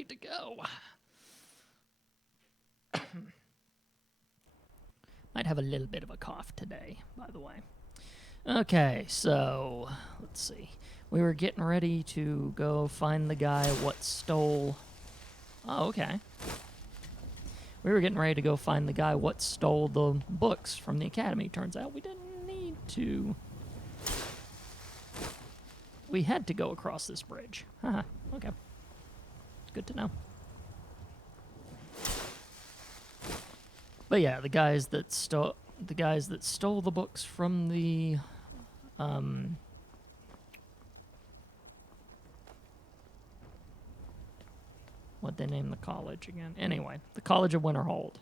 ready to go. Might have a little bit of a cough today, by the way. Okay, so let's see. We were getting ready to go find the guy what stole... Oh, okay. We were getting ready to go find the guy what stole the books from the academy. Turns out we didn't need to. We had to go across this bridge. Haha, okay. Good to know. But yeah, the guys that stole the books from the what they named the college again? Anyway, the College of Winterhold.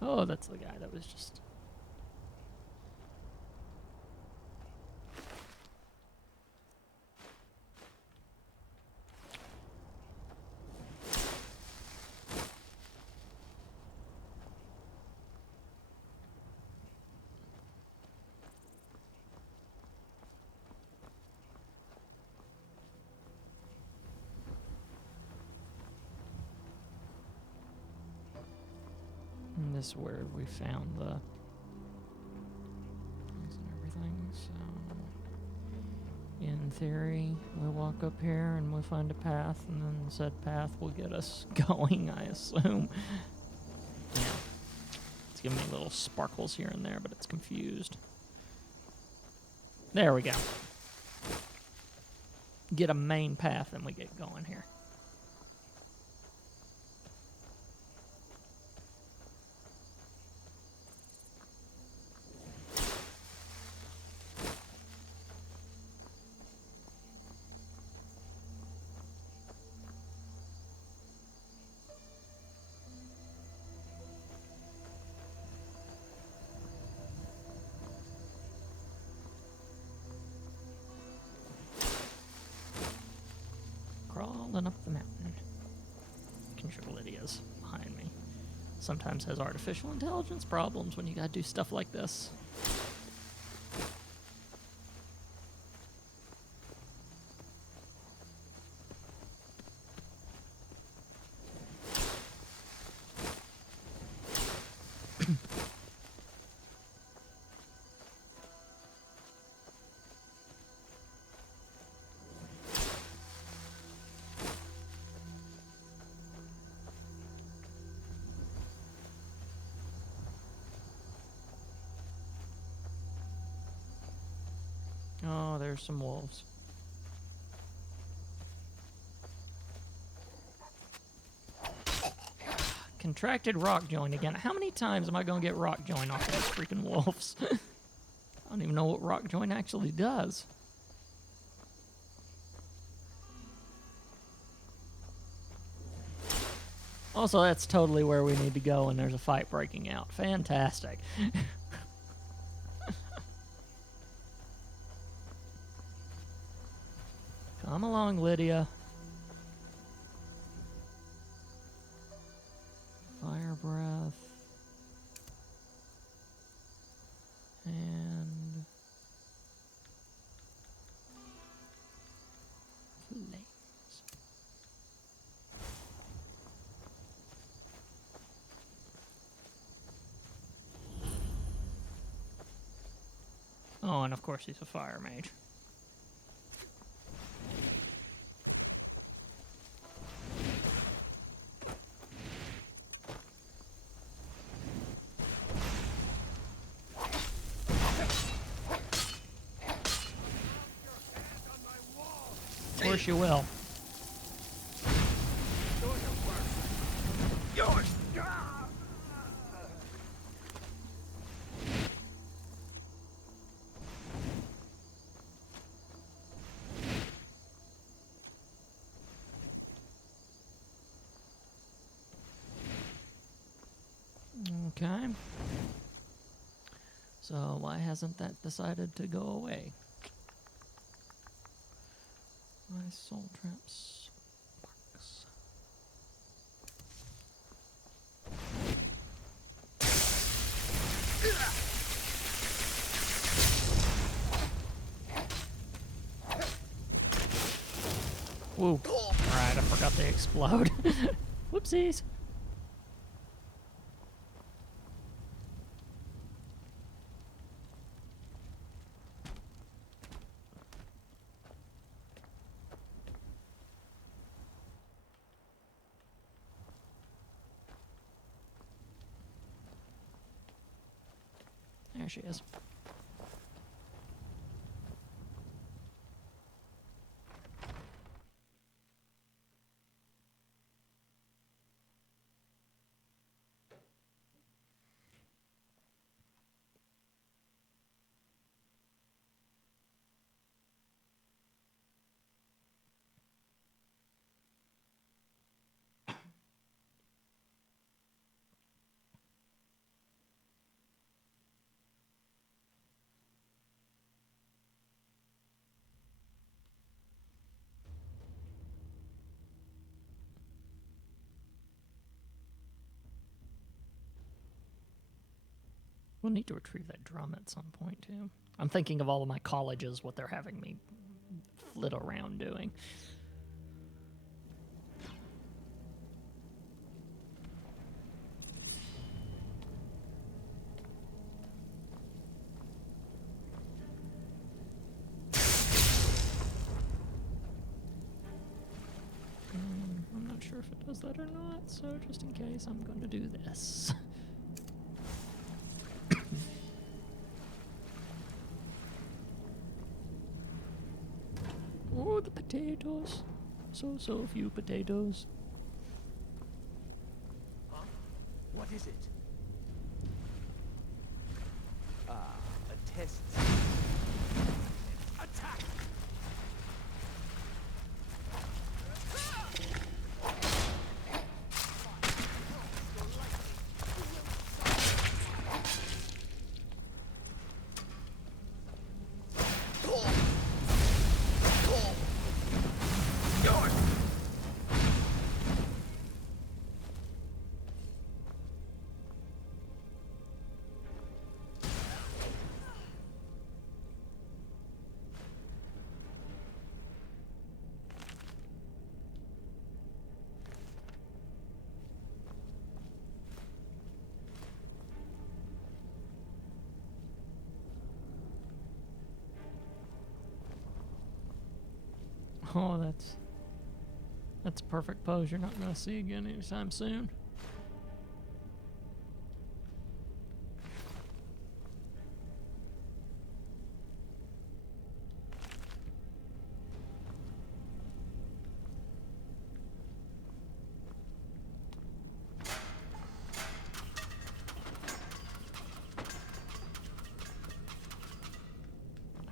Oh, that's the guy that was just... And this is where we found the... and everything, so... In theory, we walk up here and we find a path, and then said path will get us going, I assume. Yeah. It's giving me little sparkles here and there, but it's confused. There we go. Get a main path and we get going here. Crawling up the mountain. Making sure Lydia's behind me. Sometimes has artificial intelligence problems when you gotta do stuff like this. Oh, there's some wolves. Contracted rock joint again. How many times am I going to get rock joint off of these freaking wolves? I don't even know what rock joint actually does. Also, that's totally where we need to go, and there's a fight breaking out. Fantastic. Come along, Lydia. Fire breath. And... flames. Oh, and of course he's a fire mage. Of course you will. Okay. So why hasn't that decided to go away? My soul trap sparks. Whoa. Alright, I forgot they explode. Whoopsies. There she is. We'll need to retrieve that drum at some point, too. I'm thinking of all of my colleges, what they're having me flit around doing. I'm not sure if it does that or not, so just in case, I'm going to do this. Oh, the potatoes. So few potatoes. Huh? What is it? Ah, a test. Attack! Oh, that's a perfect pose you're not going to see again anytime soon.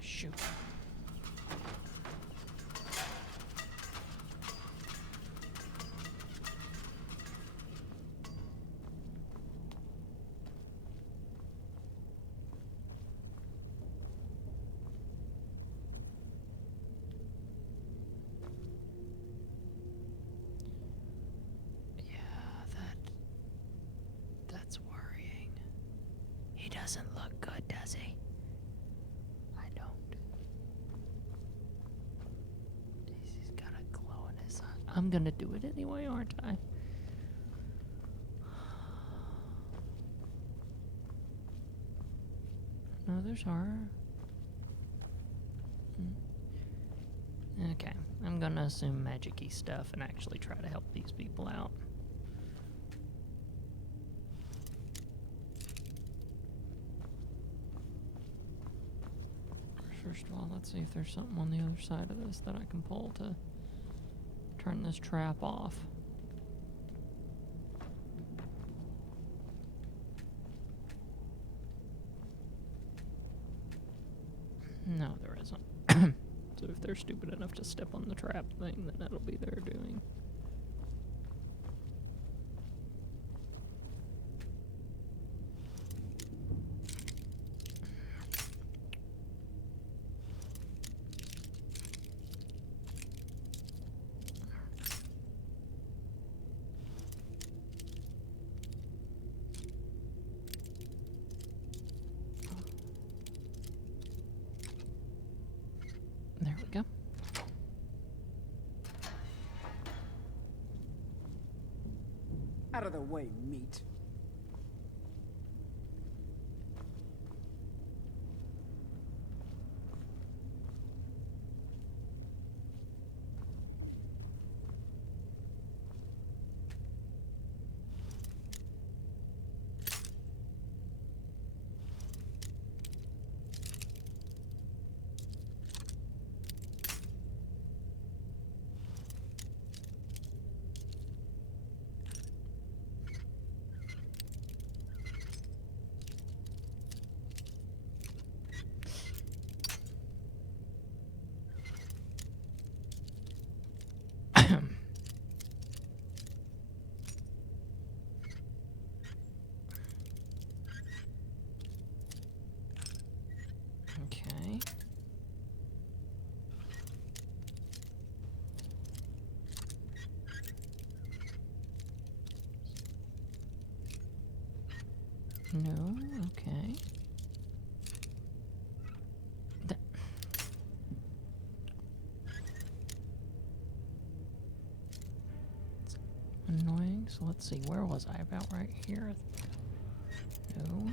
Shoot. That's worrying. He doesn't look good, does he? I don't. He's got a glow in his eye. I'm gonna do it anyway, aren't I? No, there's her. Okay, I'm gonna assume magic-y stuff and actually try to help these people out. First of all, let's see if there's something on the other side of this that I can pull to turn this trap off. No, there isn't. So if they're stupid enough to step on the trap thing, then that'll be their doing. There we go. Out of the way, meat. Okay. No, okay. That it's annoying. So let's see, where was I? About right here? No.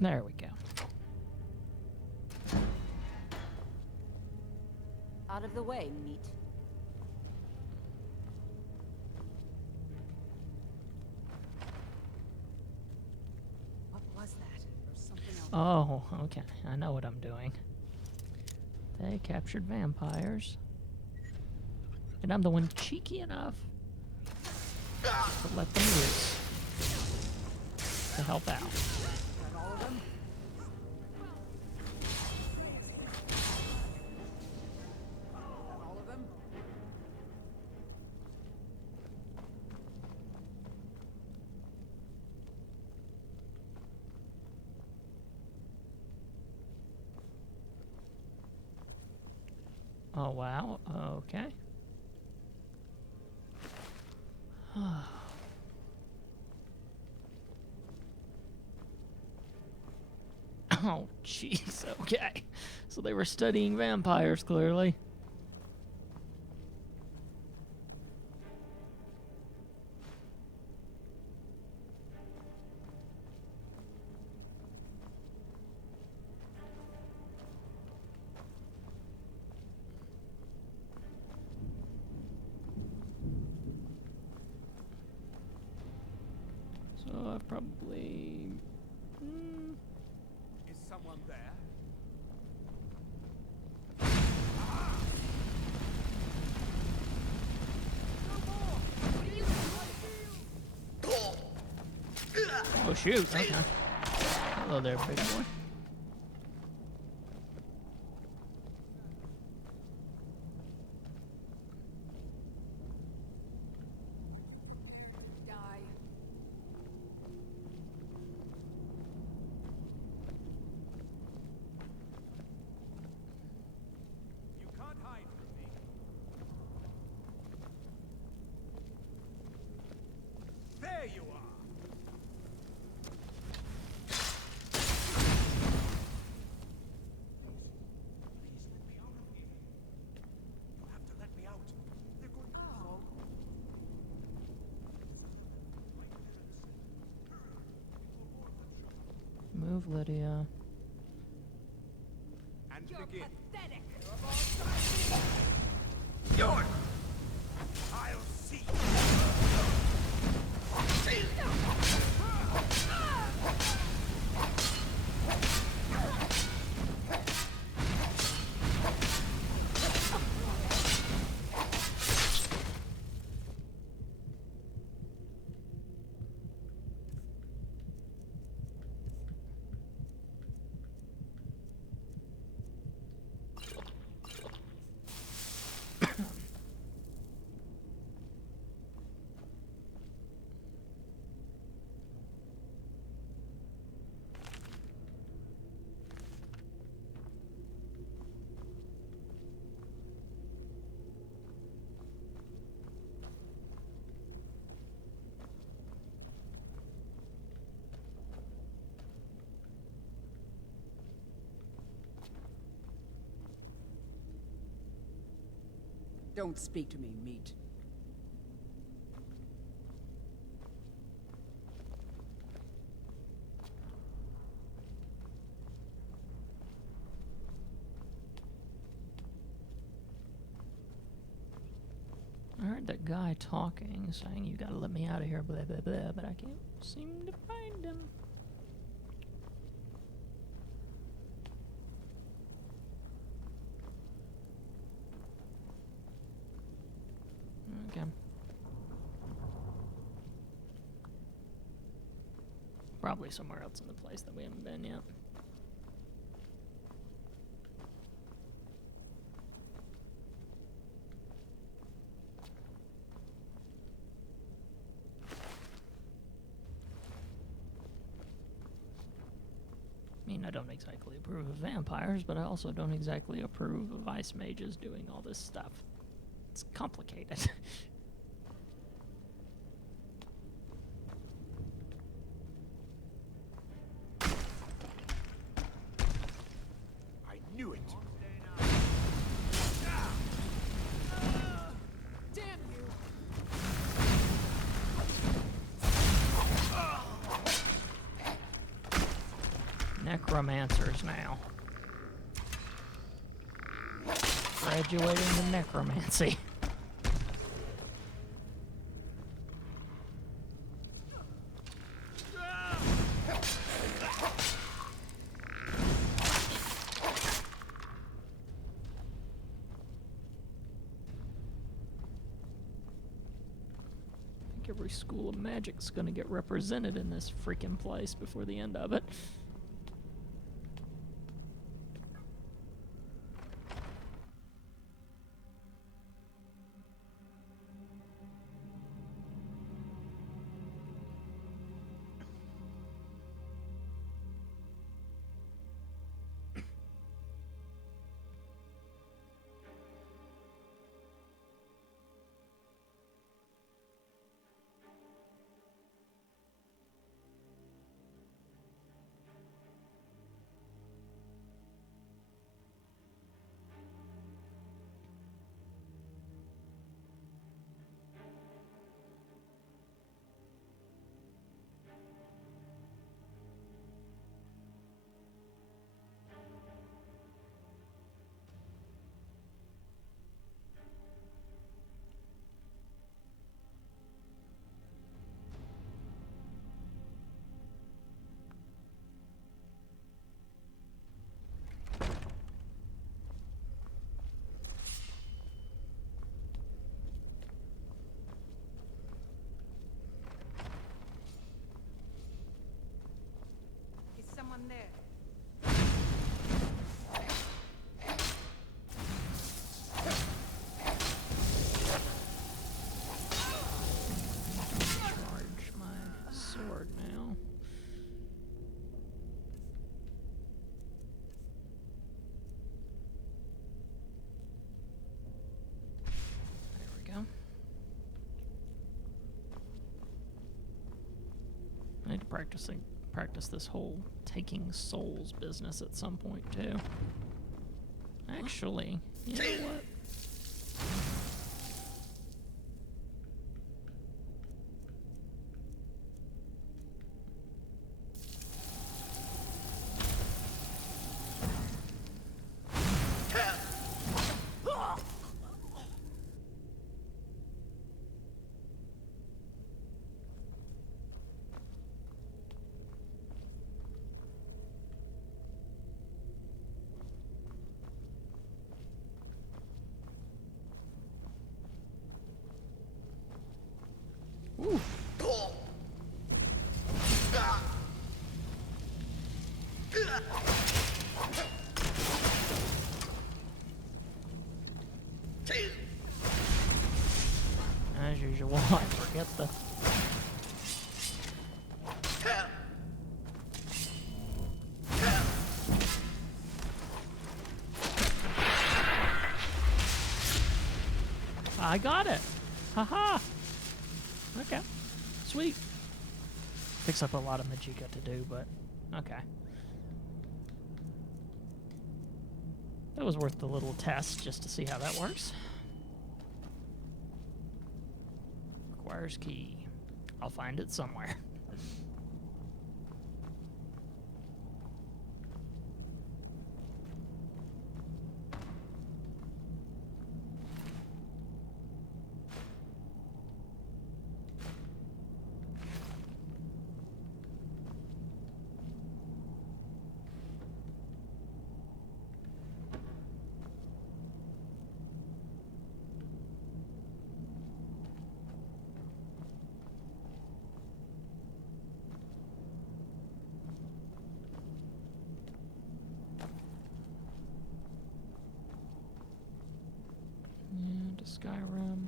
There we go. Out of the way, meat. What was that? There's something else. Oh, okay. I know what I'm doing. They captured vampires. And I'm the one cheeky enough to let them loose to help out. Got all of them? Got all of them? Oh, wow. Okay. Oh, jeez. Okay. So they were studying vampires, clearly. So I've probably... Is someone there? Oh, shoot. Okay. Hello there, big boy. Die. You can't hide from me. There you are. Please let me out of here. You have to let me out. They're going to Oh. my parents. Move, Lydia. And You're begin. pathetic. Yours. I'll see. Don't speak to me, meat. I heard that guy talking, saying you gotta let me out of here, blah blah blah, but I can't seem to find him. Okay. Probably somewhere else in the place that we haven't been yet. I mean, I don't exactly approve of vampires, but I also don't exactly approve of ice mages doing all this stuff. It's complicated. I knew it. Damn you! Necromancers now. Graduating to necromancy. I think every school of magic's gonna get represented in this freaking place before the end of it. Is someone there? Charge my sword now. There we go. I need to practice this whole taking souls business at some point too. Actually, you know what? Ooh. As usual, I forget the... I got it! Haha! Okay. Sweet. Picks up a lot of Magicka to do, but okay. That was worth the little test just to see how that works. Empire's key. I'll find it somewhere. Yeah, to Skyrim.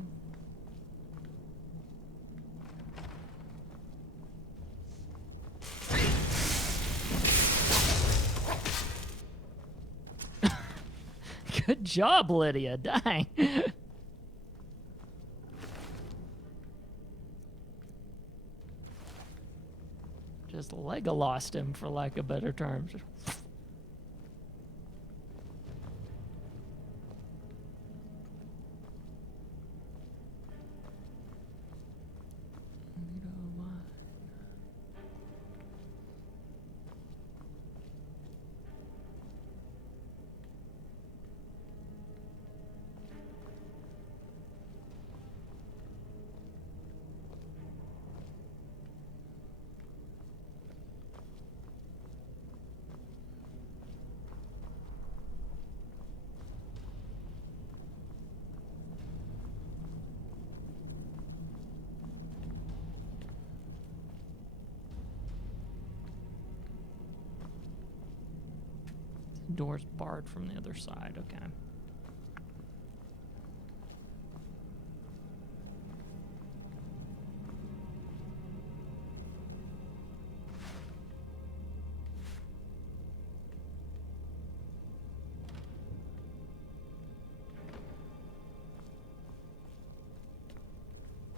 Good job, Lydia. Dang. Just Legolased him, for lack of better terms. Door's barred from the other side, okay.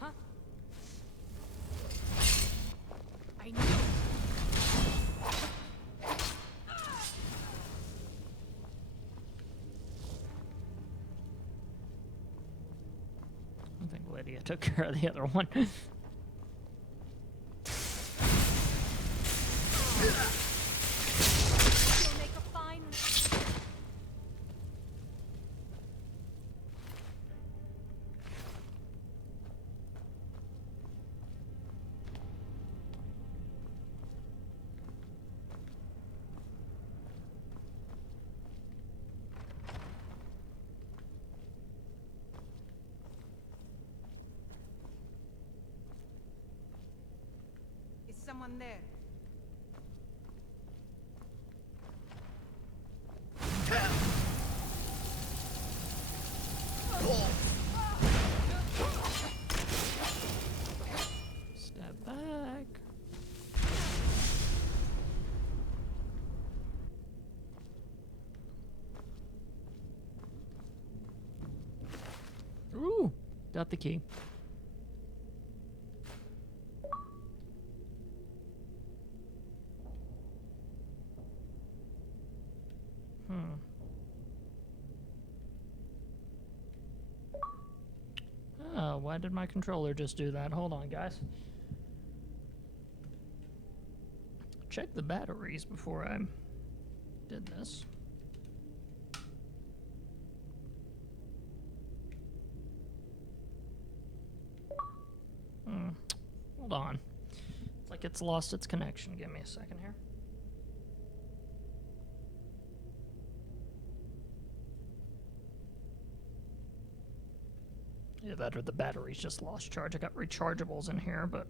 Huh? I knew. I think Lydia took care of the other one. You'll make a fine. Is someone there? Step back. Ooh, got the key. Oh, why did my controller just do that? Hold on, guys. Check the batteries before I did this. Hold on. It's like it's lost its connection. Give me a second here. Yeah, that or the batteries just lost charge. I got rechargeables in here, but...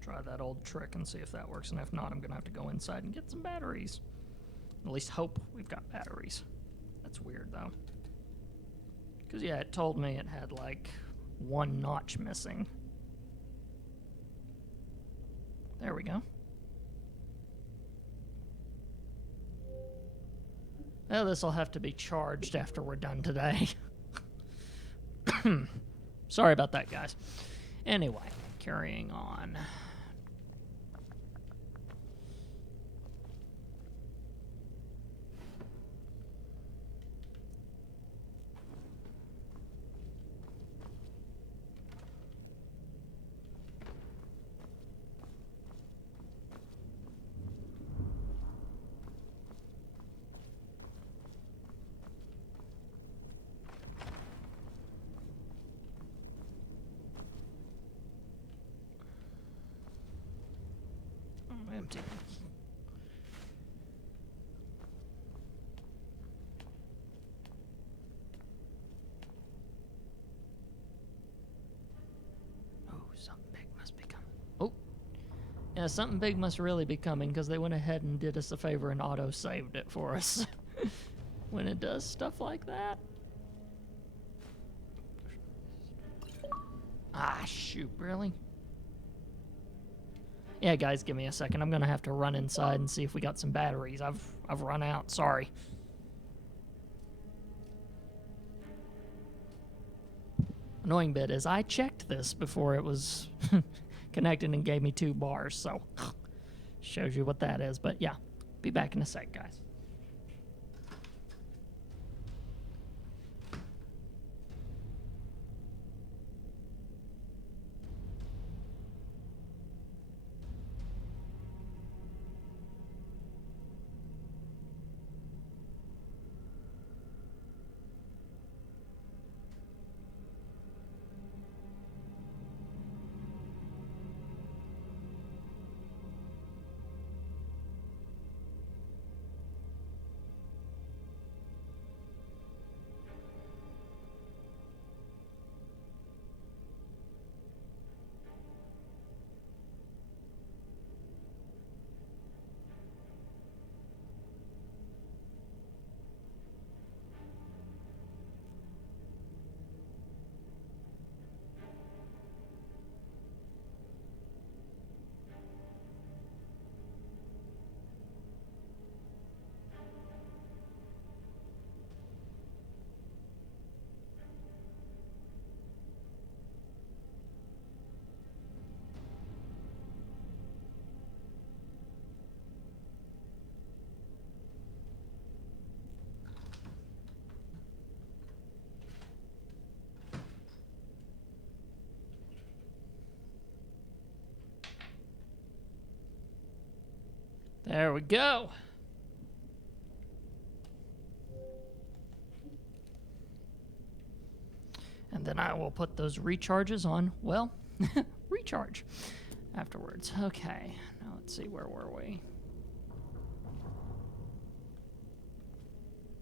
try that old trick and see if that works, and if not, I'm gonna have to go inside and get some batteries. At least hope we've got batteries. That's weird, though. Because, yeah, it told me it had, like, one notch missing. There we go. Oh, this will have to be charged after we're done today. Sorry about that, guys. Anyway, carrying on. Empty. Oh, something big must be coming. Oh, yeah, something big must really be coming because they went ahead and did us a favor and auto-saved it for us. When it does stuff like that. Ah, shoot, really? Yeah, guys, give me a second. I'm gonna have to run inside and see if we got some batteries. I've run out. Sorry. Annoying bit is I checked this before it was connected and gave me 2 bars, so shows you what that is. But yeah, be back in a sec, guys. There we go. And then I will put those recharges on, well, recharge afterwards. Okay, now let's see, where were we?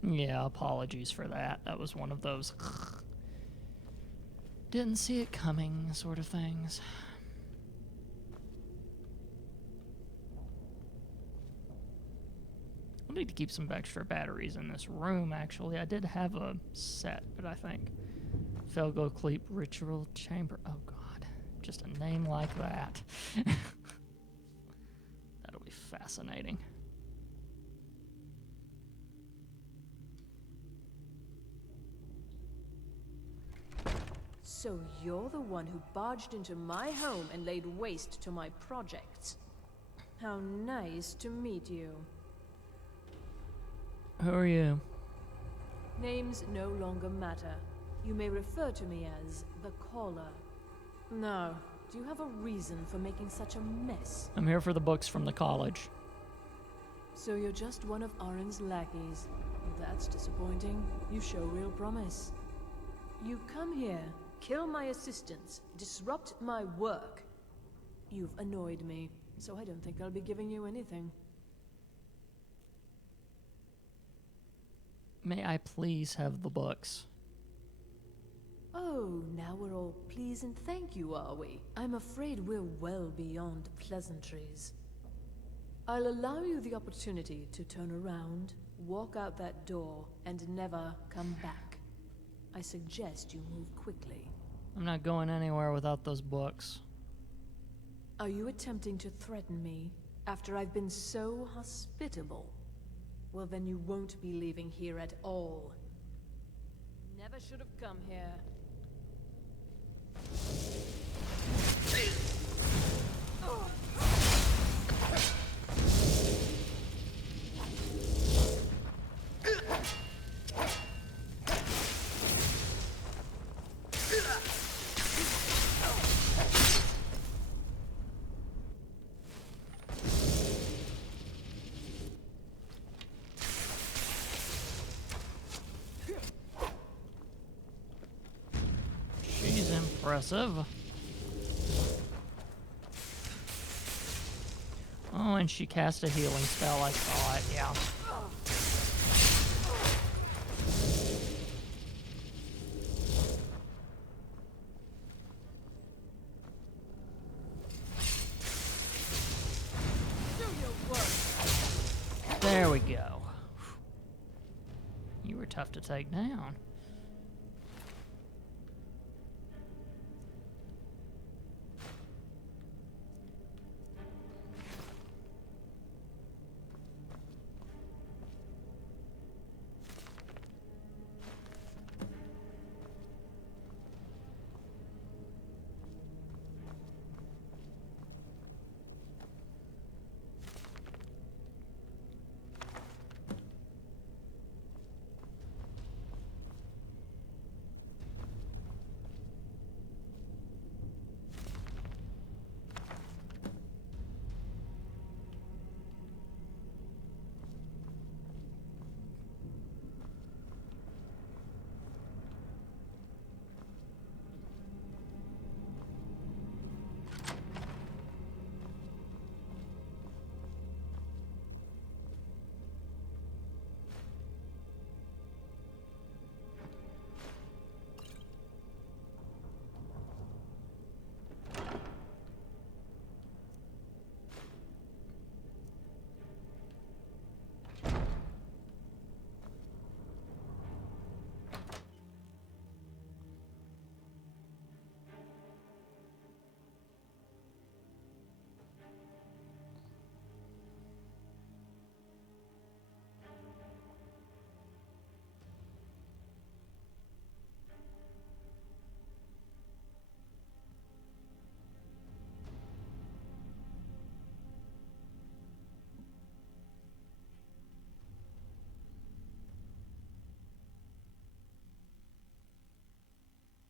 Yeah, apologies for that. That was one of those didn't see it coming sort of things. I'll need to keep some extra batteries in this room, actually. I did have a set, but I think Felgo Cleep Ritual Chamber. Oh, God. Just a name like that. That'll be fascinating. So you're the one who barged into my home and laid waste to my projects. How nice to meet you. Who are you? Names no longer matter. You may refer to me as the Caller. Now, do you have a reason for making such a mess? I'm here for the books from the college. So you're just one of Arin's lackeys. That's disappointing. You show real promise. You come here, kill my assistants, disrupt my work. You've annoyed me, so I don't think I'll be giving you anything. May I please have the books? Oh, now we're all please and thank you, are we? I'm afraid we're well beyond pleasantries. I'll allow you the opportunity to turn around, walk out that door, and never come back. I suggest you move quickly. I'm not going anywhere without those books. Are you attempting to threaten me after I've been so hospitable? Well, then you won't be leaving here at all. Never should have come here. She's impressive. Oh, and she cast a healing spell. I saw it, yeah. Do your work. There we go. You were tough to take down.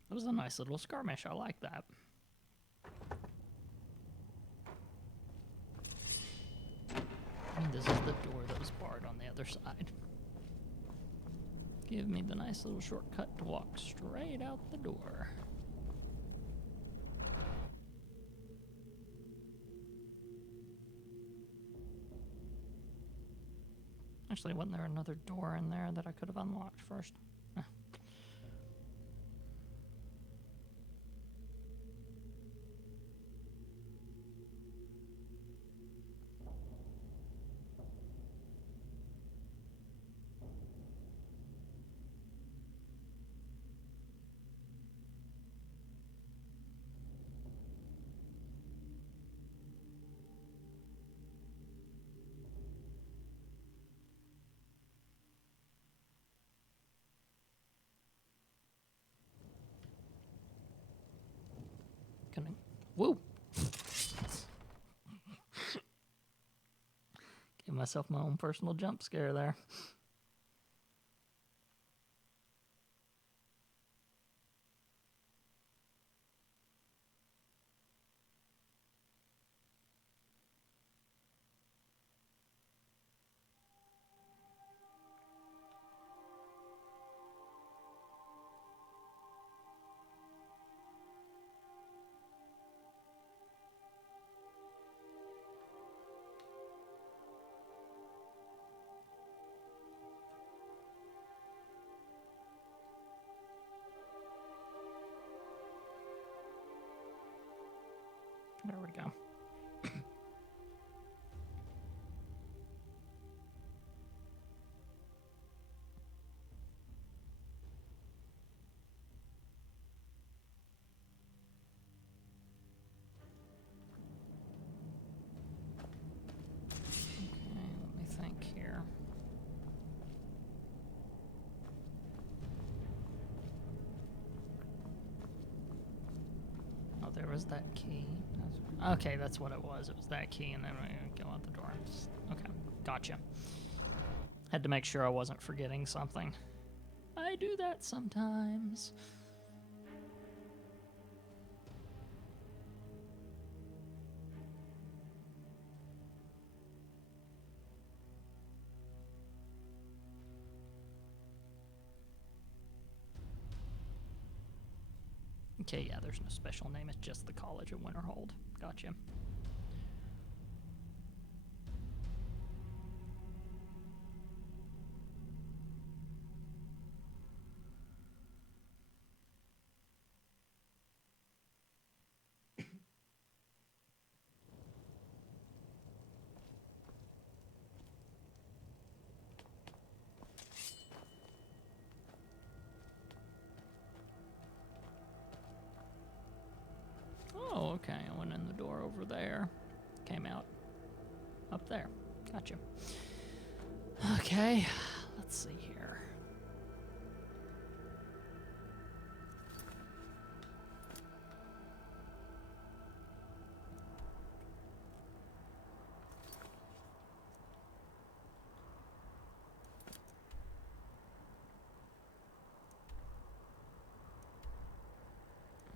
It was a nice little skirmish. I like that. I mean, this is the door that was barred on the other side. Give me the nice little shortcut to walk straight out the door. Actually, wasn't there another door in there that I could have unlocked first? Can I? Whoa! Gave myself my own personal jump scare there. There we go. was that key. Okay, that's what it was. It was that key, and then we go out the door. Okay, gotcha. Had to make sure I wasn't forgetting something. I do that sometimes. Okay, yeah, there's no special name. It's just the College of Winterhold. Gotcha. Oh, okay. I went in the door over there. Came out up there. Gotcha. Okay, let's see here.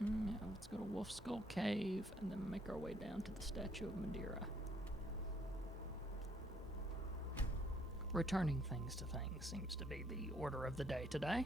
Yeah, let's go to Wolf Skull Cave and then make our way down to the Statue of Madeira. Returning things to things seems to be the order of the day today.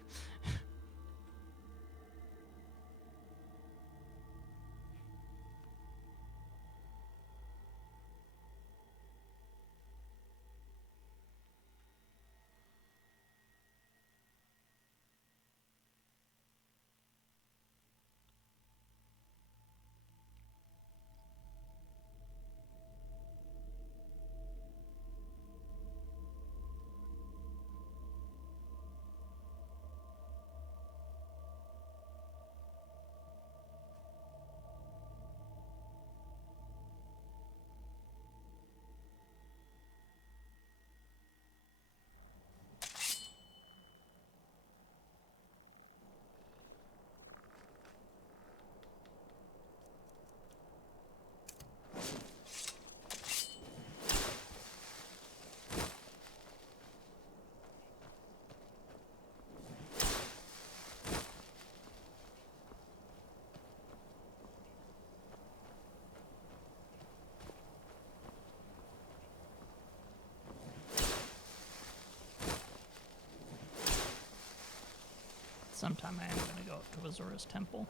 Sometime I am going to go up to Azura's temple.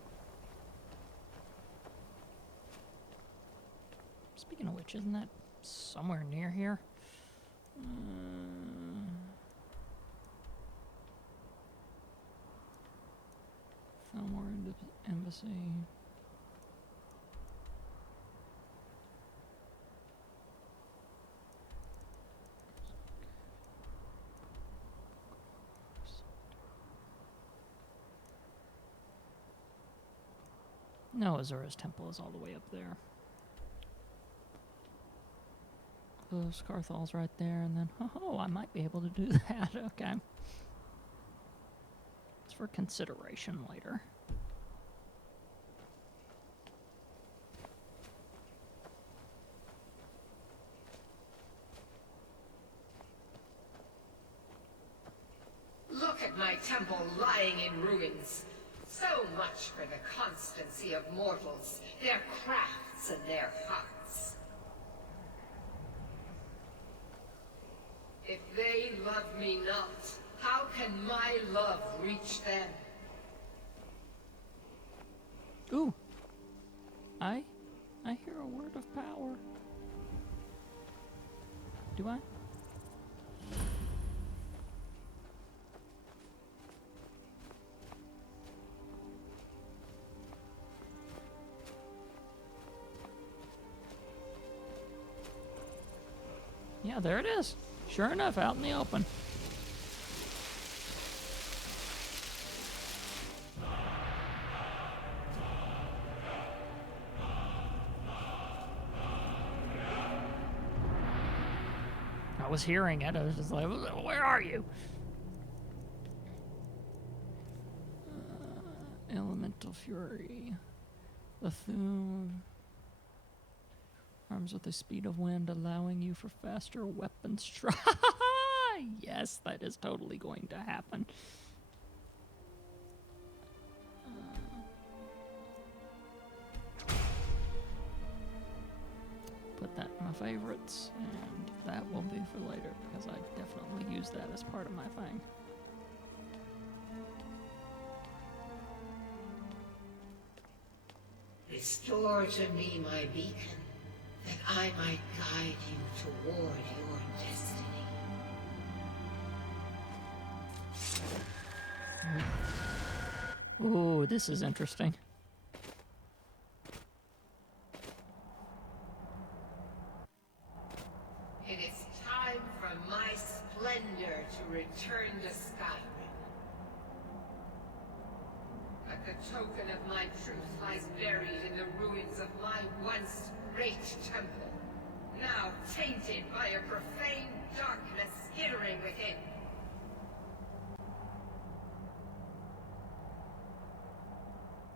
Speaking of which, isn't that somewhere near here? Fillmore Embassy. No, Azura's temple is all the way up there. Scarthal's right there, and then, oh, I might be able to do that. Okay. It's for consideration later. Look at my temple lying in ruins. So much for the constancy of mortals, their crafts and their hearts. If they love me not, how can my love reach them? Ooh. I hear a word of power. Do I? Yeah, there it is. Sure enough, out in the open. I was hearing it. I was just like, where are you? Elemental Fury. The arms with the speed of wind, allowing you for faster weapon strike. Yes, that is totally going to happen. Put that in my favorites, and that will be for later because I definitely use that as part of my thing. Restore to me my beacon, that I might guide you toward your destiny. Ooh, this is interesting. It is time for my splendor to return to Skyrim. But the token of my truth lies buried in the ruins of my once great temple, now tainted by a profane darkness skittering within.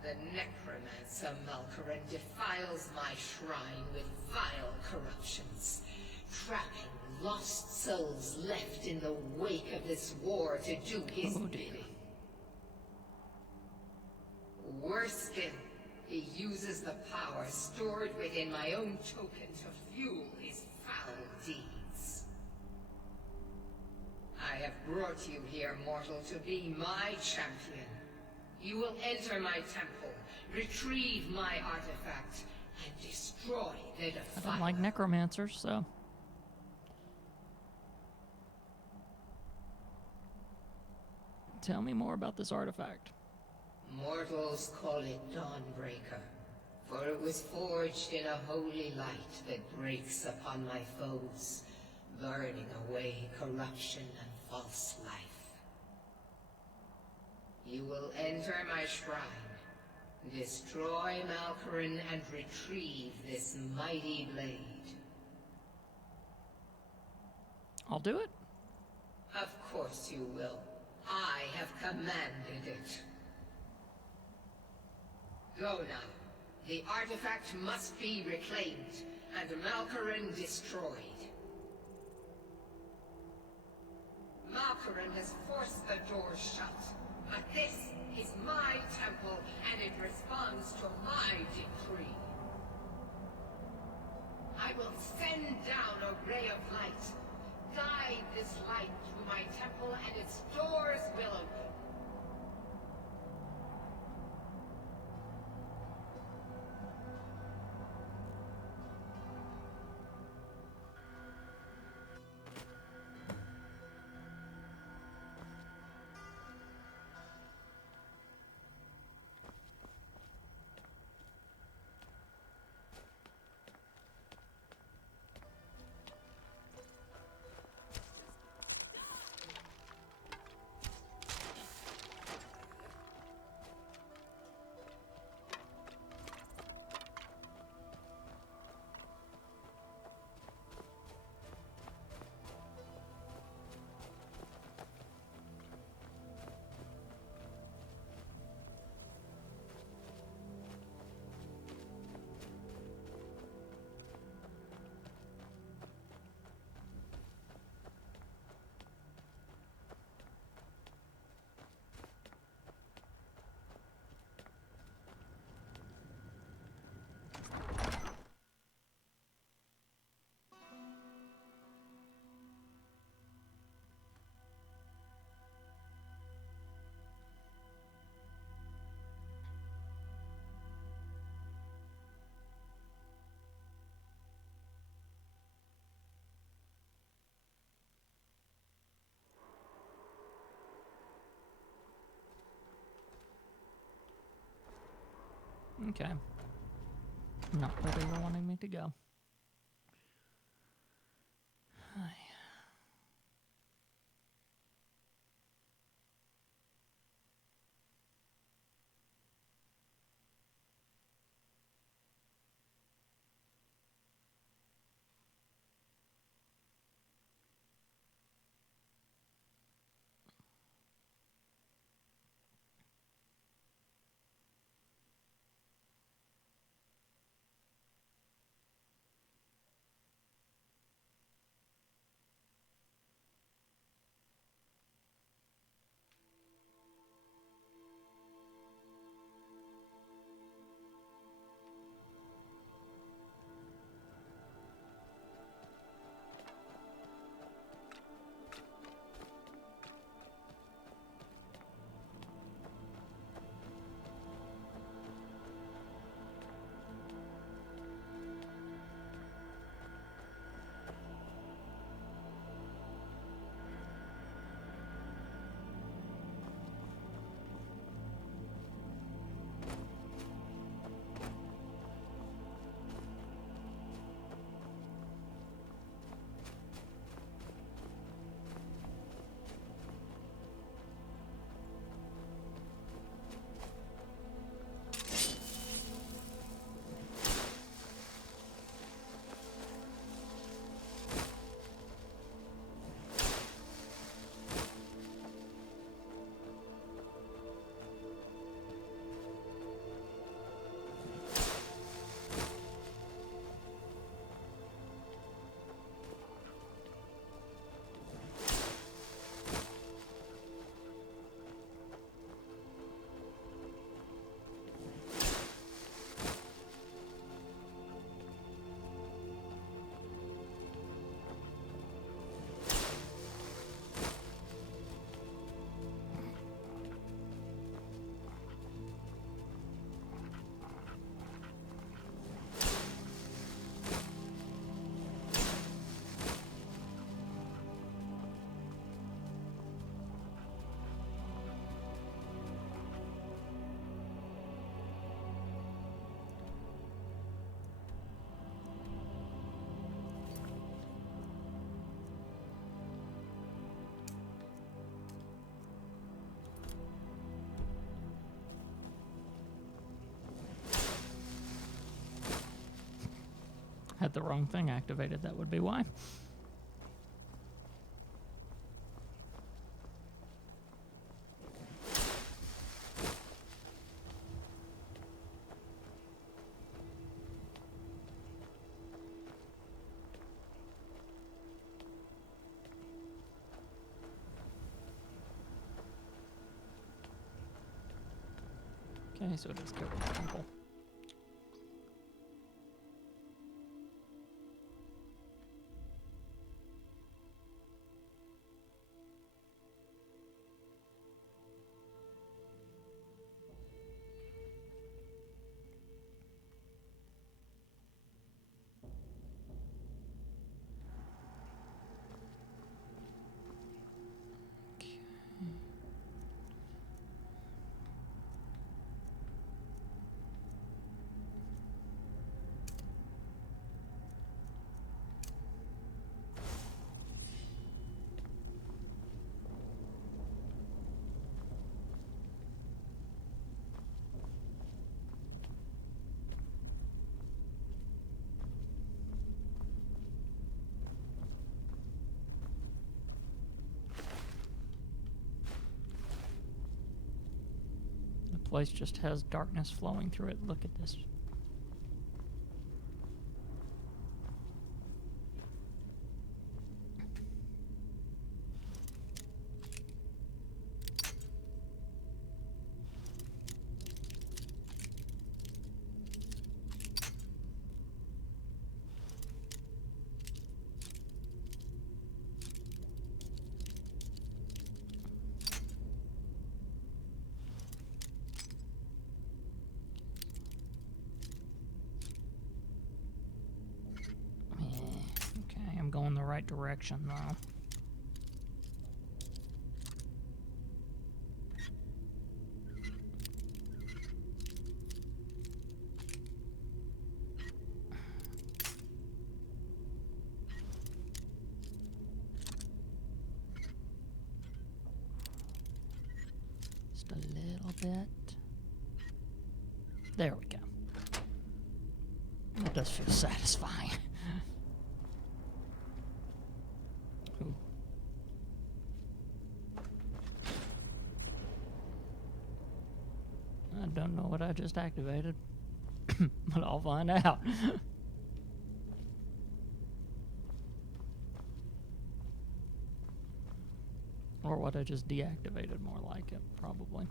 The necromancer Malkaran defiles my shrine with vile corruptions, trapping lost souls left in the wake of this war to do his bidding. Worse still, he uses the power stored within my own token to fuel his foul deeds. I have brought you here, mortal, to be my champion. You will enter my temple, retrieve my artifact, and destroy the defiler. I don't like necromancers, so... Tell me more about this artifact. Mortals call it Dawnbreaker, for it was forged in a holy light that breaks upon my foes, burning away corruption and false life. You will enter my shrine, destroy Malkaran, and retrieve this mighty blade. I'll do it. Of course you will. I have commanded it. Go now. The artifact must be reclaimed, and Malkaran destroyed. Malkaran has forced the doors shut, but this is my temple, and it responds to my decree. I will send down a ray of light. Guide this light through my temple, and its doors will open. Okay. Not where they were wanting me to go. had the wrong thing activated, that would be why. Okay, so it is go to the temple. The place just has darkness flowing through it. Look at this. Okay, I'm going the right direction though. Just a little bit. There we go. That does feel satisfying. Ooh. I don't know what I just activated, but I'll find out. Or what I just deactivated, more like it, probably.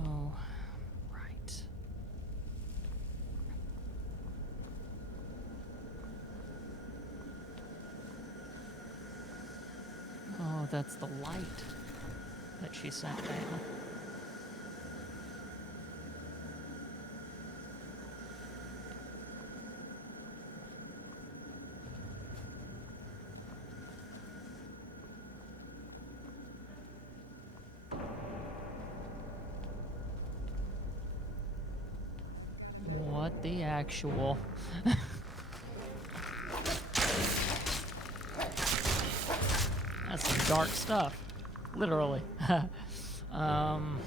Oh, right. Oh, that's the light that she sent down. What the actual? That's some dark stuff. Literally. um...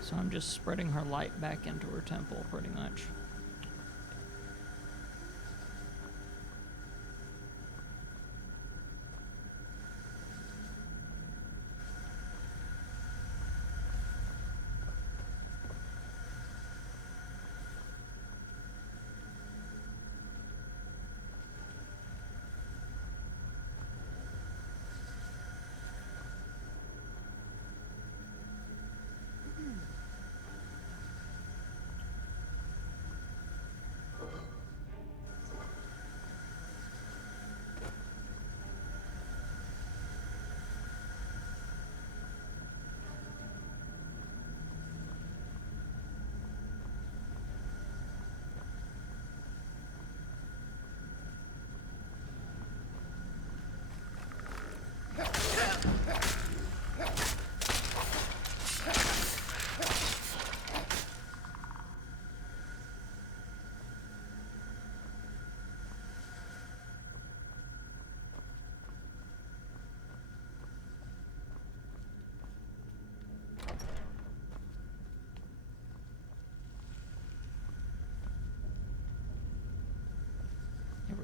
So I'm just spreading her light back into her temple, pretty much.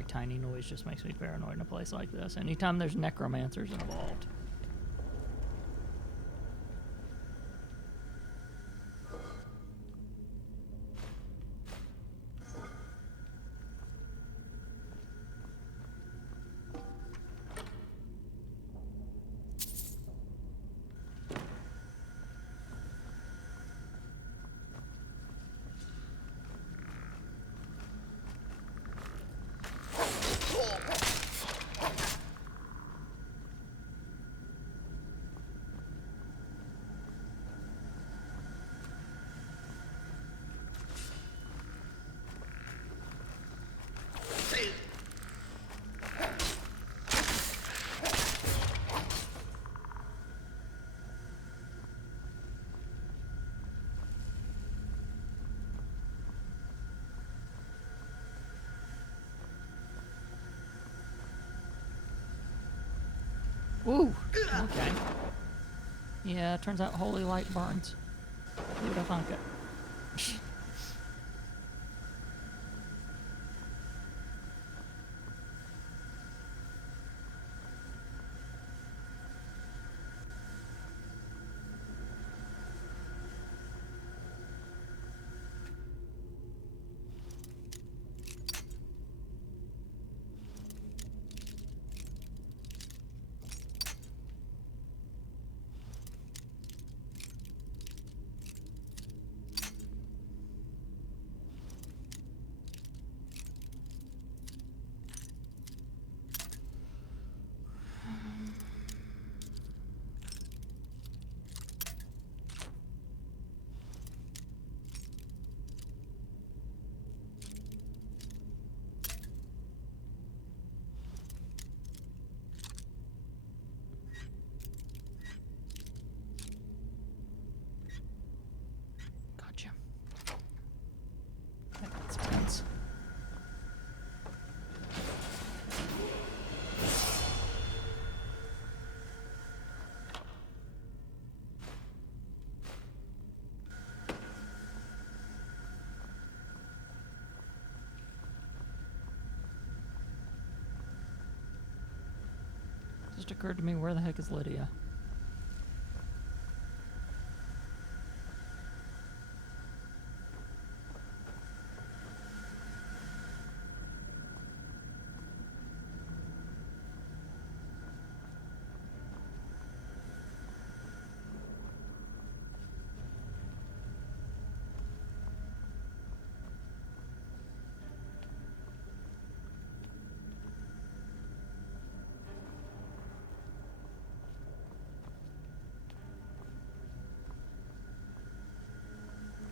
tiny noise just makes me paranoid in a place like this. Anytime there's necromancers involved. Ooh, okay. Yeah, it turns out holy light burns. Luda Funka. Gotcha. That makes sense. Just occurred to me, where the heck is Lydia?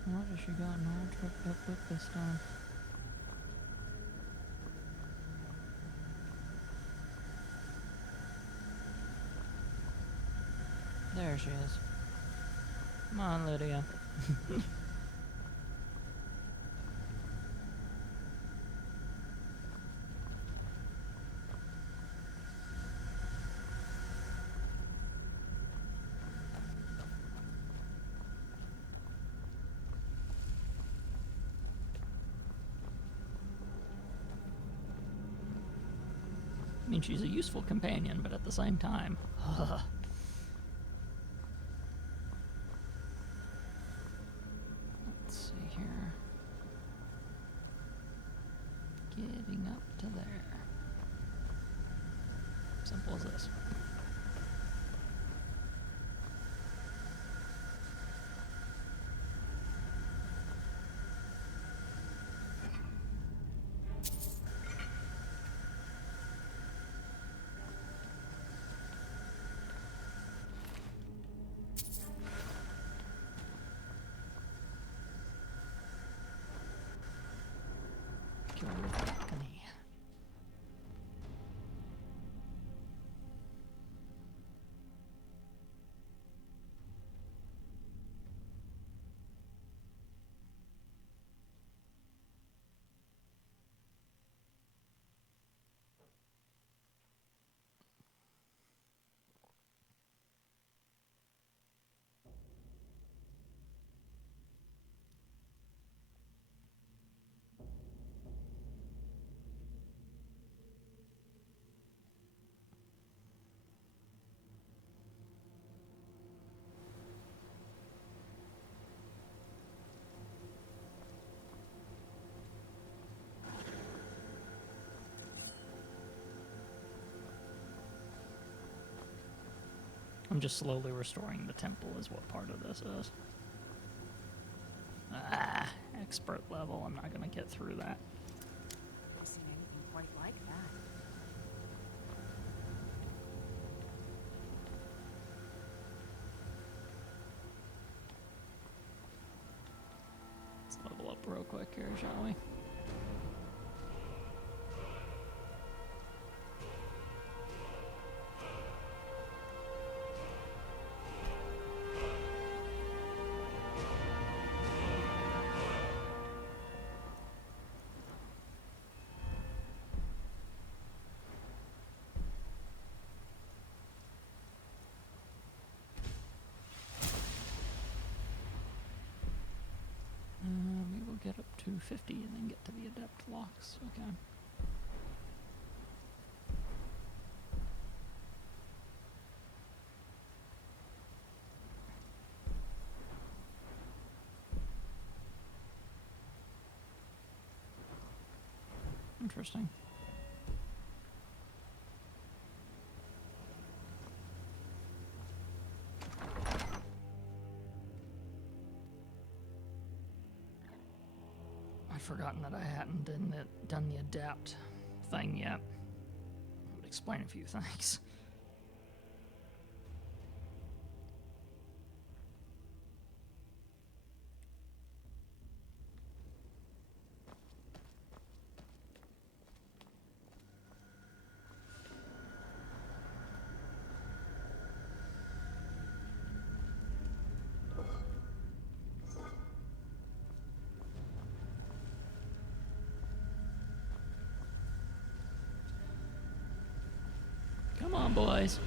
What has she gotten all tripped up with this time? There she is. Come on, Lydia. I mean, she's a useful companion, but at the same time, let's see here. Getting up to there. Simple as this. Kill her with balcony. I'm just slowly restoring the temple is what part of this is. Ah, expert level. I'm not going to get through that. Never seen anything quite like that. Let's level up real quick here, shall we? We will get up to 50 and then get to the adept locks. Okay. Interesting. I'd forgotten that I hadn't done the adapt thing yet. It would explain a few things. Come on, boys.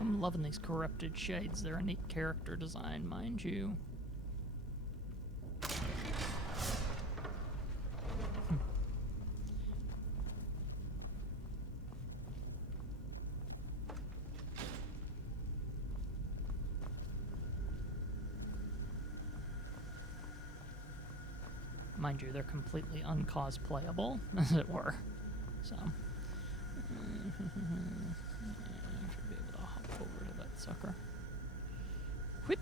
I'm loving these corrupted shades. They're a neat character design, mind you. Mind you, they're completely uncosplayable, as it were. So, I should be able to hop over to that sucker. Whip.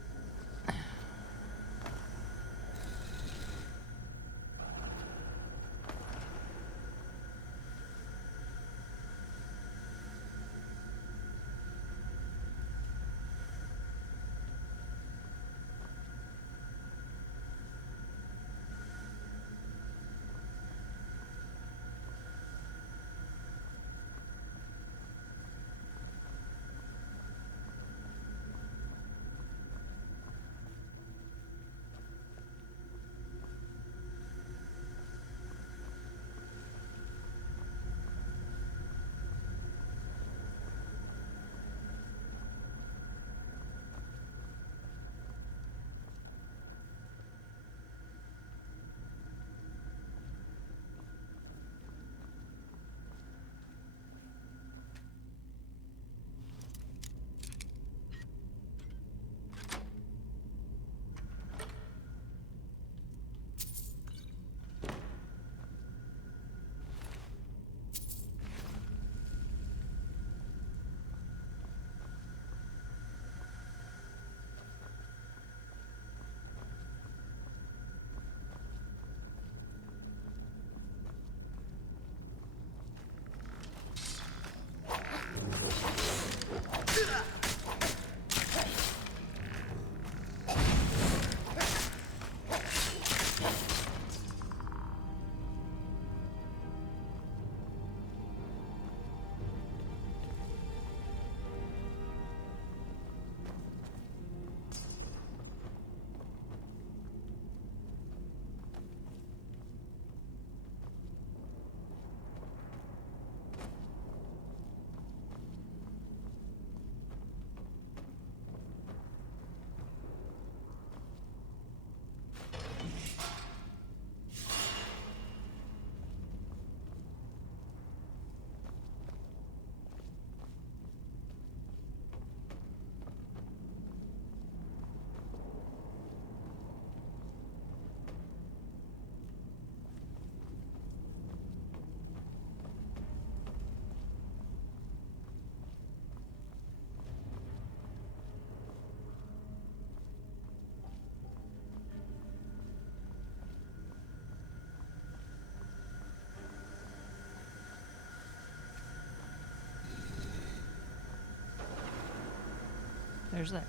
there's that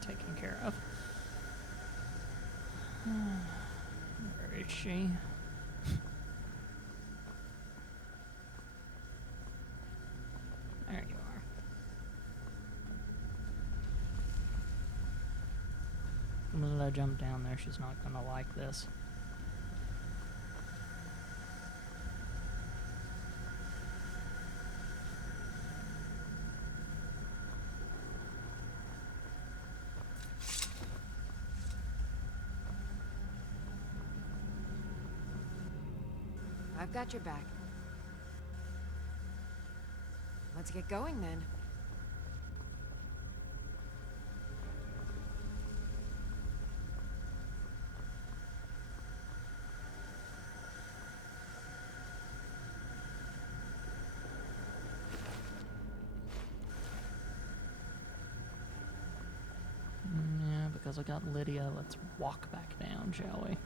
taken care of. Where is she? There you are. The minute I jump down there, she's not gonna like this. I've got your back. Let's get going then. Yeah, because I got Lydia, let's walk back down, shall we?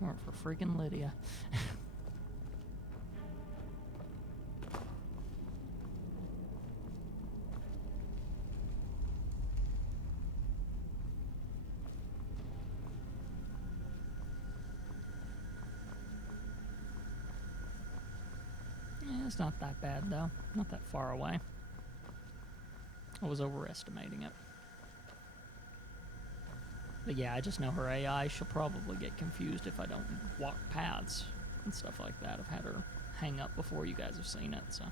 Or for freaking Lydia. Yeah, it's not that bad though. Not that far away. I was overestimating it. But yeah, I just know her AI. She'll probably get confused if I don't walk paths and stuff like that. I've had her hang up before. You guys have seen it, so.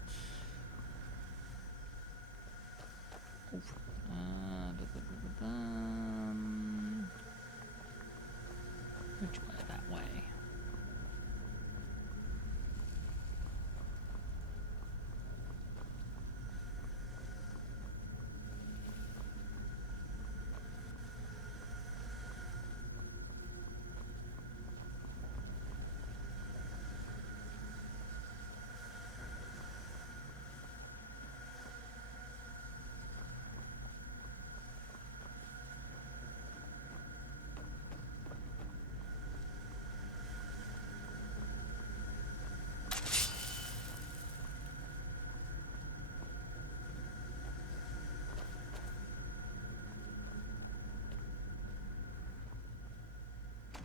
Oof. Which way? That way.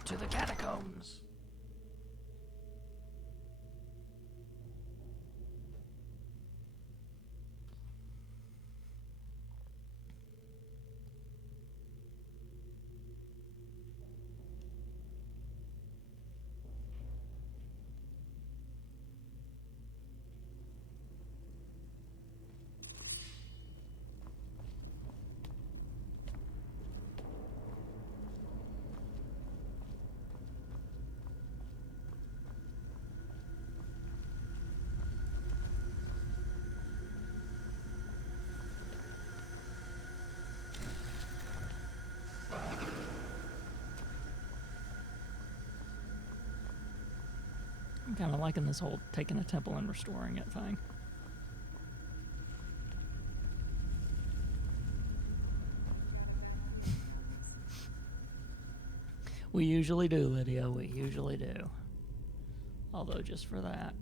To the catacombs. I'm kind of liking this whole taking a temple and restoring it thing. We usually do, Lydia. We usually do. Although, just for that,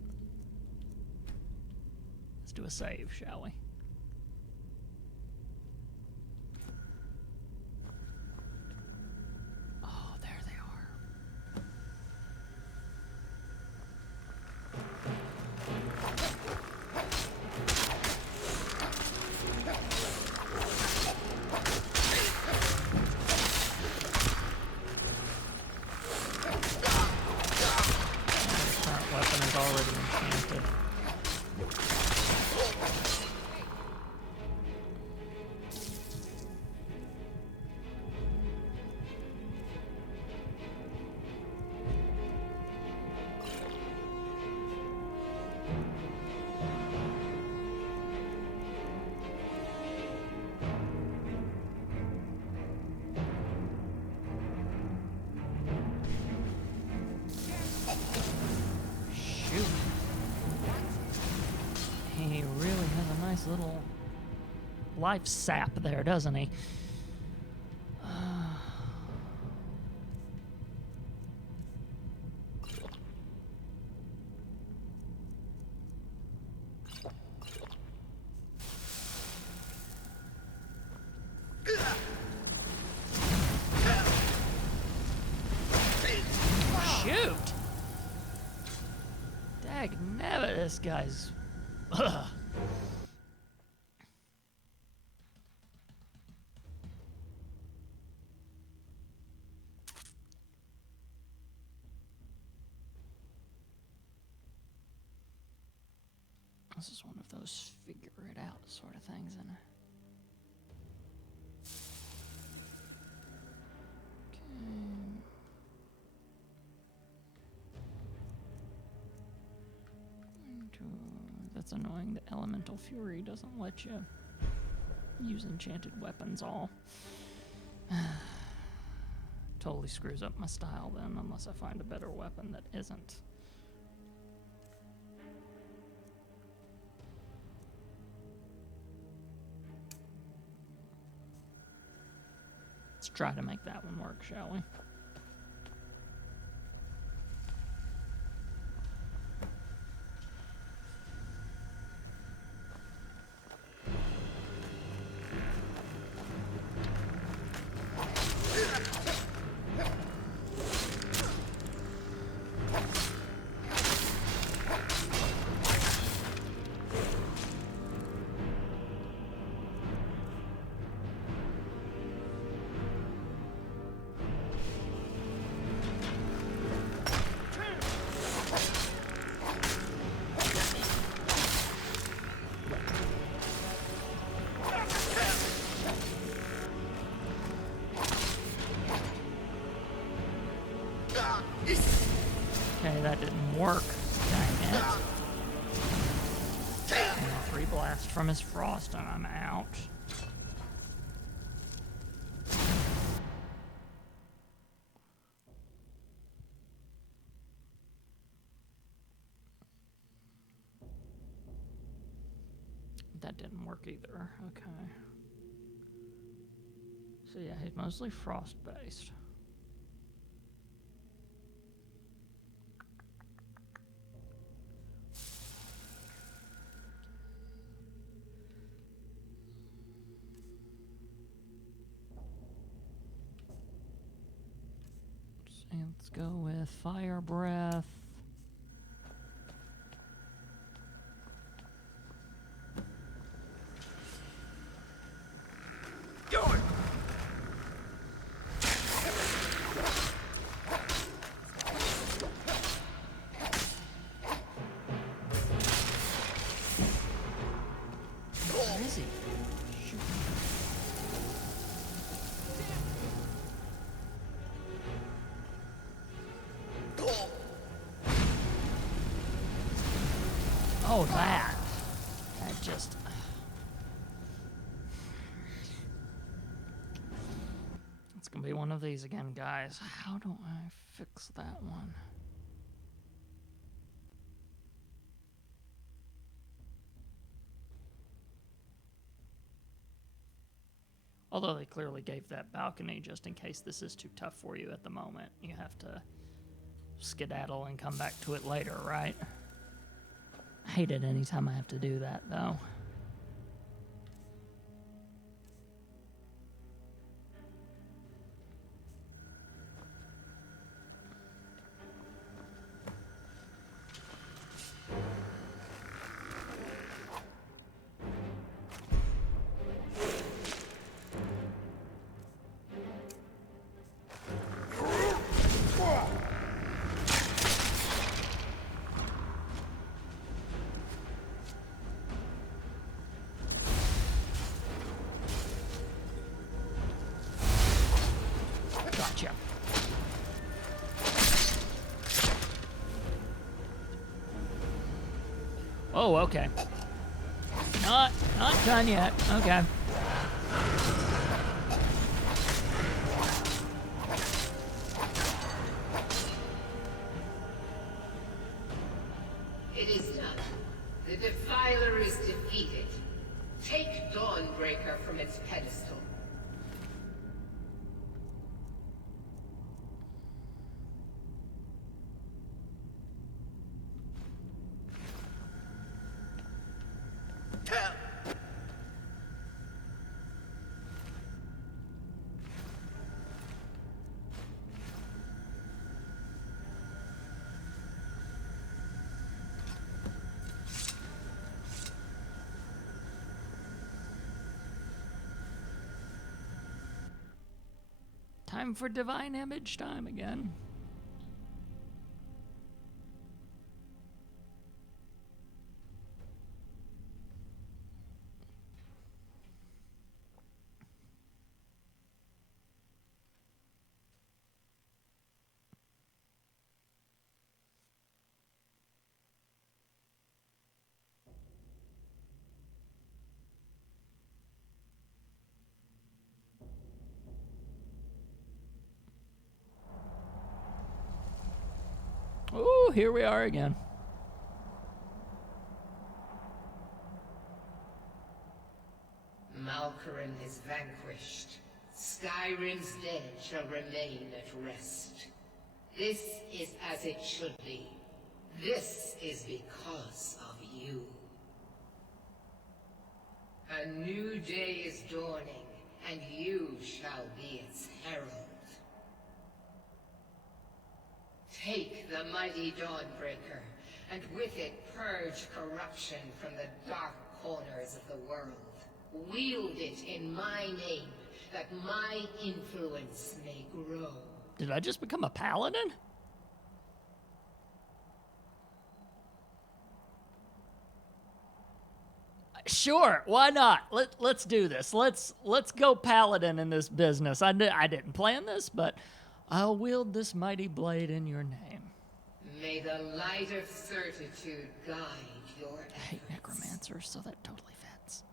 let's do a save, shall we? Oh, there they are. Current weapon is already enchanted. Shoot. He really has a nice little life sap there, doesn't he? This guy's... Ugh. This is one of those figure it out sort of things, isn't it? That's annoying. The elemental fury doesn't let you use enchanted weapons all. Totally screws up my style then, unless I find a better weapon that isn't. Let's try to make that one work, shall we? Okay, that didn't work. Dang it. And 3 blasts from his frost and I'm out. That didn't work either. Okay. So yeah, he's mostly frost based. Let's go with fire breath. Where is he? Shoot. Oh, that just... It's gonna be one of these again, guys. How do I fix that one? Although they clearly gave that balcony just in case this is too tough for you at the moment. You have to skedaddle and come back to it later, right? I hate it anytime I have to do that, though. Gotcha. Oh, okay. Not done yet. Okay. It is done. The Defiler is defeated. Take Dawnbreaker from its pedestal. Time for divine image time again. Oh, here we are again. Malkarin is vanquished. Skyrim's dead shall remain at rest. This is as it should be. This is because of you. A new day is dawning, and you shall be its herald. Take the mighty Dawnbreaker, and with it purge corruption from the dark corners of the world. Wield it in my name, that my influence may grow. Did I just become a paladin? Sure, why not? Let's do this. Let's go paladin in this business. I didn't plan this, but I'll wield this mighty blade in your name. May the light of certitude guide your efforts. I hate necromancers, so that totally fits.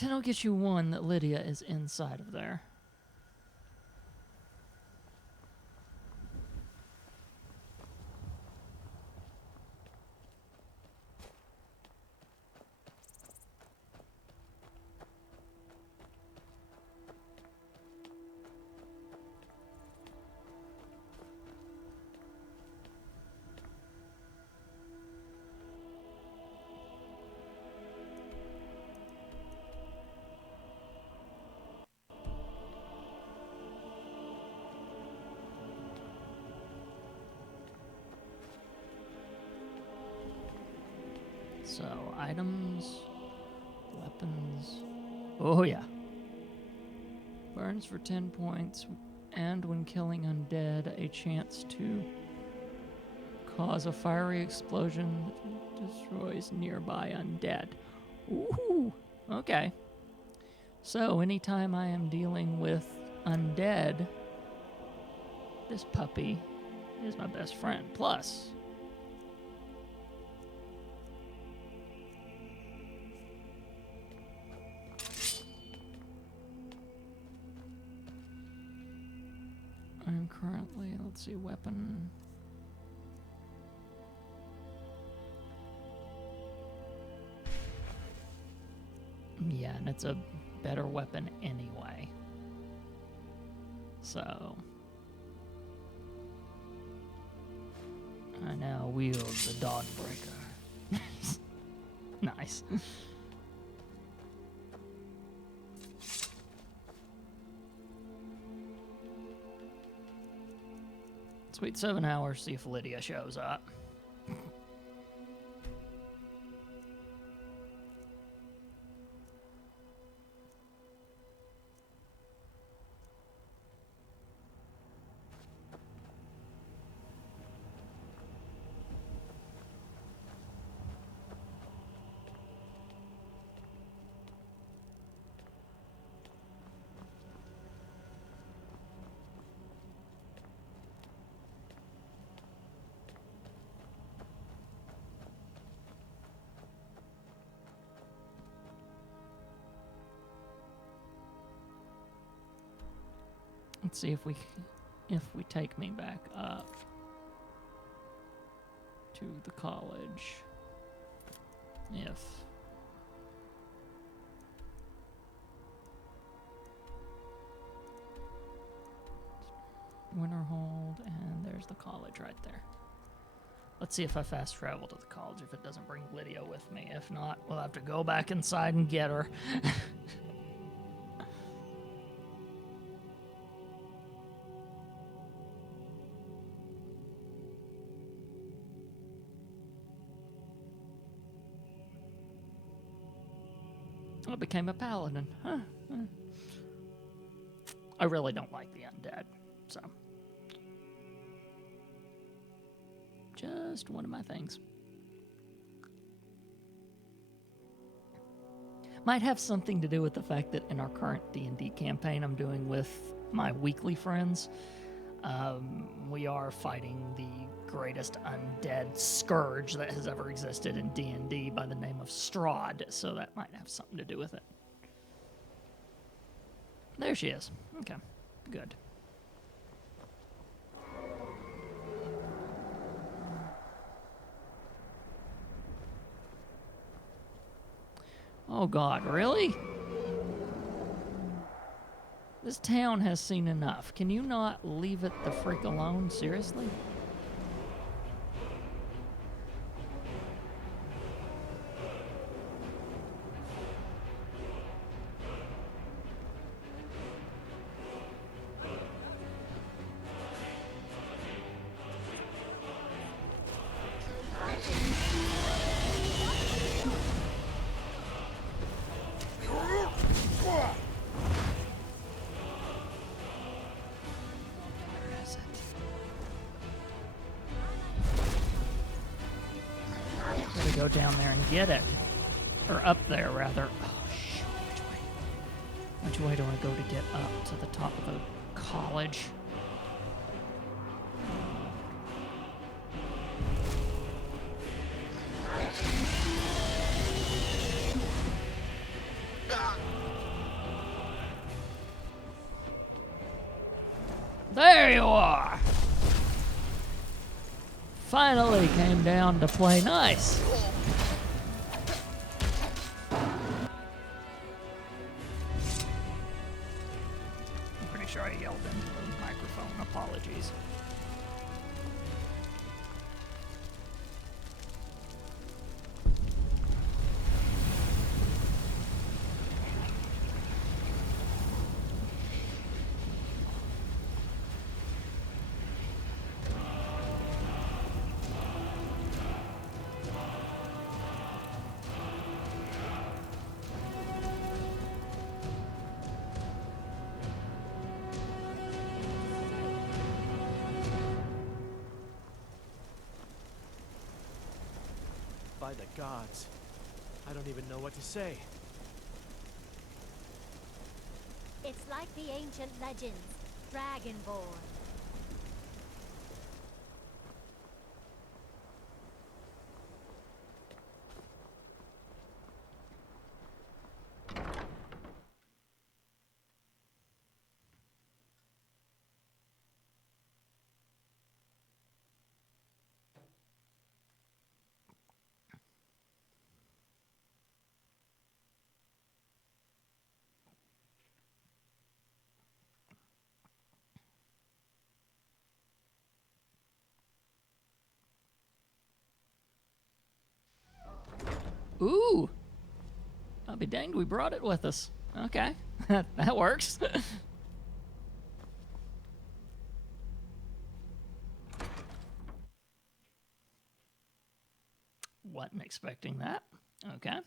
Then I'll get you one that Lydia is inside of there. So, items, weapons. Oh, yeah. Burns for 10 points, and when killing undead, a chance to cause a fiery explosion that destroys nearby undead. Ooh, okay. So, anytime I am dealing with undead, this puppy is my best friend. Plus, I'm currently, let's see, weapon. Yeah, and it's a better weapon anyway. So, I now wield the Dawnbreaker. Nice. Let's wait 7 hours, see if Lydia shows up. Let's see if we take me back up to the college. If Winterhold, and there's the college right there. Let's see if I fast travel to the college if it doesn't bring Lydia with me. If not, we'll have to go back inside and get her. I became a paladin. Huh. I really don't like the undead, so. Just one of my things. Might have something to do with the fact that in our current D&D campaign I'm doing with my weekly friends, we are fighting the greatest undead scourge that has ever existed in D&D by the name of Strahd, so that might have something to do with it. There she is. Okay, good. Oh God, really? This town has seen enough. Can you not leave it the freak alone? Seriously? Go down there and get it. Or up there, rather. Oh, shoot. Which way do I go to get up to the top of the college? There you are! Finally came down to play nice. I'm pretty sure I yelled into the microphone. Apologies. By the gods, I don't even know what to say. It's like the ancient legends, Dragonborn. Ooh! I'll be danged, we brought it with us. Okay, that works. Wasn't expecting that. Okay.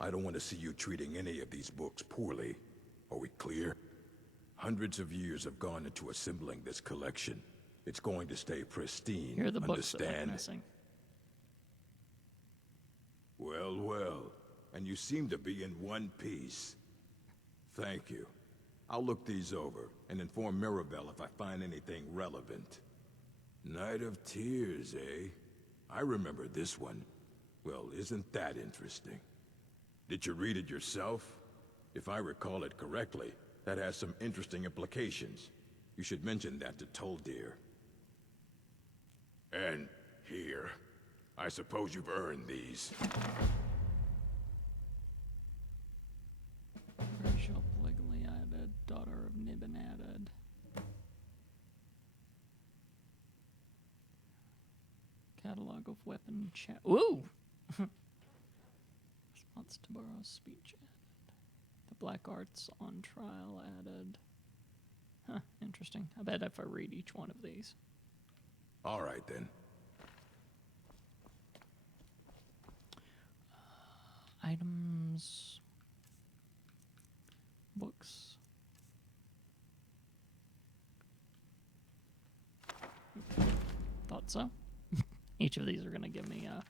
I don't want to see you treating any of these books poorly. Are we clear? Hundreds of years have gone into assembling this collection. It's going to stay pristine, Here are the books that went understand? missing. Well, well. And you seem to be in one piece. Thank you. I'll look these over and inform Mirabelle if I find anything relevant. Night of Tears, eh? I remember this one. Well, isn't that interesting? Did you read it yourself? If I recall it correctly, that has some interesting implications. You should mention that to Toldir. And here. I suppose you've earned these. Rachel Pligliadid, daughter of Nibinadad. Catalog of weapon chat. Ooh! Response to borrow speech added. The black arts on trial added. Huh, interesting. I bet if I read each one of these. All right, then. Items. Books. Thought so. Each of these are going to give me a...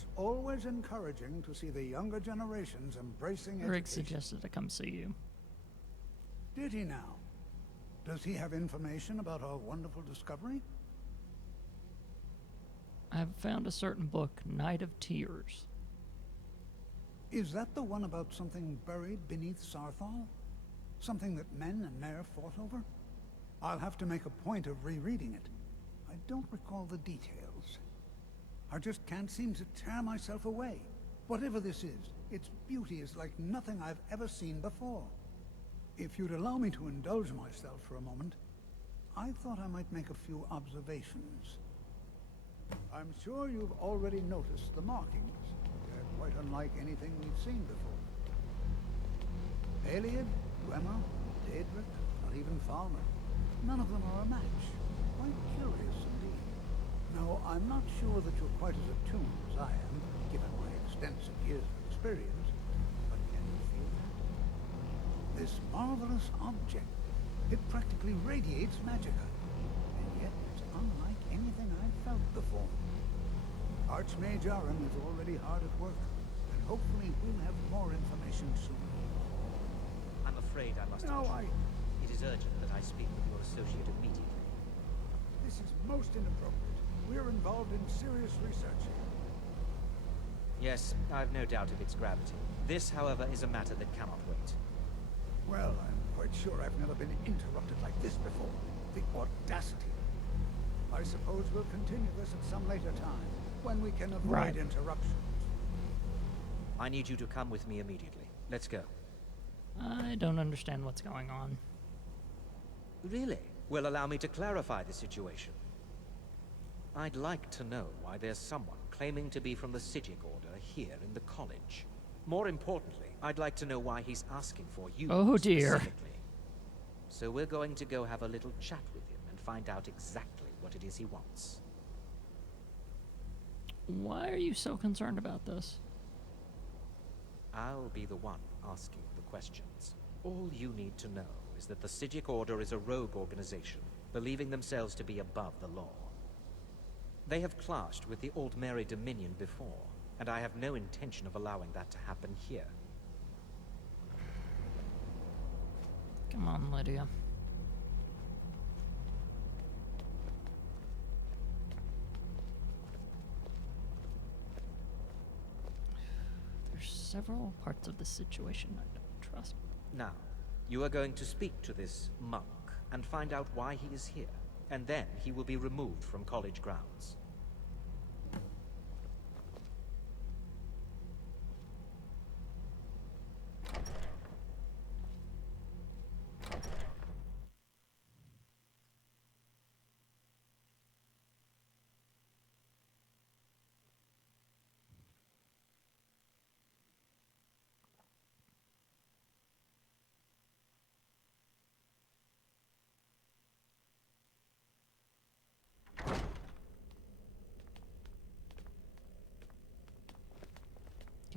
It's always encouraging to see the younger generations embracing Rick education. suggested to come see you. Did he now? Does he have information about our wonderful discovery? I have found a certain book, Night of Tears. Is that the one about something buried beneath Sarthal? Something that men and Mare fought over? I'll have to make a point of rereading it. I don't recall the details. I just can't seem to tear myself away. Whatever this is, its beauty is like nothing I've ever seen before. If you'd allow me to indulge myself for a moment, I thought I might make a few observations. I'm sure you've already noticed the markings. They're quite unlike anything we've seen before. Aliad, Dwemer, Daedric, not even Falmer. None of them are a match. Quite curious indeed. Now, I'm not sure that you're quite as attuned as I am, given my extensive years of experience, but can you feel that? This marvelous object, it practically radiates magicka, and yet it's unlike anything I've felt before. Archmage Aram is already hard at work, and hopefully we'll have more information soon. I'm afraid I must... No, It is urgent that I speak with your associate immediately. This is most inappropriate. We're involved in serious research here. Yes, I've no doubt of its gravity. This, however, is a matter that cannot wait. Well, I'm quite sure I've never been interrupted like this before. The audacity. I suppose we'll continue this at some later time, when we can avoid interruptions. I need you to come with me immediately. Let's go. I don't understand what's going on. Really? Well, allow me to clarify the situation. I'd like to know why there's someone claiming to be from the Psijic Order here in the college. More importantly, I'd like to know why he's asking for you specifically. So we're going to go have a little chat with him and find out exactly what it is he wants. Why are you so concerned about this? I'll be the one asking the questions. All you need to know is that the Psijic Order is a rogue organization, believing themselves to be above the law. They have clashed with the Old Mary Dominion before, and I have no intention of allowing that to happen here. Come on, Lydia. There's several parts of the situation I don't trust. Now, you are going to speak to this monk and find out why he is here, and then he will be removed from college grounds.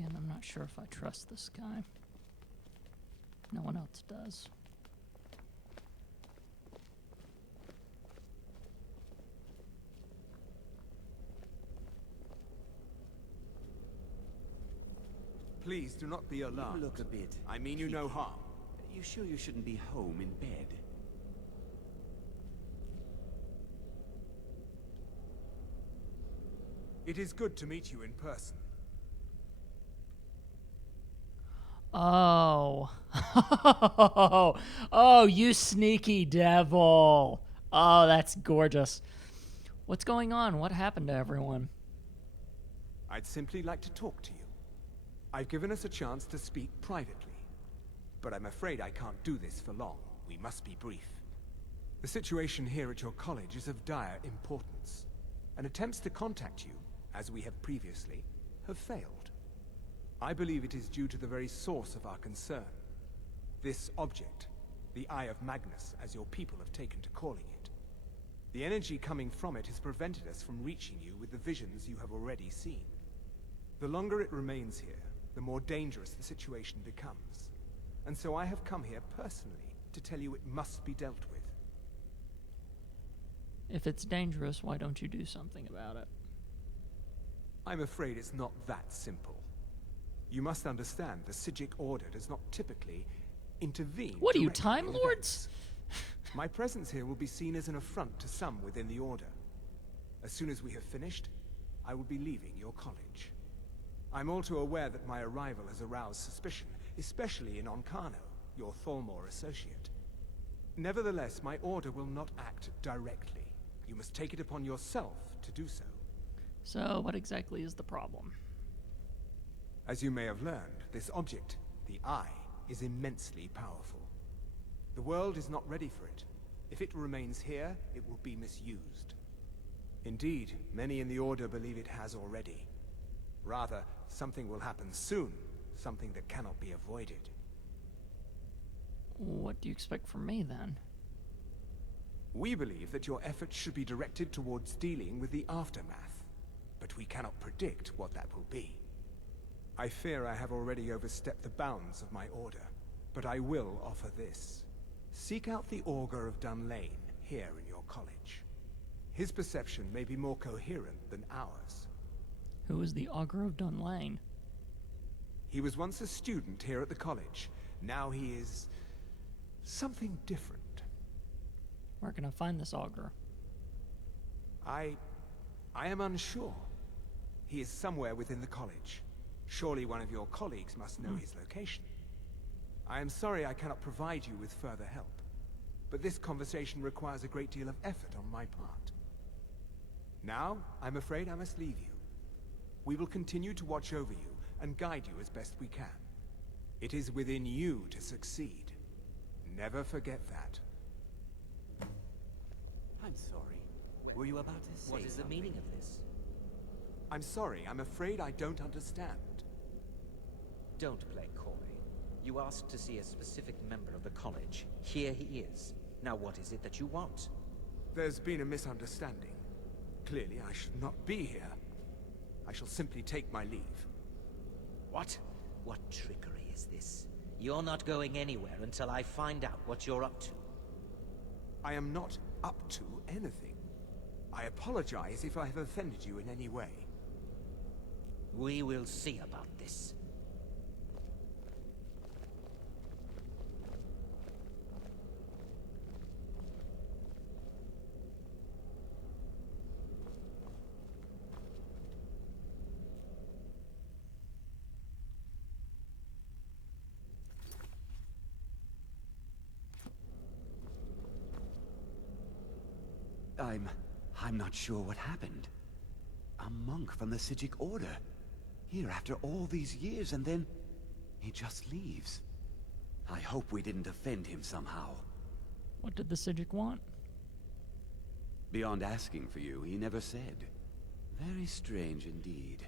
Again, I'm not sure if I trust this guy. No one else does. Please do not be alarmed. You look a bit... I mean you no harm. You sure you shouldn't be home in bed? It is good to meet you in person. Oh. Oh, you sneaky devil. Oh, that's gorgeous. What's going on? What happened to everyone? I'd simply like to talk to you. I've given us a chance to speak privately, but I'm afraid I can't do this for long. We must be brief. The situation here at your college is of dire importance, and attempts to contact you, as we have previously, have failed. I believe it is due to the very source of our concern. This object, the Eye of Magnus, as your people have taken to calling it. The energy coming from it has prevented us from reaching you with the visions you have already seen. The longer it remains here, the more dangerous the situation becomes. And so I have come here personally to tell you it must be dealt with. If it's dangerous, why don't you do something about it? I'm afraid it's not that simple. You must understand the Psijic Order does not typically intervene. What are you, directly Time in Lords? events. My presence here will be seen as an affront to some within the Order. As soon as we have finished, I will be leaving your college. I'm all too aware that my arrival has aroused suspicion, especially in Onkano, your Thalmor associate. Nevertheless, my order will not act directly. You must take it upon yourself to do so. So, what exactly is the problem? As you may have learned, this object, the Eye, is immensely powerful. The world is not ready for it. If it remains here, it will be misused. Indeed, many in the Order believe it has already. Rather, something will happen soon, something that cannot be avoided. What do you expect from me, then? We believe that your efforts should be directed towards dealing with the aftermath, but we cannot predict what that will be. I fear I have already overstepped the bounds of my order, but I will offer this. Seek out the Augur of Dunlane here in your college. His perception may be more coherent than ours. Who is the Augur of Dunlane? He was once a student here at the college. Now he is... something different. Where can I find this Augur? I am unsure. He is somewhere within the college. Surely one of your colleagues must know his location. I am sorry I cannot provide you with further help, but this conversation requires a great deal of effort on my part. Now, I'm afraid I must leave you. We will continue to watch over you and guide you as best we can. It is within you to succeed. Never forget that. I'm sorry. Were you about to say What is the something? meaning of this? I'm sorry, I'm afraid I don't understand. Don't play coy. You asked to see a specific member of the college. Here he is. Now what is it that you want? There's been a misunderstanding. Clearly, I should not be here. I shall simply take my leave. What? What trickery is this? You're not going anywhere until I find out what you're up to. I am not up to anything. I apologize if I have offended you in any way. We will see about this. I'm not sure what happened. A monk from the Psijic Order. Here after all these years, and then he just leaves. I hope we didn't offend him somehow. What did the Psijic want? Beyond asking for you, he never said. Very strange indeed.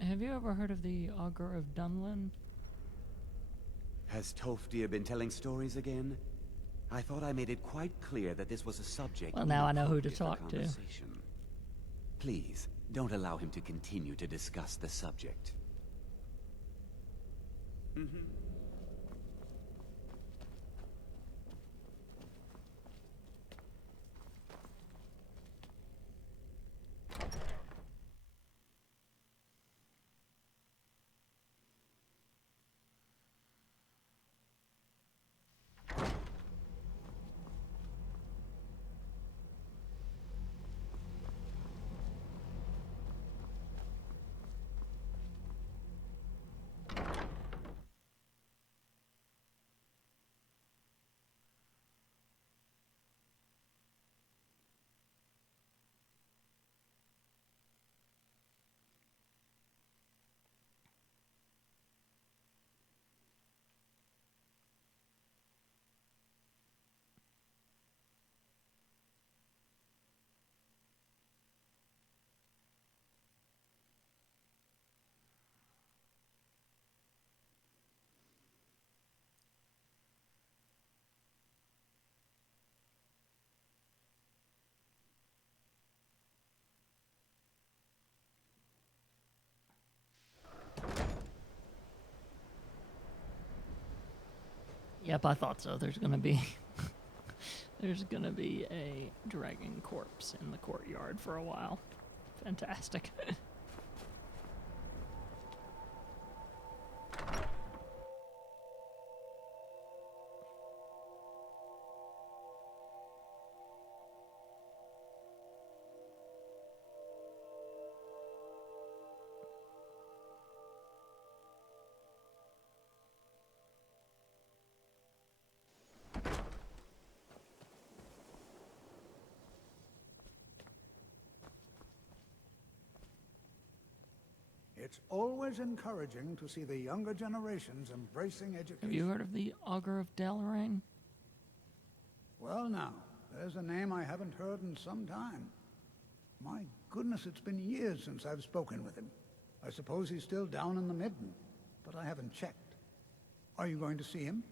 Have you ever heard of the Augur of Dunlane? Has Toftir been telling stories again? I thought I made it quite clear that this was a subject. Well, now I know who to inappropriate for talk to. conversation. Please, don't allow him to continue to discuss the subject. Yep, I thought so. There's gonna be there's gonna be a dragon corpse in the courtyard for a while. Fantastic. It's always encouraging to see the younger generations embracing education. Have you heard of the Augur of Delarain? Well now, there's a name I haven't heard in some time. My goodness, it's been years since I've spoken with him. I suppose he's still down in the Midden, but I haven't checked. Are you going to see him?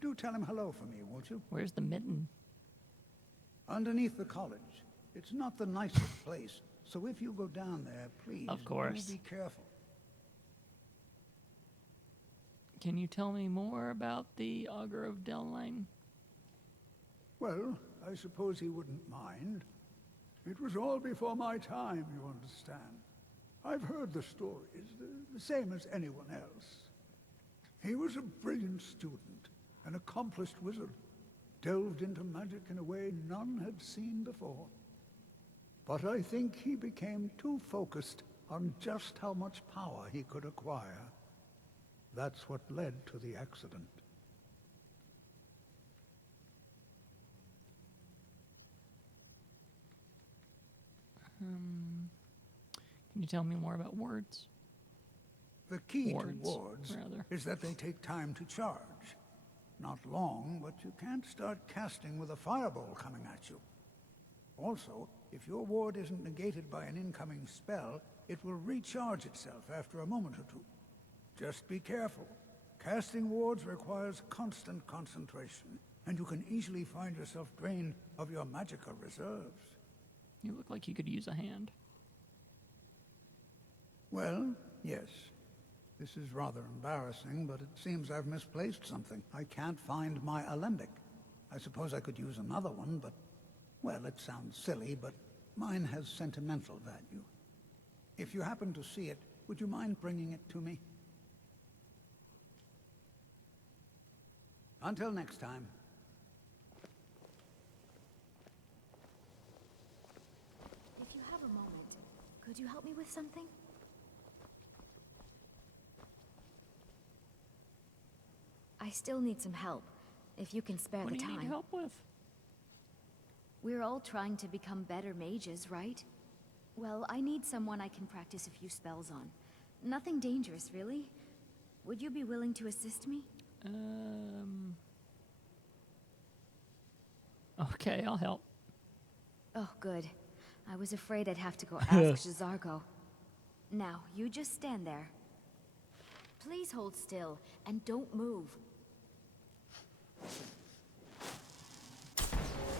Do tell him hello for me, won't you? Where's the Midden? Underneath the college. It's not the nicest place, so if you go down there, please, Of course. do be careful. Can you tell me more about the Augur of Delarain? Well, I suppose he wouldn't mind. It was all before my time, you understand. I've heard the stories, the same as anyone else. He was a brilliant student, an accomplished wizard, delved into magic in a way none had seen before. But I think he became too focused on just how much power he could acquire. That's what led to the accident. Can you tell me more about wards? The key Wards, to wards rather. is that they take time to charge. Not long, but you can't start casting with a fireball coming at you. Also, if your ward isn't negated by an incoming spell, it will recharge itself after a moment or two. Just be careful. Casting wards requires constant concentration, and you can easily find yourself drained of your magicka reserves. You look like you could use a hand. Well, yes. This is rather embarrassing, but it seems I've misplaced something. I can't find my alembic. I suppose I could use another one, but, well, it sounds silly, but mine has sentimental value. If you happen to see it, would you mind bringing it to me? Until next time. If you have a moment, could you help me with something? I still need some help, if you can spare What the do you time. need help with? We're all trying to become better mages, right? Well, I need someone I can practice a few spells on. Nothing dangerous, really. Would you be willing to assist me? Okay, I'll help. Oh, good. I was afraid I'd have to go ask J'zargo. Now, you just stand there. Please hold still, and don't move.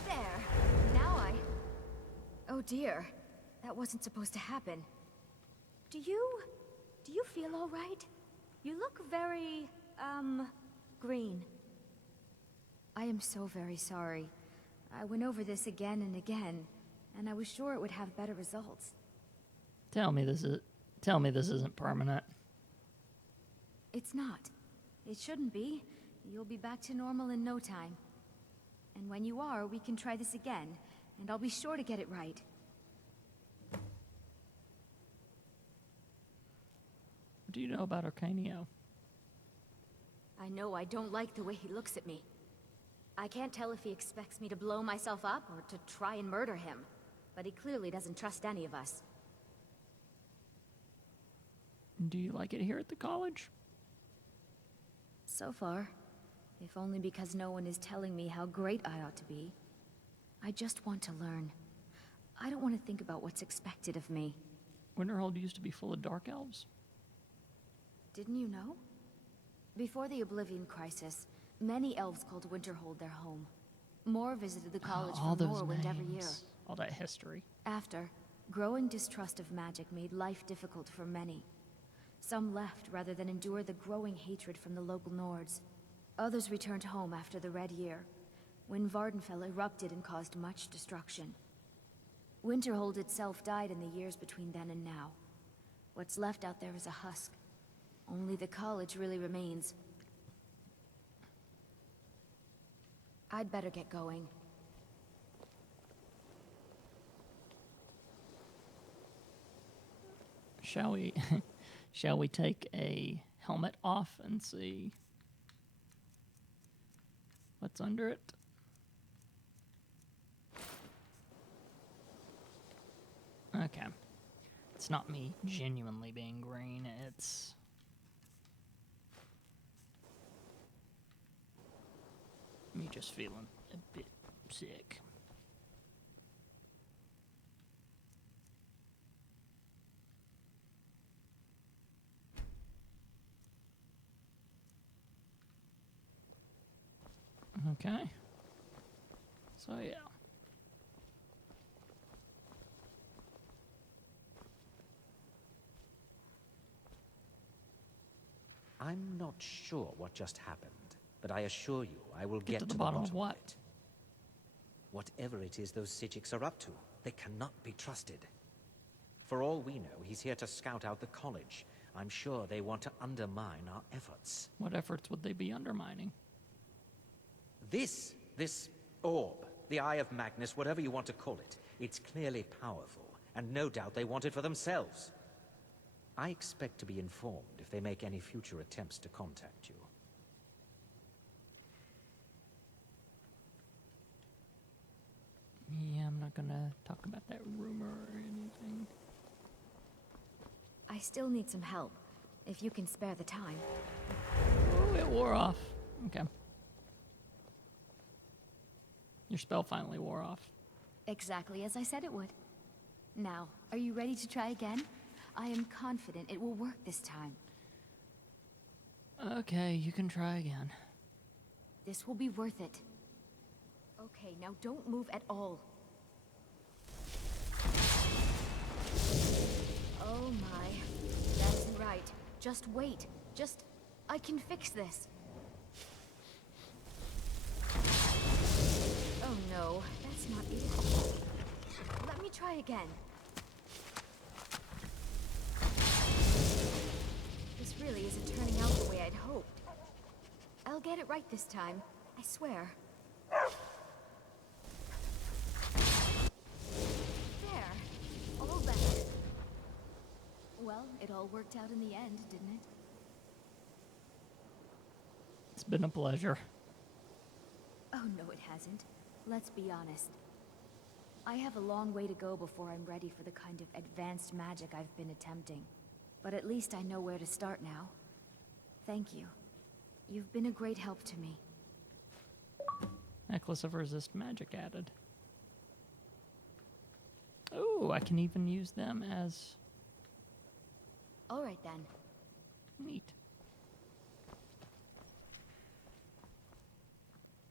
There. Now Oh dear. That wasn't supposed to happen. Do you feel all right? You look very Green. I am so very sorry. I went over this again and again, and I was sure it would have better results. Tell me this isn't permanent. It's not. It shouldn't be. You'll be back to normal in no time. And when you are, we can try this again, and I'll be sure to get it right. What do you know about Arcanio? I know I don't like the way he looks at me. I can't tell if he expects me to blow myself up or to try and murder him, but he clearly doesn't trust any of us. Do you like it here at the college? So far. If only because no one is telling me how great I ought to be. I just want to learn. I don't want to think about what's expected of me. Winterhold used to be full of dark elves. Didn't you know? Before the Oblivion Crisis, many elves called Winterhold their home. More visited the college All from those Morrowind every year. names. All that history. After, growing distrust of magic made life difficult for many. Some left rather than endure the growing hatred from the local Nords. Others returned home after the Red Year, when Vardenfell erupted and caused much destruction. Winterhold itself died in the years between then and now. What's left out there is a husk. Only the college really remains. I'd better get going. Shall we shall we take a helmet off and see what's under it? Okay. It's not me genuinely being green, it's me just feeling a bit sick. Okay. So yeah. I'm not sure what just happened, but I assure you I will get to the bottom of what? it. Whatever it is those Psijics are up to, they cannot be trusted. For all we know, he's here to scout out the college. I'm sure they want to undermine our efforts. What efforts would they be undermining? This orb, the Eye of Magnus, whatever you want to call it, it's clearly powerful, and no doubt they want it for themselves. I expect to be informed if they make any future attempts to contact you. Yeah, I'm not gonna talk about that rumor or anything. I still need some help, if you can spare the time. Oh, it wore off. Okay. Your spell finally wore off. Exactly as I said it would. Now, are you ready to try again? I am confident it will work this time. Okay, you can try again. This will be worth it. Okay, now don't move at all. Oh my. That isn't right. Just wait. I can fix this. Oh no, that's not it. Let me try again. This really isn't turning out the way I'd hoped. I'll get it right this time, I swear. There. All better. Well, it all worked out in the end, didn't it? It's been a pleasure. Oh no, it hasn't. Let's be honest. I have a long way to go before I'm ready for the kind of advanced magic I've been attempting. But at least I know where to start now. Thank you. You've been a great help to me. Necklace of Resist Magic added. Oh, I can even use them as... Alright then. Neat.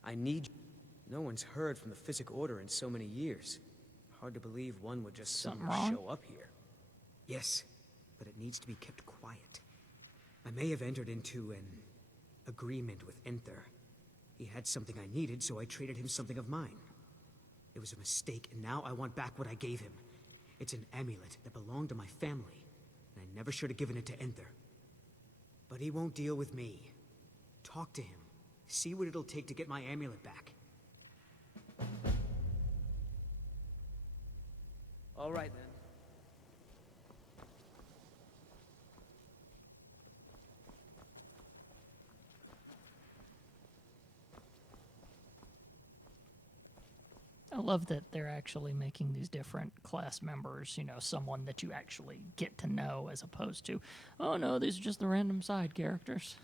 I need... No one's heard from the Physic Order in so many years. Hard to believe one would just Something suddenly wrong? show up here. Yes, but it needs to be kept quiet. I may have entered into an agreement with Enther. He had something I needed, so I traded him something of mine. It was a mistake, and now I want back what I gave him. It's an amulet that belonged to my family, and I never should have given it to Enther. But he won't deal with me. Talk to him. See what it'll take to get my amulet back. All right, then. I love that they're actually making these different class members, you know, someone that you actually get to know as opposed to, oh no, these are just the random side characters.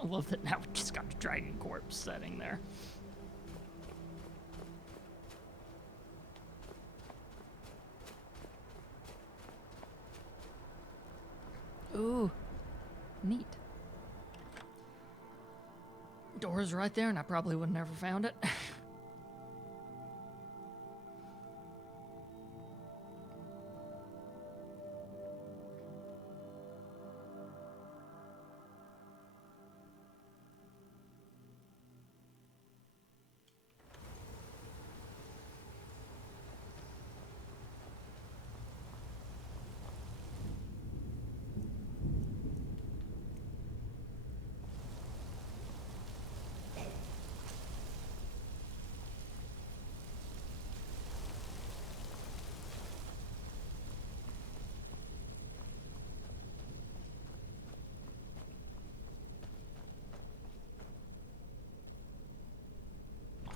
I love that now we just got the dragon corpse setting there. Ooh, neat. Door's right there, and I probably would have never found it.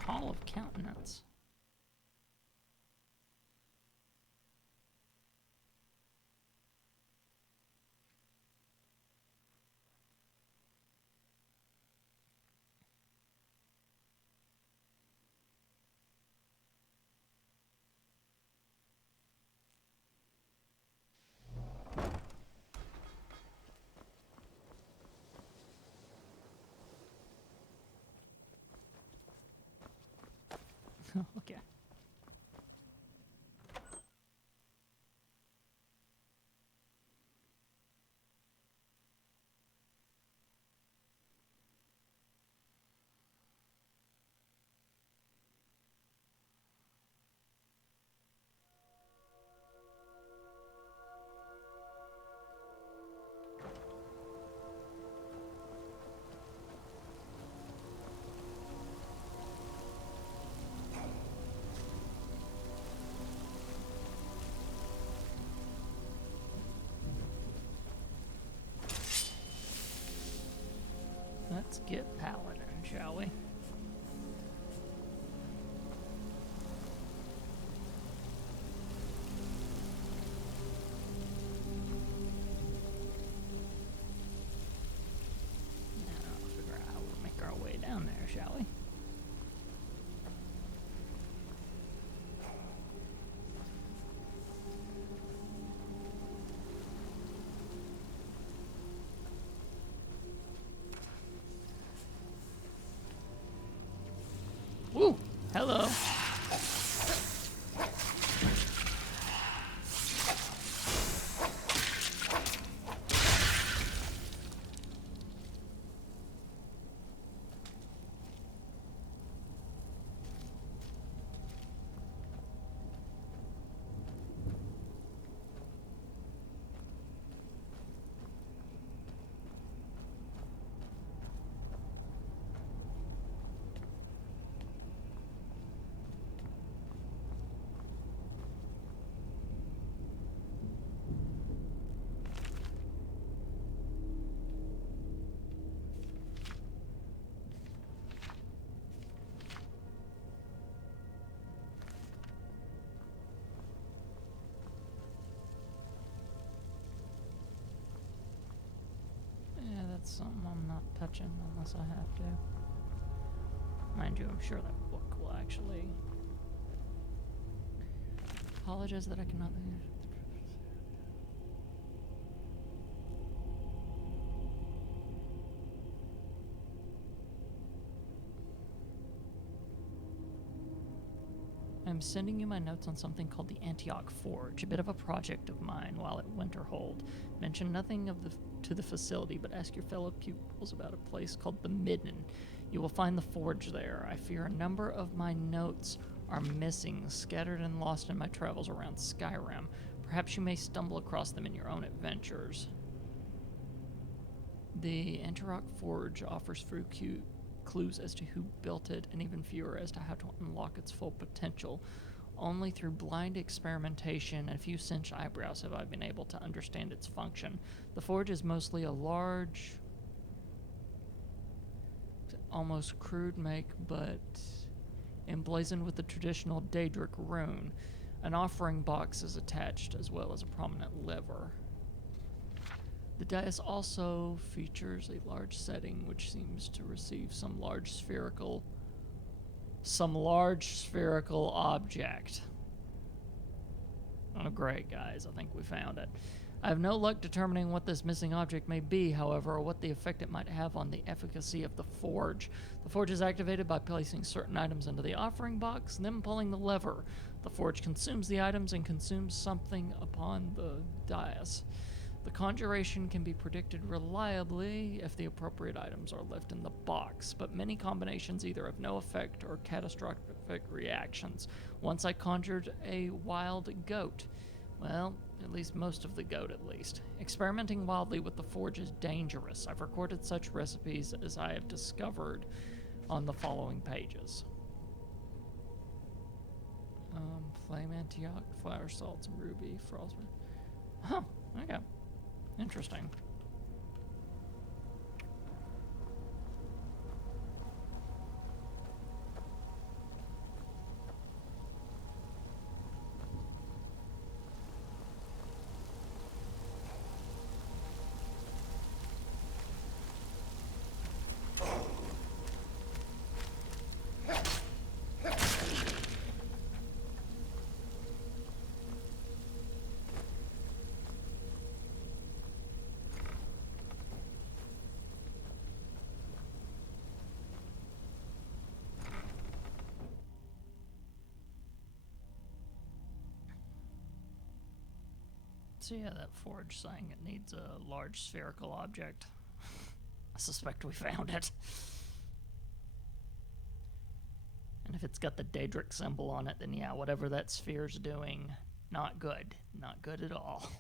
Hall of Countenance. Okay. Let's get Paladin, shall we? Now, figure out how we'll make our way down there, shall we? Woo! Hello. That's something I'm not touching unless I have to. Mind you, I'm sure that book will actually apologize that I cannot. I'm sending you my notes on something called the Antioch Forge, a bit of a project of mine while at Winterhold. Mention nothing to the facility, but ask your fellow pupils about a place called the Midden. You will find the forge there. I fear a number of my notes are missing, scattered and lost in my travels around Skyrim. Perhaps you may stumble across them in your own adventures. The Antioch Forge offers few clues as to who built it, and even fewer as to how to unlock its full potential. Only through blind experimentation and a few cinched eyebrows have I been able to understand its function. The forge is mostly a large, almost crude make, but emblazoned with the traditional Daedric rune. An offering box is attached, as well as a prominent lever. The dais also features a large setting which seems to receive some large spherical object. Oh great, guys, I think we found it. I have no luck determining what this missing object may be, however, or what the effect it might have on the efficacy of the forge. The forge is activated by placing certain items into the offering box, and then pulling the lever. The forge consumes the items and consumes something upon the dais. The conjuration can be predicted reliably if the appropriate items are left in the box, but many combinations either have no effect or catastrophic reactions. Once I conjured a wild goat. Well, at least most of the goat at least. Experimenting wildly with the forge is dangerous. I've recorded such recipes as I have discovered on the following pages. Flame Antioch, flower salts, and ruby, frostman. Oh, okay. Interesting. So yeah, that forge saying it needs a large spherical object. I suspect we found it. And if it's got the Daedric symbol on it, then yeah, whatever that sphere's doing, not good. Not good at all.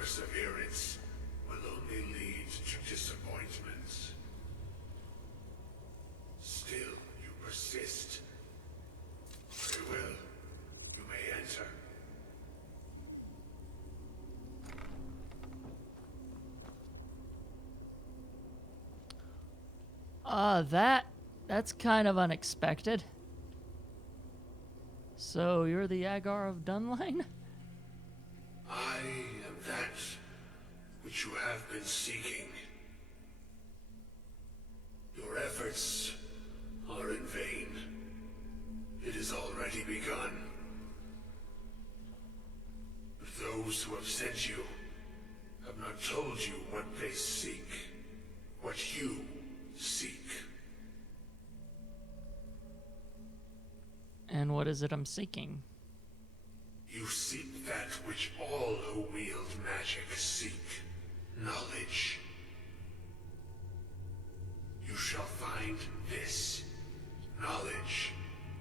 Perseverance will only lead to disappointments. Still, you persist. Very well. You may enter. That's kind of unexpected. So you're the Agar of Dunlane? I am that which you have been seeking. Your efforts are in vain. It has already begun. But those who have sent you have not told you what they seek, what you seek. And what is it I'm seeking? You seek that which all who wield magic seek. Knowledge. You shall find this. Knowledge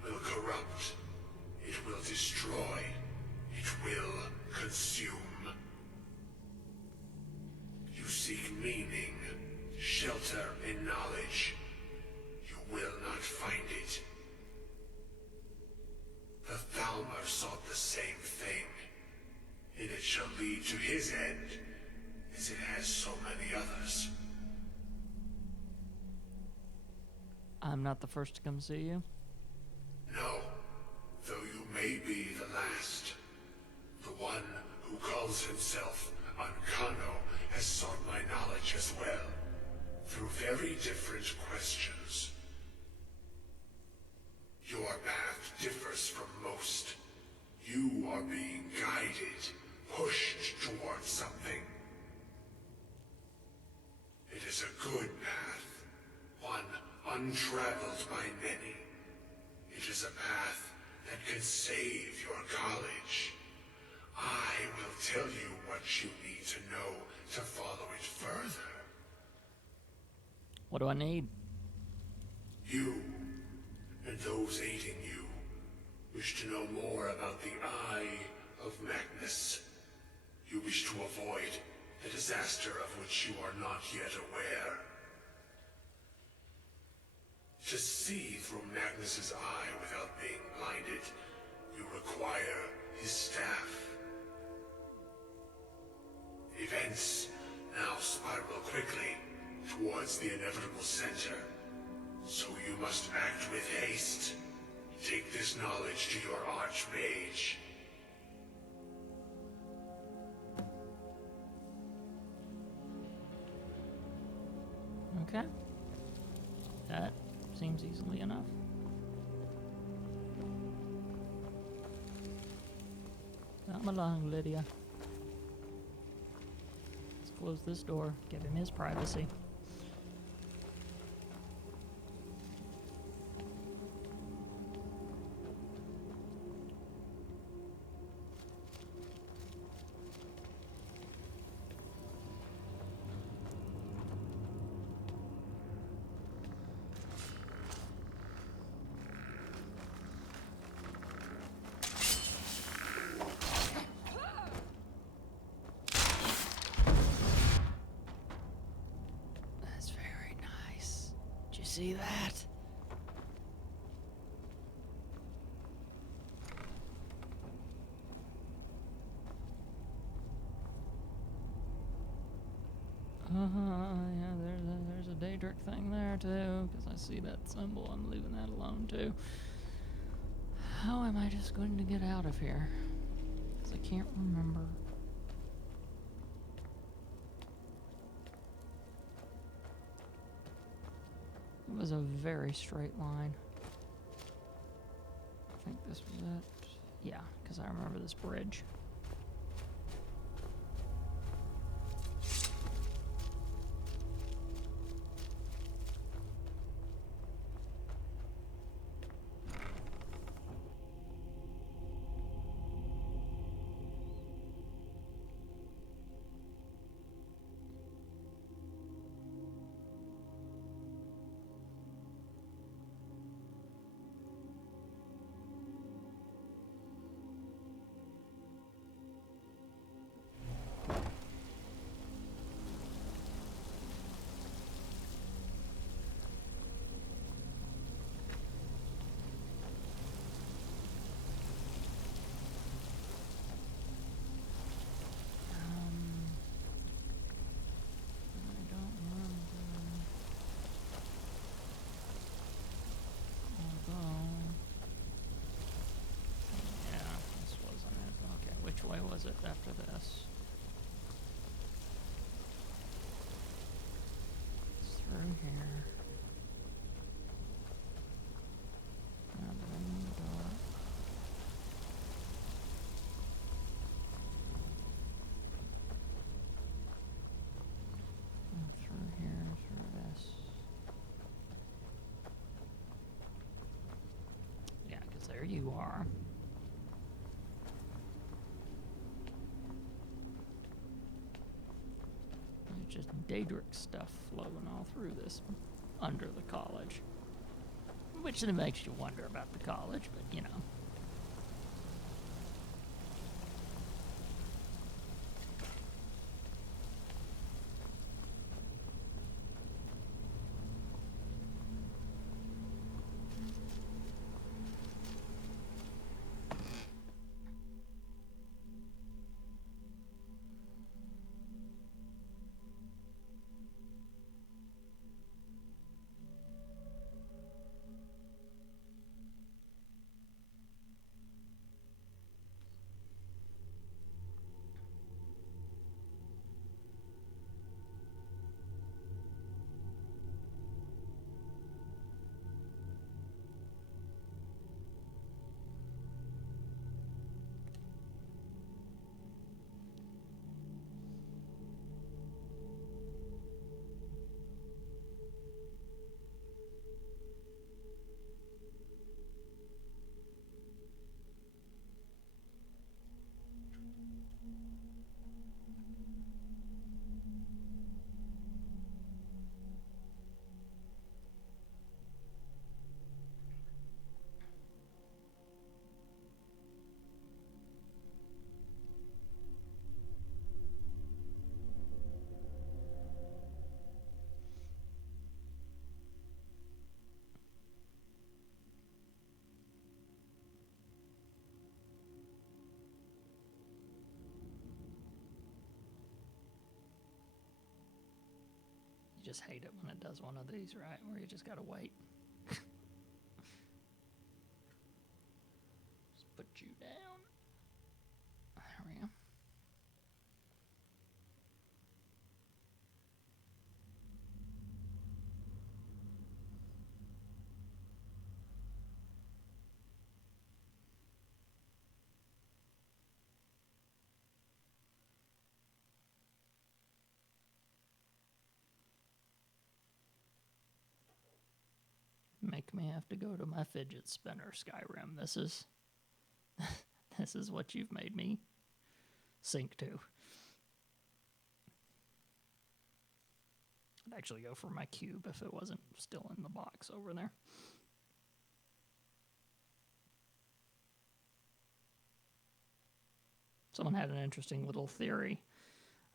will corrupt. It will destroy. It will consume. You seek meaning, shelter in knowledge. You will not find it. The Thalmor sought the same thing, and it shall lead to his end, as it has so many others. I'm not the first to come see you? No, though you may be the last. The one who calls calls himself Ankano has sought my knowledge as well, through very different questions. Your path differs from most. You are being guided, pushed towards something. It is a good path, one untraveled by many. It is a path that can save your college. I will tell you what you need to know to follow it further. What do I need? You, and those aiding you, wish to know more about the Eye of Magnus. You wish to avoid the disaster of which you are not yet aware. To see through Magnus's eye without being blinded, you require his staff. Events now spiral quickly towards the inevitable center, so you must act with haste. Take this knowledge to your archmage. Okay. That seems easily enough. Come along, Lydia. Let's close this door, give him his privacy. See that? Yeah, there's a Daedric thing there too, because I see that symbol. I'm leaving that alone too. How am I just going to get out of here? Because I can't remember. It was a very straight line. I think this was it. Yeah, because I remember this bridge. Which way was it after this? It's through here. And then the door. And through here, through this. Yeah, because there you are. Just Daedric stuff flowing all through this under the college. Which then makes you wonder about the college, but you know. just hate it when it does one of these, right? Where you just gotta wait. Just put you down. There we go. Make me have to go to my fidget spinner, Skyrim. This is this is what you've made me sink to. I'd actually go for my cube if it wasn't still in the box over there. Someone had an interesting little theory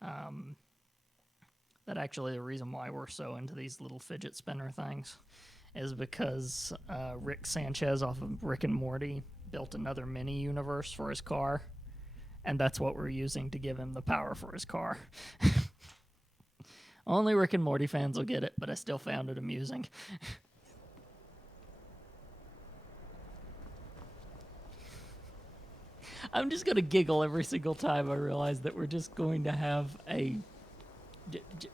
that actually the reason why we're so into these little fidget spinner things is because Rick Sanchez off of Rick and Morty built another mini universe for his car, and that's what we're using to give him the power for his car. Only Rick and Morty fans will get it, but I still found it amusing. I'm just going to giggle every single time I realize that we're just going to have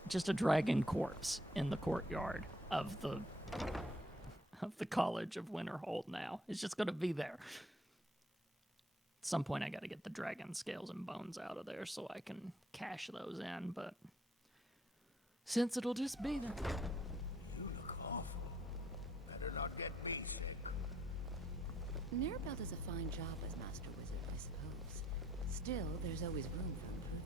just a dragon corpse in the courtyard of the College of Winterhold now. It's just going to be there. At some point I got to get the dragon scales and bones out of there so I can cash those in, but since it'll just be there. You look awful. Better not get me sick. Mirabelle does a fine job as Master Wizard, I suppose. Still, there's always room for improvement.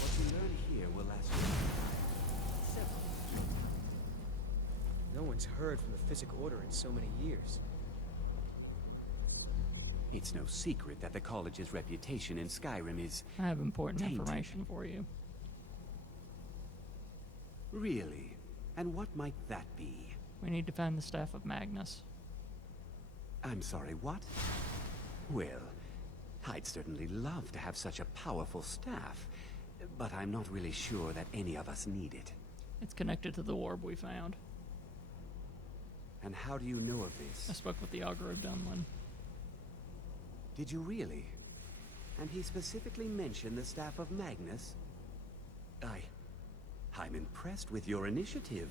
What we learn here will last several. No one's heard from the Physic Order in so many years. It's no secret that the college's reputation in Skyrim is I have important tainted. information for you. Really? And what might that be? We need to find the Staff of Magnus. I'm sorry, what? Well, I'd certainly love to have such a powerful staff, but I'm not really sure that any of us need it. It's connected to the orb we found. And how do you know of this? I spoke with the Augur of Dunlin. Did you really? And he specifically mentioned the Staff of Magnus? I'm impressed with your initiative.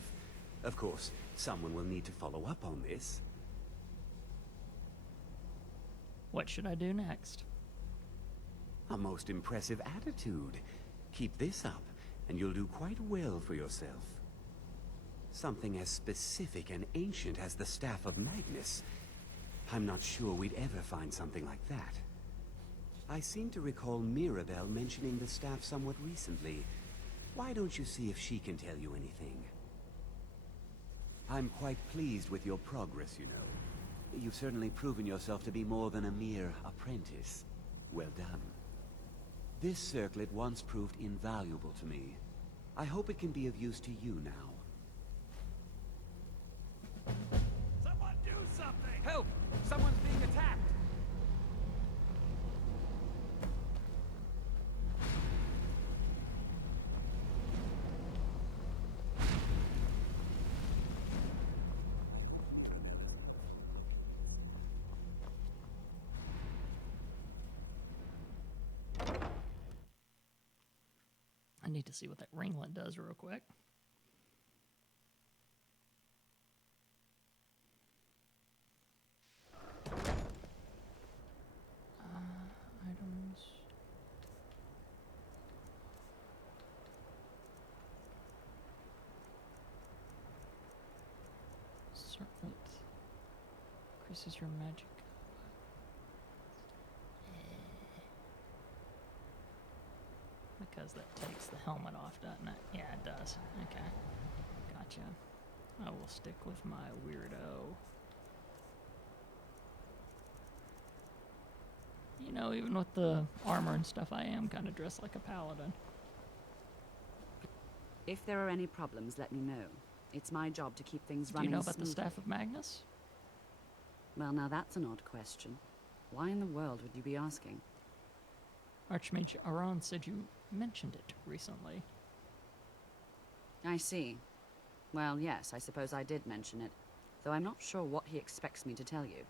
Of course, someone will need to follow up on this. What should I do next? A most impressive attitude. Keep this up, and you'll do quite well for yourself. Something as specific and ancient as the Staff of Magnus. I'm not sure we'd ever find something like that. I seem to recall Mirabelle mentioning the staff somewhat recently. Why don't you see if she can tell you anything? I'm quite pleased with your progress, you know. You've certainly proven yourself to be more than a mere apprentice. Well done. This circlet once proved invaluable to me. I hope it can be of use to you now. Someone do something! Help! Someone's being attacked! I need to see what that ringlet does real quick. Items. Circlet. Increases your magic. Because that takes the helmet off, doesn't it? Yeah, it does. Okay. Gotcha. I will stick with my weirdo. You know, even with the armor and stuff, I am kind of dressed like a paladin. If there are any problems, let me know. It's my job to keep things Do you running know about the smoothly. Staff of Magnus? Well, now that's an odd question. Why in the world would you be asking? Archmage Aron said you mentioned it recently. I see. Well, yes, I suppose I did mention it, though I'm not sure what he expects me to tell you.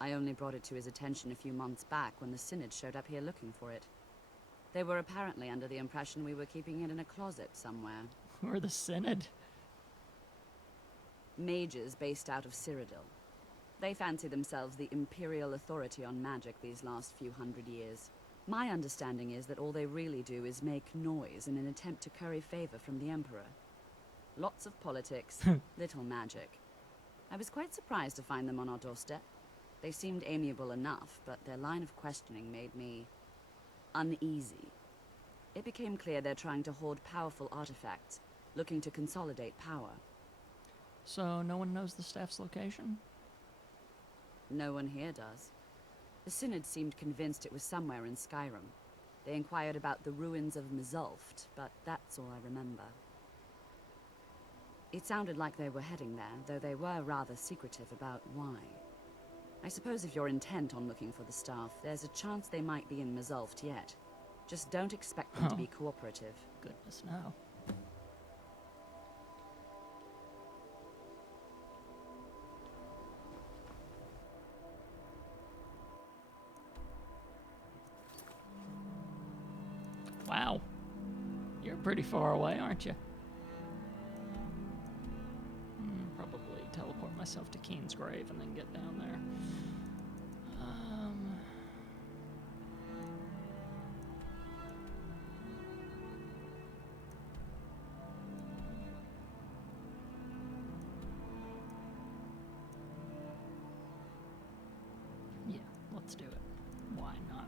I only brought it to his attention a few months back when the Synod showed up here looking for it. They were apparently under the impression we were keeping it in a closet somewhere. Who are the Synod? Mages based out of Cyrodiil. They fancy themselves the imperial authority on magic these last few hundred years. My understanding is that all they really do is make noise in an attempt to curry favor from the Emperor. Lots of politics, little magic. I was quite surprised to find them on our doorstep. They seemed amiable enough, but their line of questioning made me uneasy. It became clear they're trying to hoard powerful artifacts, looking to consolidate power. So no one knows the staff's location? No one here does. The Synod seemed convinced it was somewhere in Skyrim. They inquired about the ruins of Mzulft, but that's all I remember. It sounded like they were heading there, though they were rather secretive about why. I suppose if you're intent on looking for the staff, there's a chance they might be in Mzulft yet. Just don't expect them to be cooperative. Goodness, no. Wow. You're pretty far away, aren't you? Probably teleport myself to Keen's grave and then get down there. Yeah, let's do it. Why not?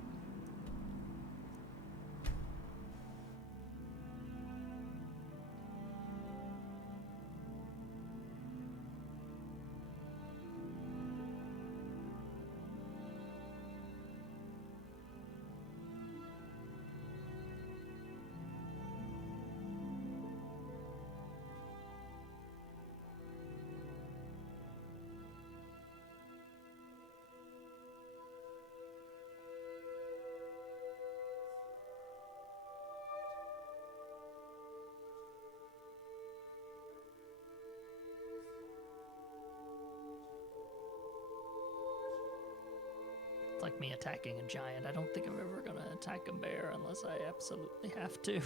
It's like me attacking a giant. I don't think I'm ever gonna attack a bear unless I absolutely have to.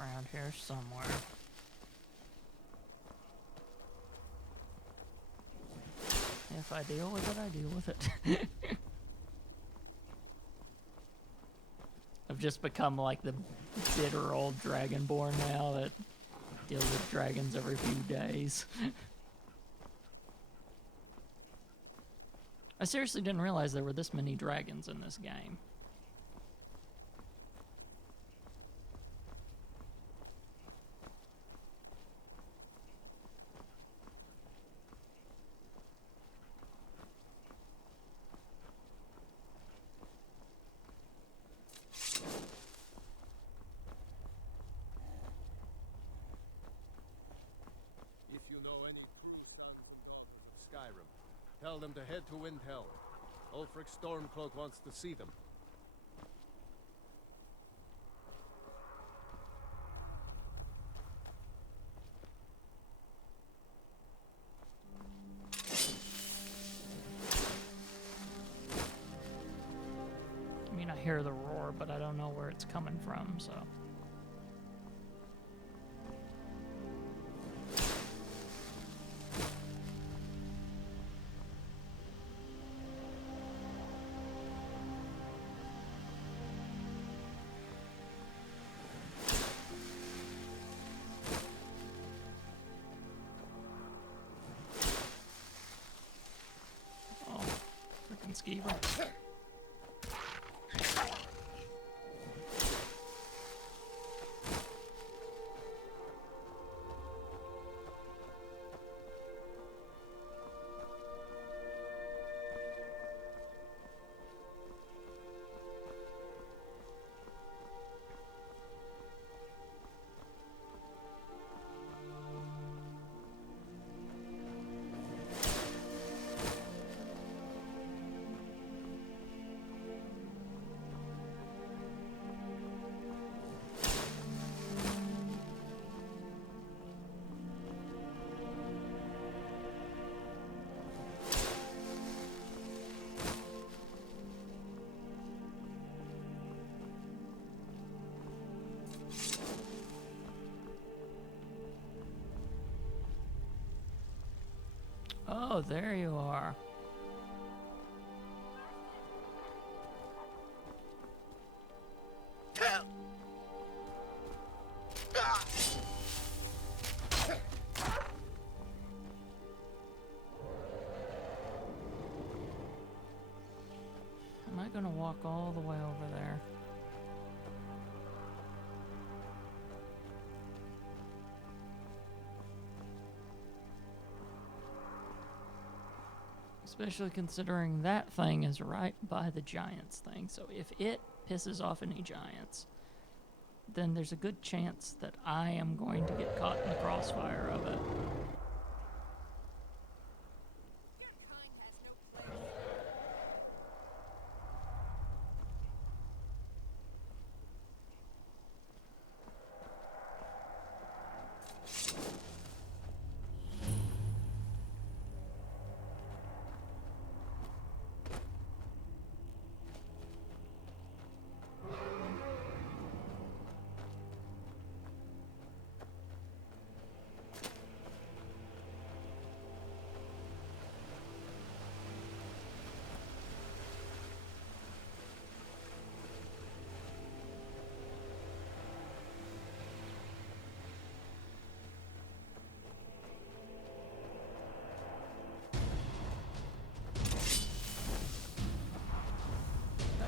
Around here somewhere. If I deal with it, I deal with it. I've just become like the bitter old dragonborn now that deals with dragons every few days. I seriously didn't realize there were this many dragons in this game. Skyrim. Tell them to head to Windhelm. Ulfric Stormcloak wants to see them. I mean, I hear the roar, but I don't know where it's coming from, so... Skeever. Oh, there you are. Am I gonna walk all the way over there? Especially considering that thing is right by the giants thing. So if it pisses off any giants, then there's a good chance that I am going to get caught in the crossfire of it.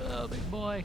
Hello, big boy.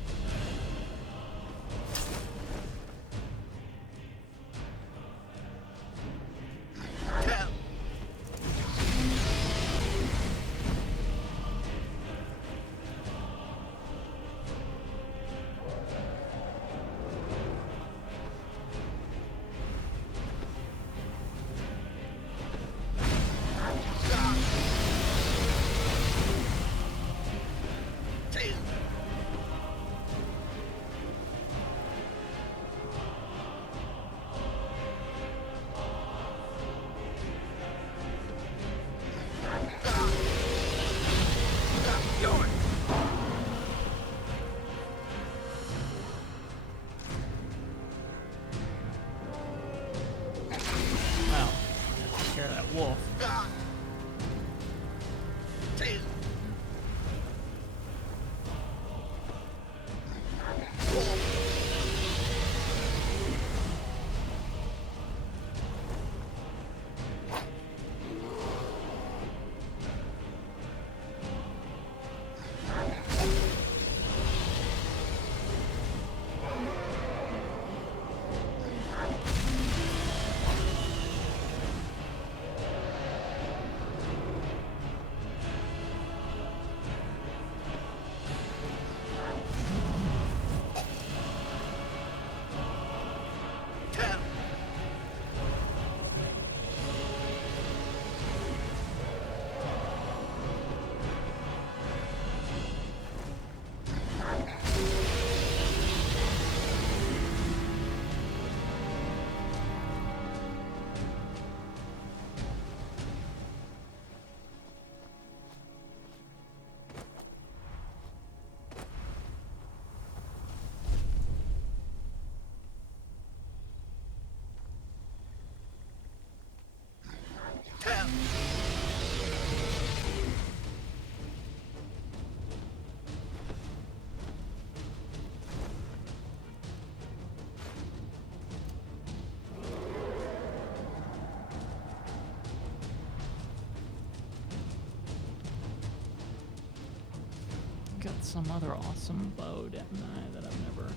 some other awesome bow, didn't I, that I've never...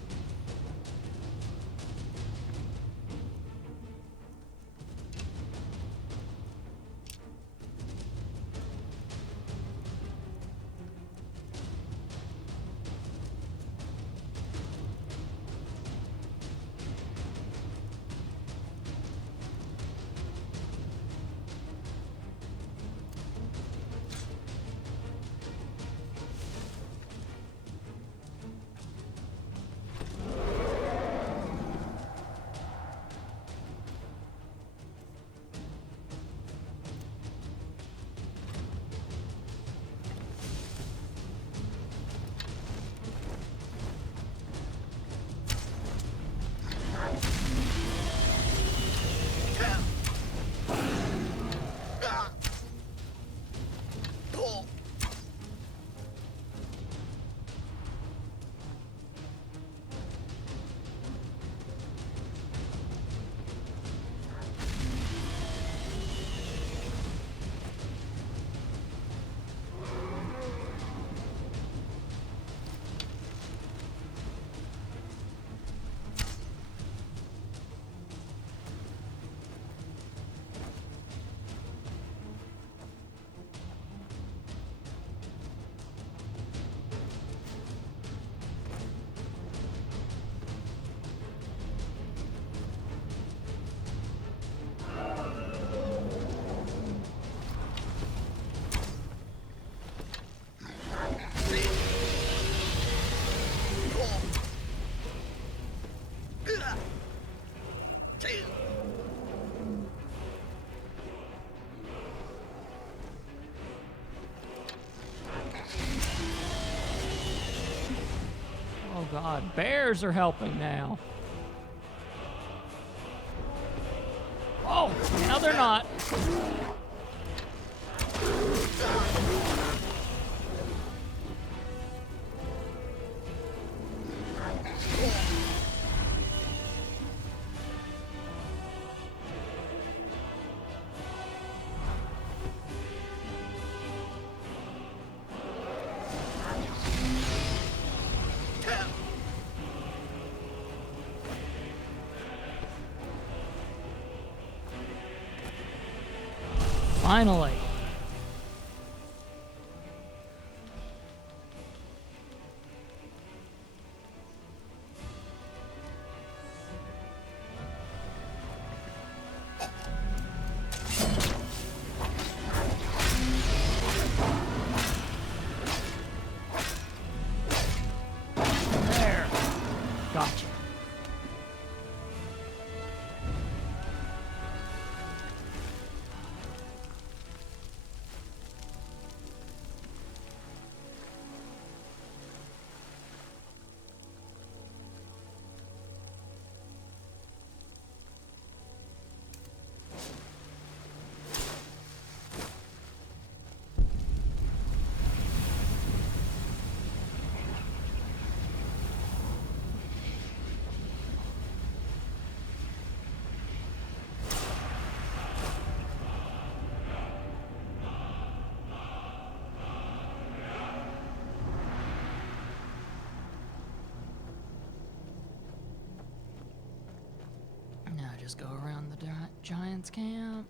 Oh god, bears are helping now. Oh, now they're not. Finally. There. Gotcha. Now just go around the Giants camp.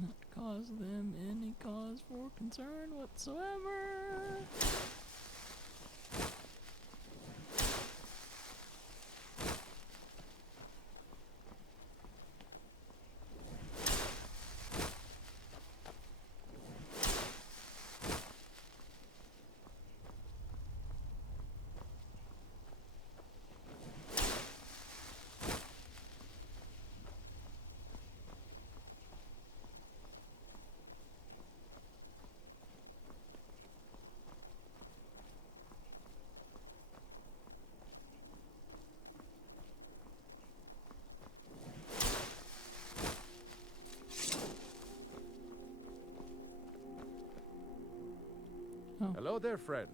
Not cause them any cause for concern whatsoever. Oh. Hello there, friend.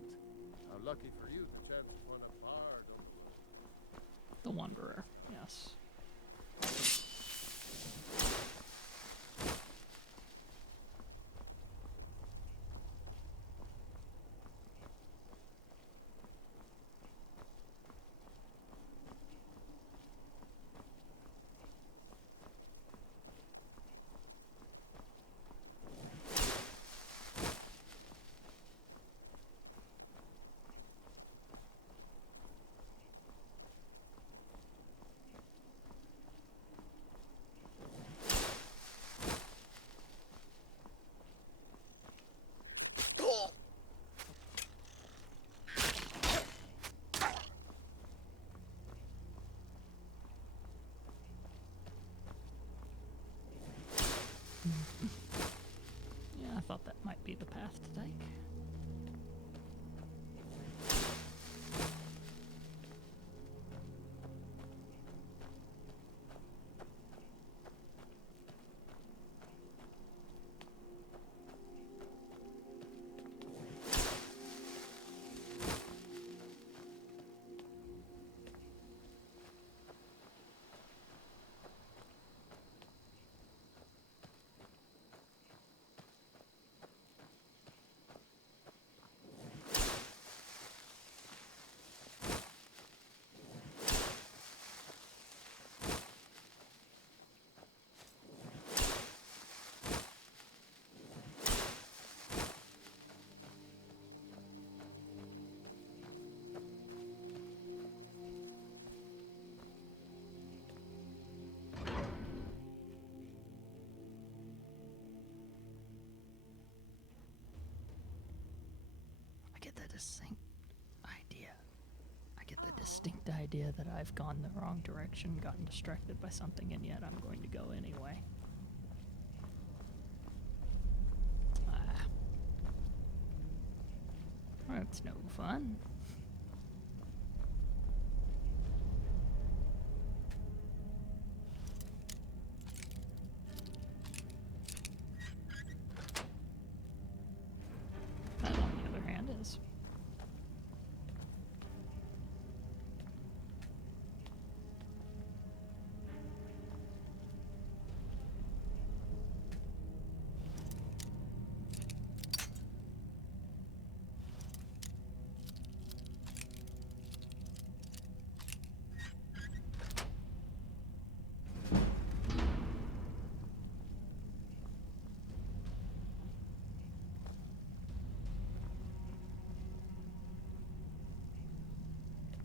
How lucky for you to chance upon a bard. The Wanderer, yes. thought that might be the path to take. I get the distinct idea that I've gone the wrong direction, gotten distracted by something, and yet I'm going to go anyway. That's no fun. That, on the other hand, is.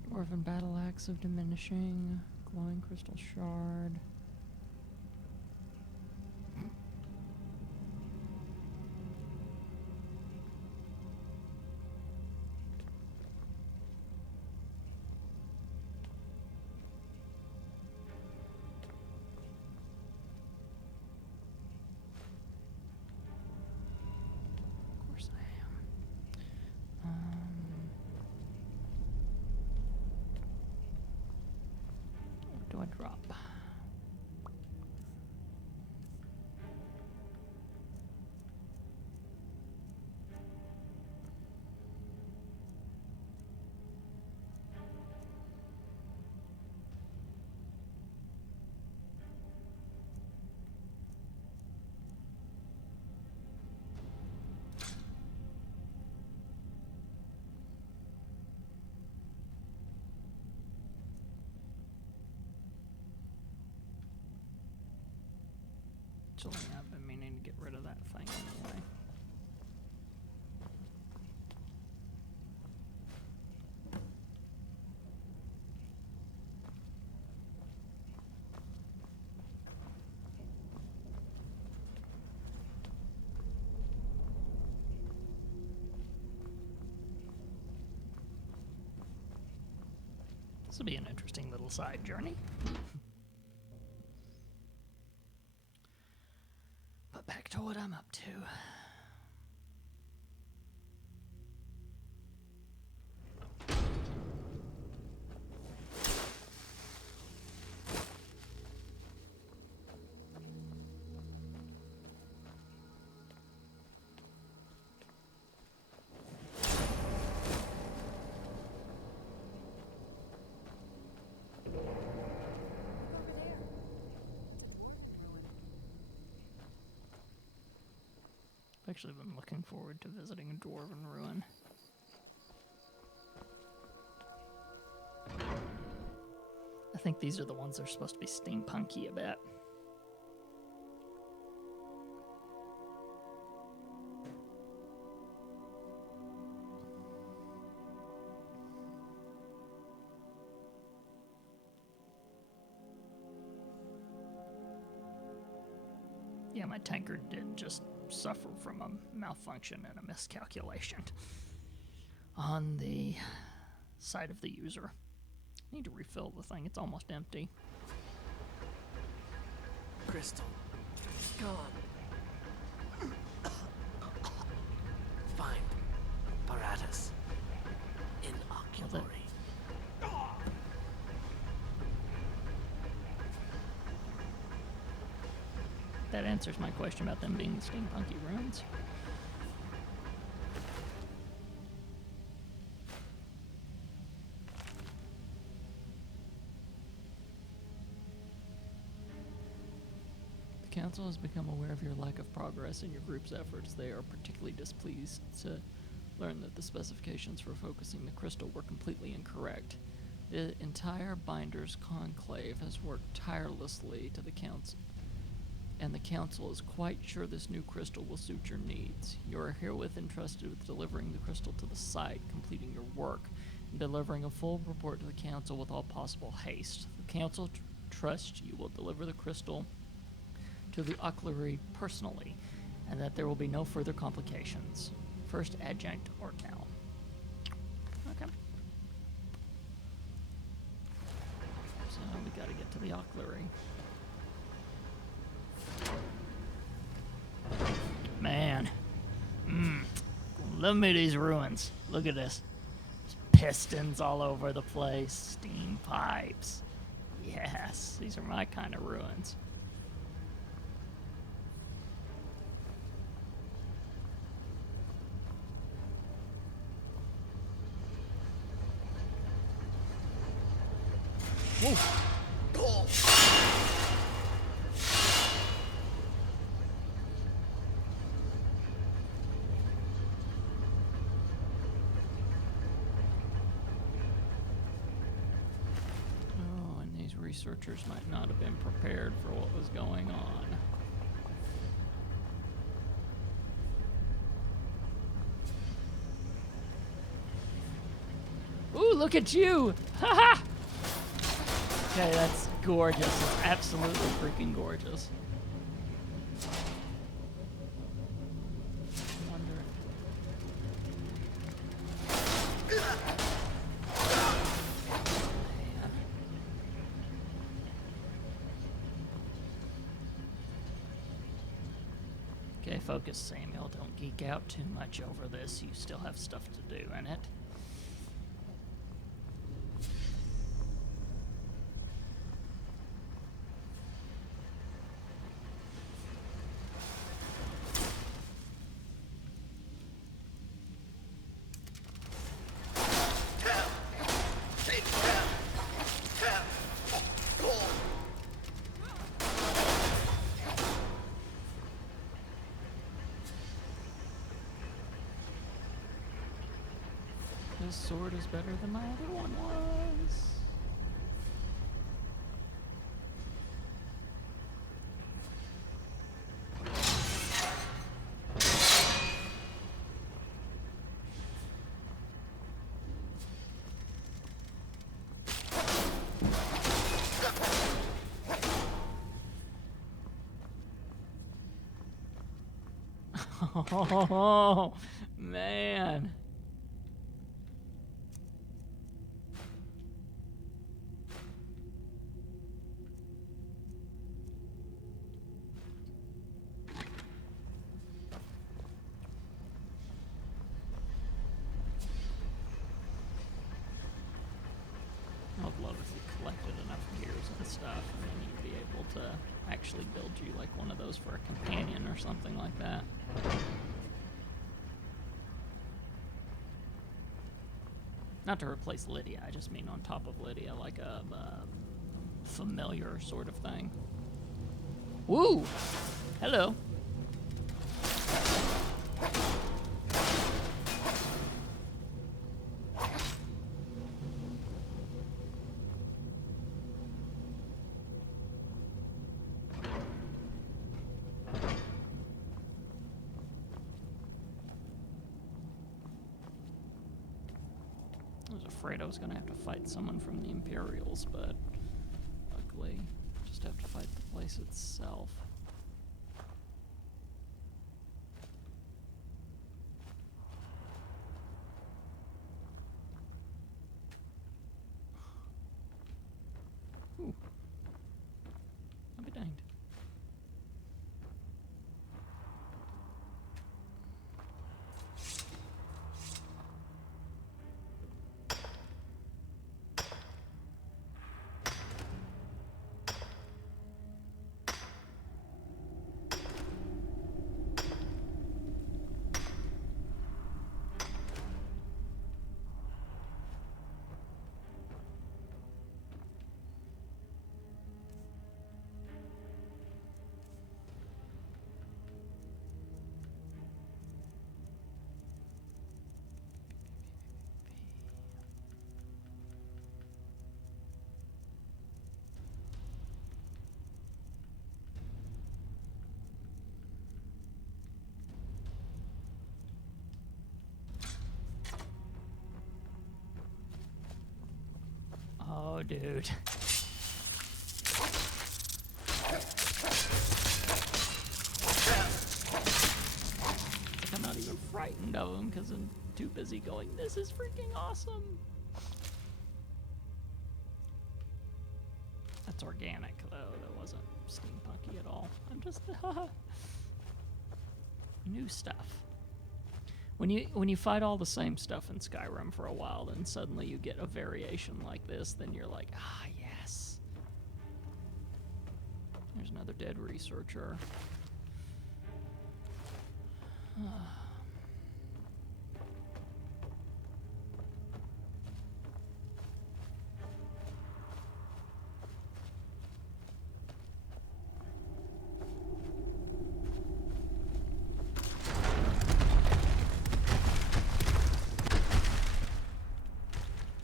Dwarven battle axe of diminishing, glowing crystal shard. Of course I am. What do I drop? Actually, I've been meaning to get rid of that thing anyway. This will be an interesting little side journey. But back to what I'm up to. I've actually been looking forward to visiting a dwarven ruin. I think these are the ones that are supposed to be steampunky a bit. Yeah, my tankard did just suffer from a malfunction and a miscalculation on the side of the user. I need to refill the thing, it's almost empty. Crystal, gone. that answers my question about them being steampunky ruins. The Council has become aware of your lack of progress in your group's efforts. They are particularly displeased to learn that the specifications for focusing the crystal were completely incorrect. The entire Binders Conclave has worked tirelessly to the Council, and the Council is quite sure this new crystal will suit your needs. You are herewith entrusted with delivering the crystal to the site, completing your work, and delivering a full report to the Council with all possible haste. The Council trusts you will deliver the crystal to the Oclery personally, and that there will be no further complications. First Adjunct Ortnell. Okay. So we gotta get to the Oclery. Man. Love me these ruins. Look at this. There's pistons all over the place. Steam pipes. Yes, these are my kind of ruins. Whoa. Oh, and these researchers might not have been prepared for what was going on. Ooh, look at you! Haha! Okay, that's gorgeous. It's absolutely freaking gorgeous. Wonder. Man. Okay, focus, Samuel. Don't geek out too much over this. You still have stuff to do in it. This sword is better than my other one was. Oh, man. I'd love if you collected enough gears and stuff, and then you'd be able to actually build you like one of those for a companion or something like that. Not to replace Lydia, I just mean on top of Lydia, like a familiar sort of thing. Woo! Hello. I was afraid I was going to have to fight someone from the Imperials, but luckily, just have to fight the place itself. Ooh. I'll be danged. dude. Like I'm not even frightened of him because I'm too busy going, this is freaking awesome. That's organic, though. That wasn't steampunky at all. I'm just new stuff. When you fight all the same stuff in Skyrim for a while, then suddenly you get a variation like this, then you're like, ah, yes. There's another dead researcher.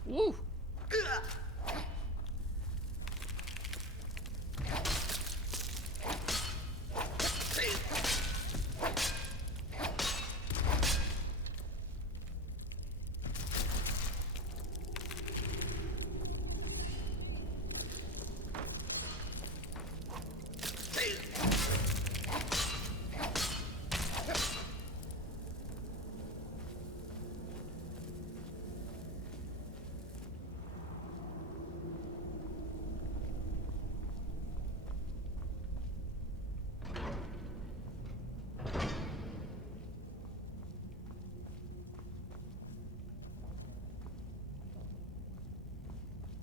Woo!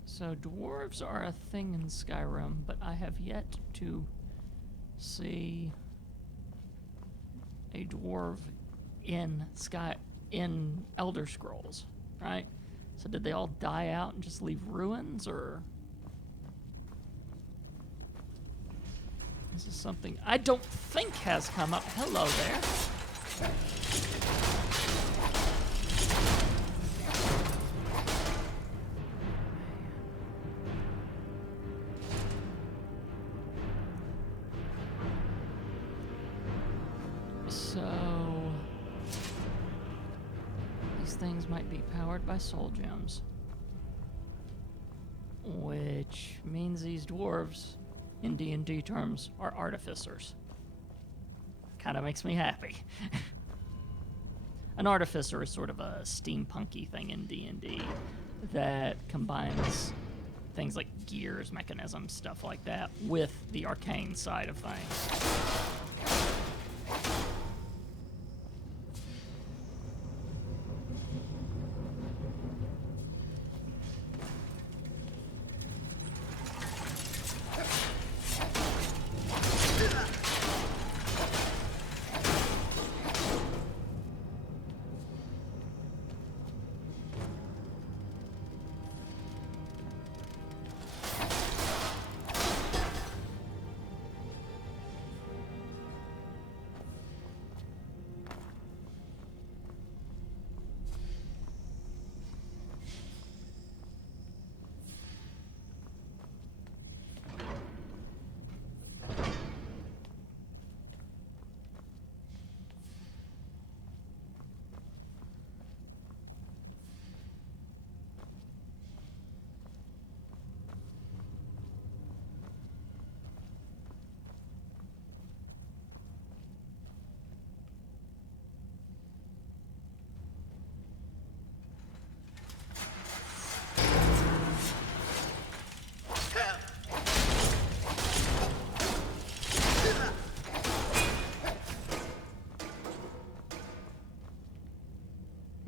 So dwarves are a thing in Skyrim, but I have yet to see a dwarf in Elder Scrolls, right? So did they all die out and just leave ruins, or this is something I don't think has come up? Hello there. So these things might be powered by soul gems, which means these dwarves in D&D terms are artificers. Kind of makes me happy. An artificer is sort of a steampunky thing in D&D that combines things like gears, mechanisms, stuff like that with the arcane side of things.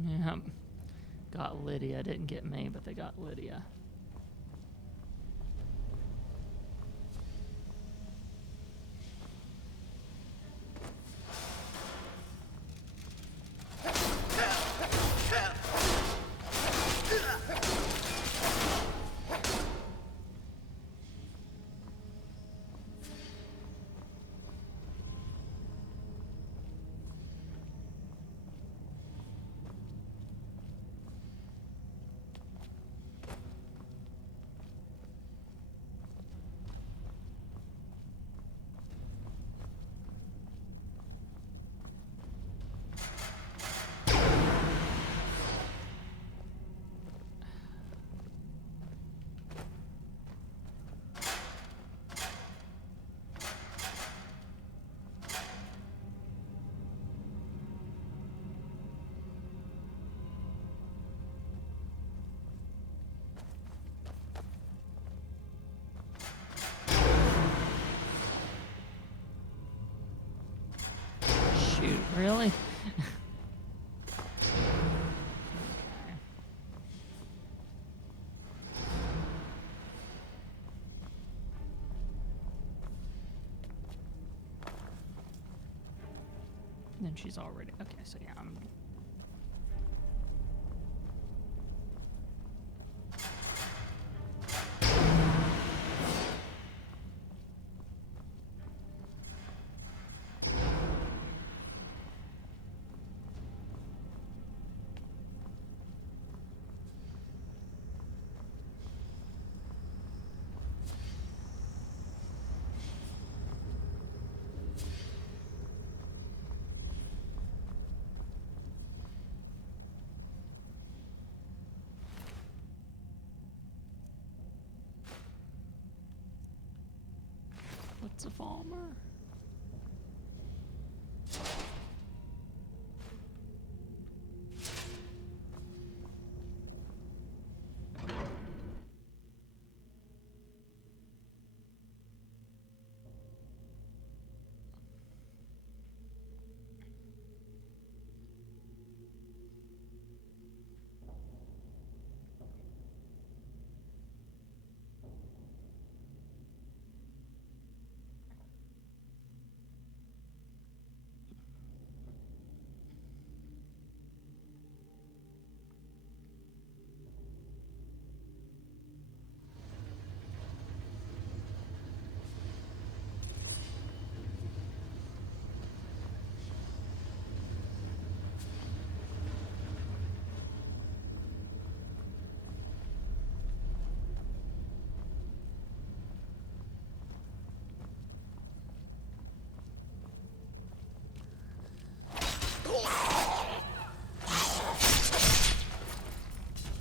Yeah, got Lydia. Didn't get me, but they got Lydia. Really? Then she's already... Okay, so yeah, I'm... What's a farmer?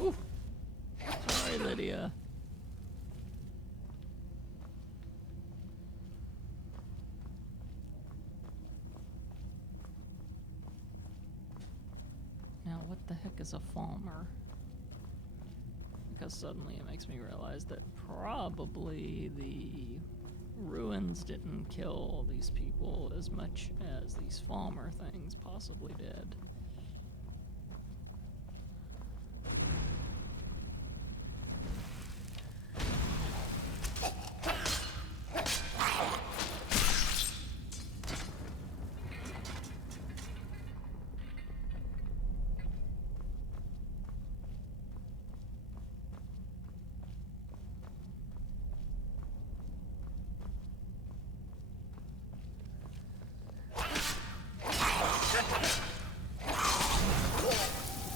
Ooh. Sorry, Lydia. Now, what the heck is a farmer? Because suddenly it makes me realize that probably the ruins didn't kill these people as much as these farmer things possibly did.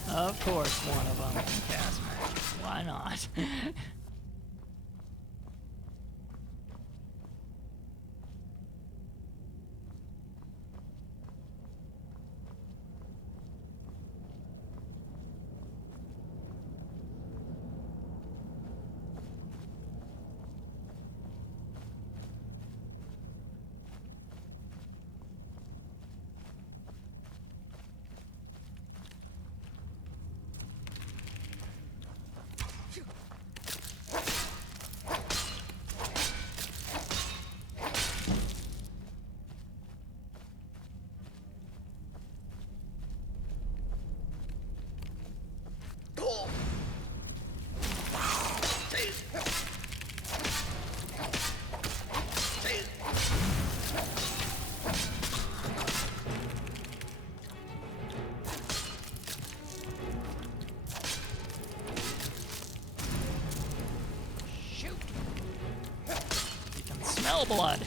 Of course, one of them can cast magic. Why not? Smell blood.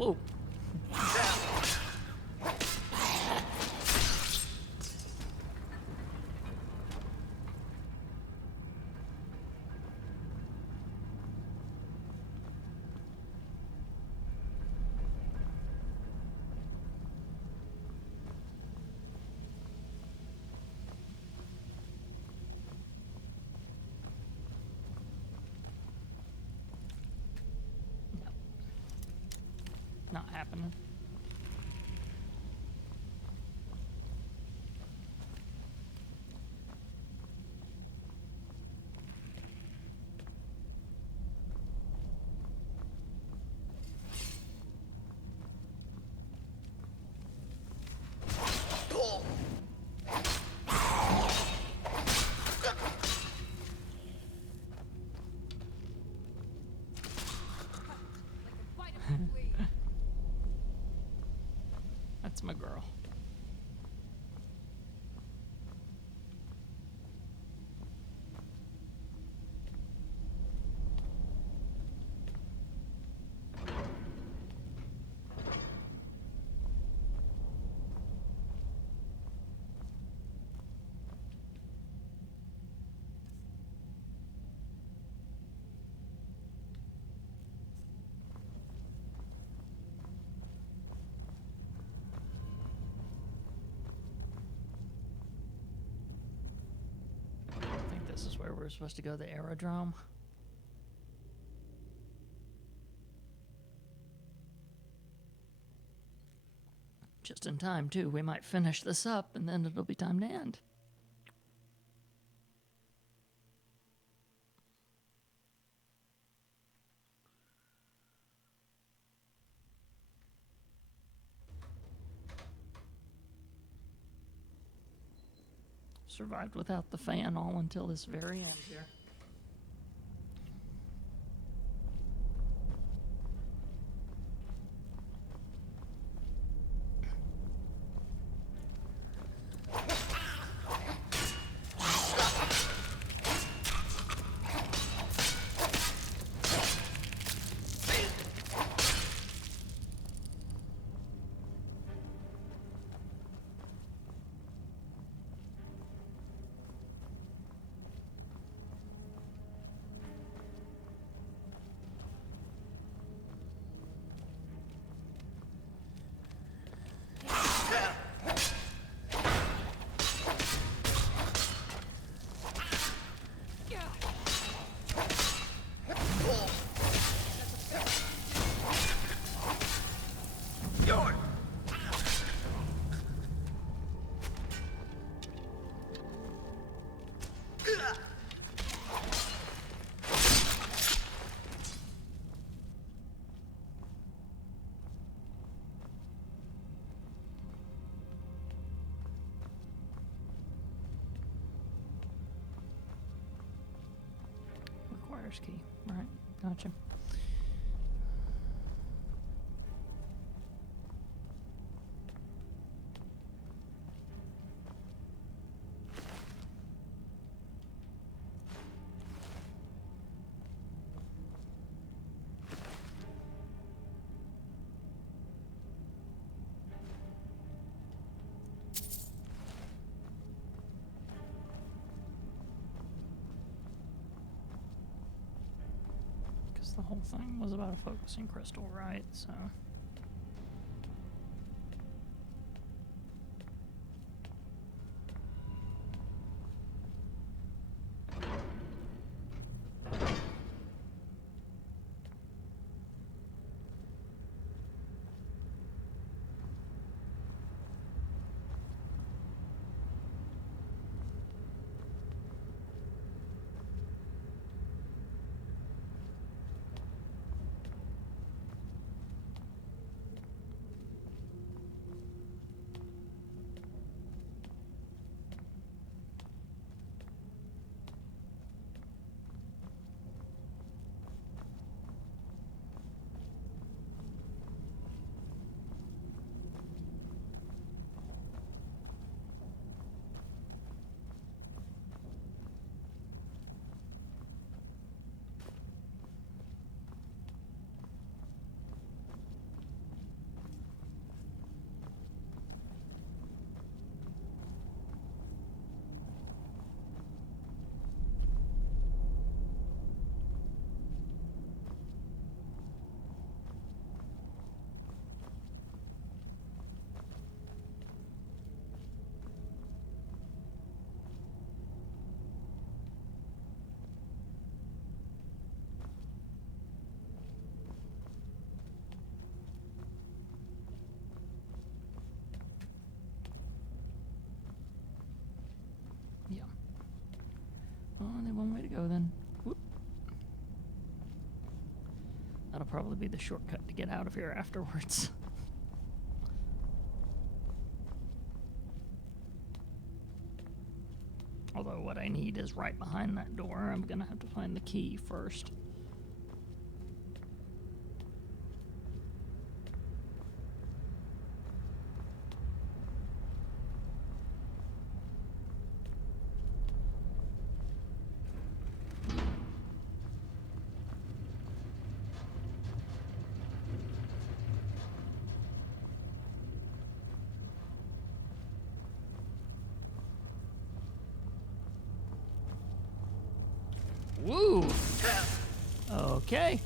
Whoa. Not happening. That's my girl. I think this is where we're supposed to go, the aerodrome. Just in time, too. We might finish this up, and then it'll be time to end. Survived without the fan all until this very end here. Requires key. Right, gotcha. The whole thing was about a focusing crystal, right? So probably be the shortcut to get out of here afterwards. Although what I need is right behind that door. I'm gonna have to find the key first. Woo! Okay.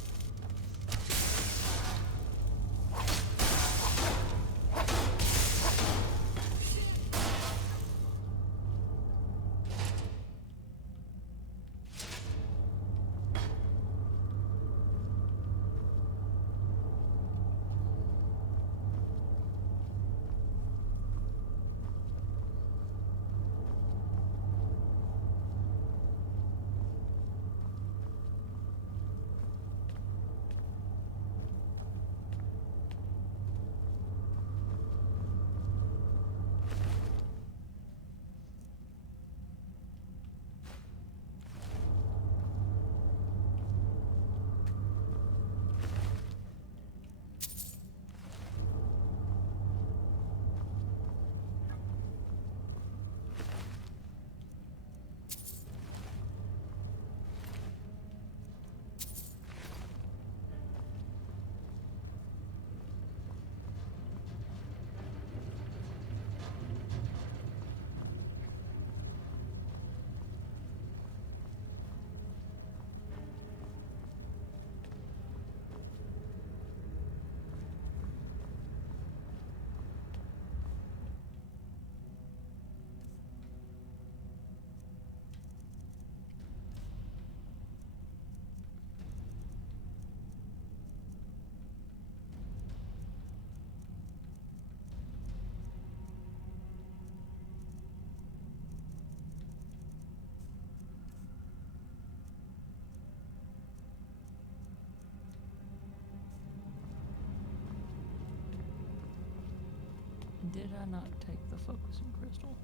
Did I not take the focusing crystal?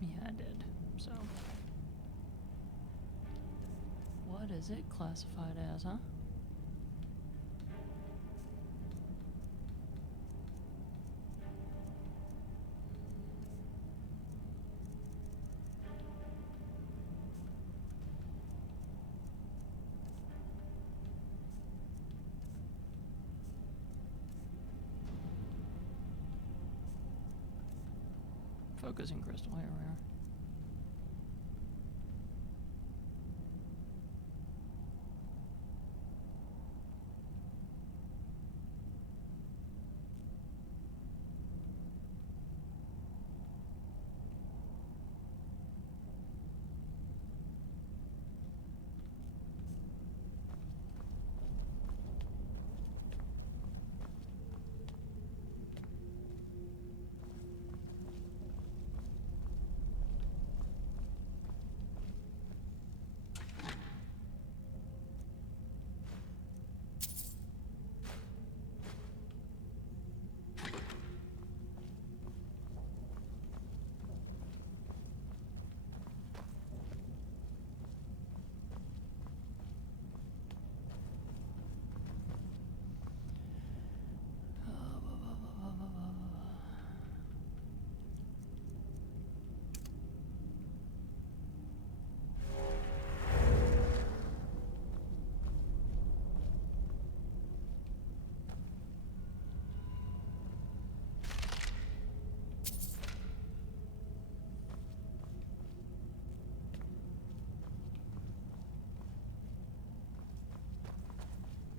Yeah, I did. So, what is it classified as, huh? Focusing crystal, here we are.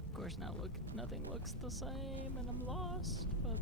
Of course, now look, nothing looks the same, and I'm lost, but...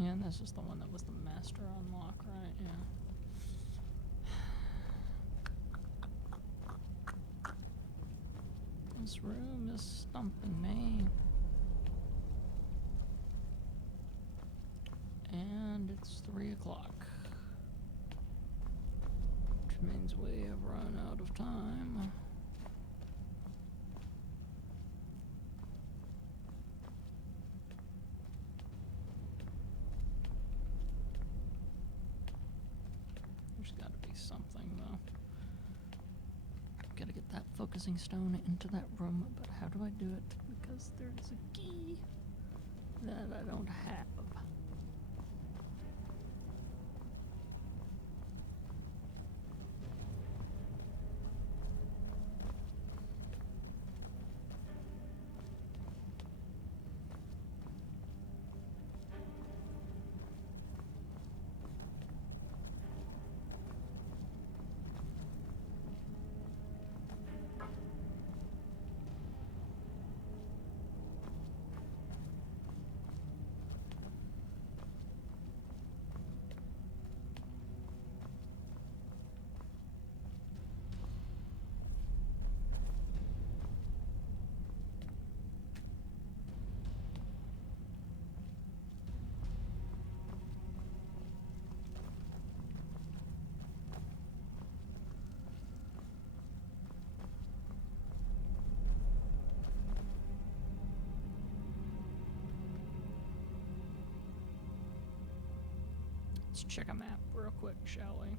Yeah, and this is the one that was the master unlock, right? Yeah. This room is stumping me. And it's 3 o'clock. Which means we have run out of time. There's gotta be something, though. Gotta get that focusing stone into that room, but how do I do it? Because there's a key that I don't have. Let's check a map real quick, shall we?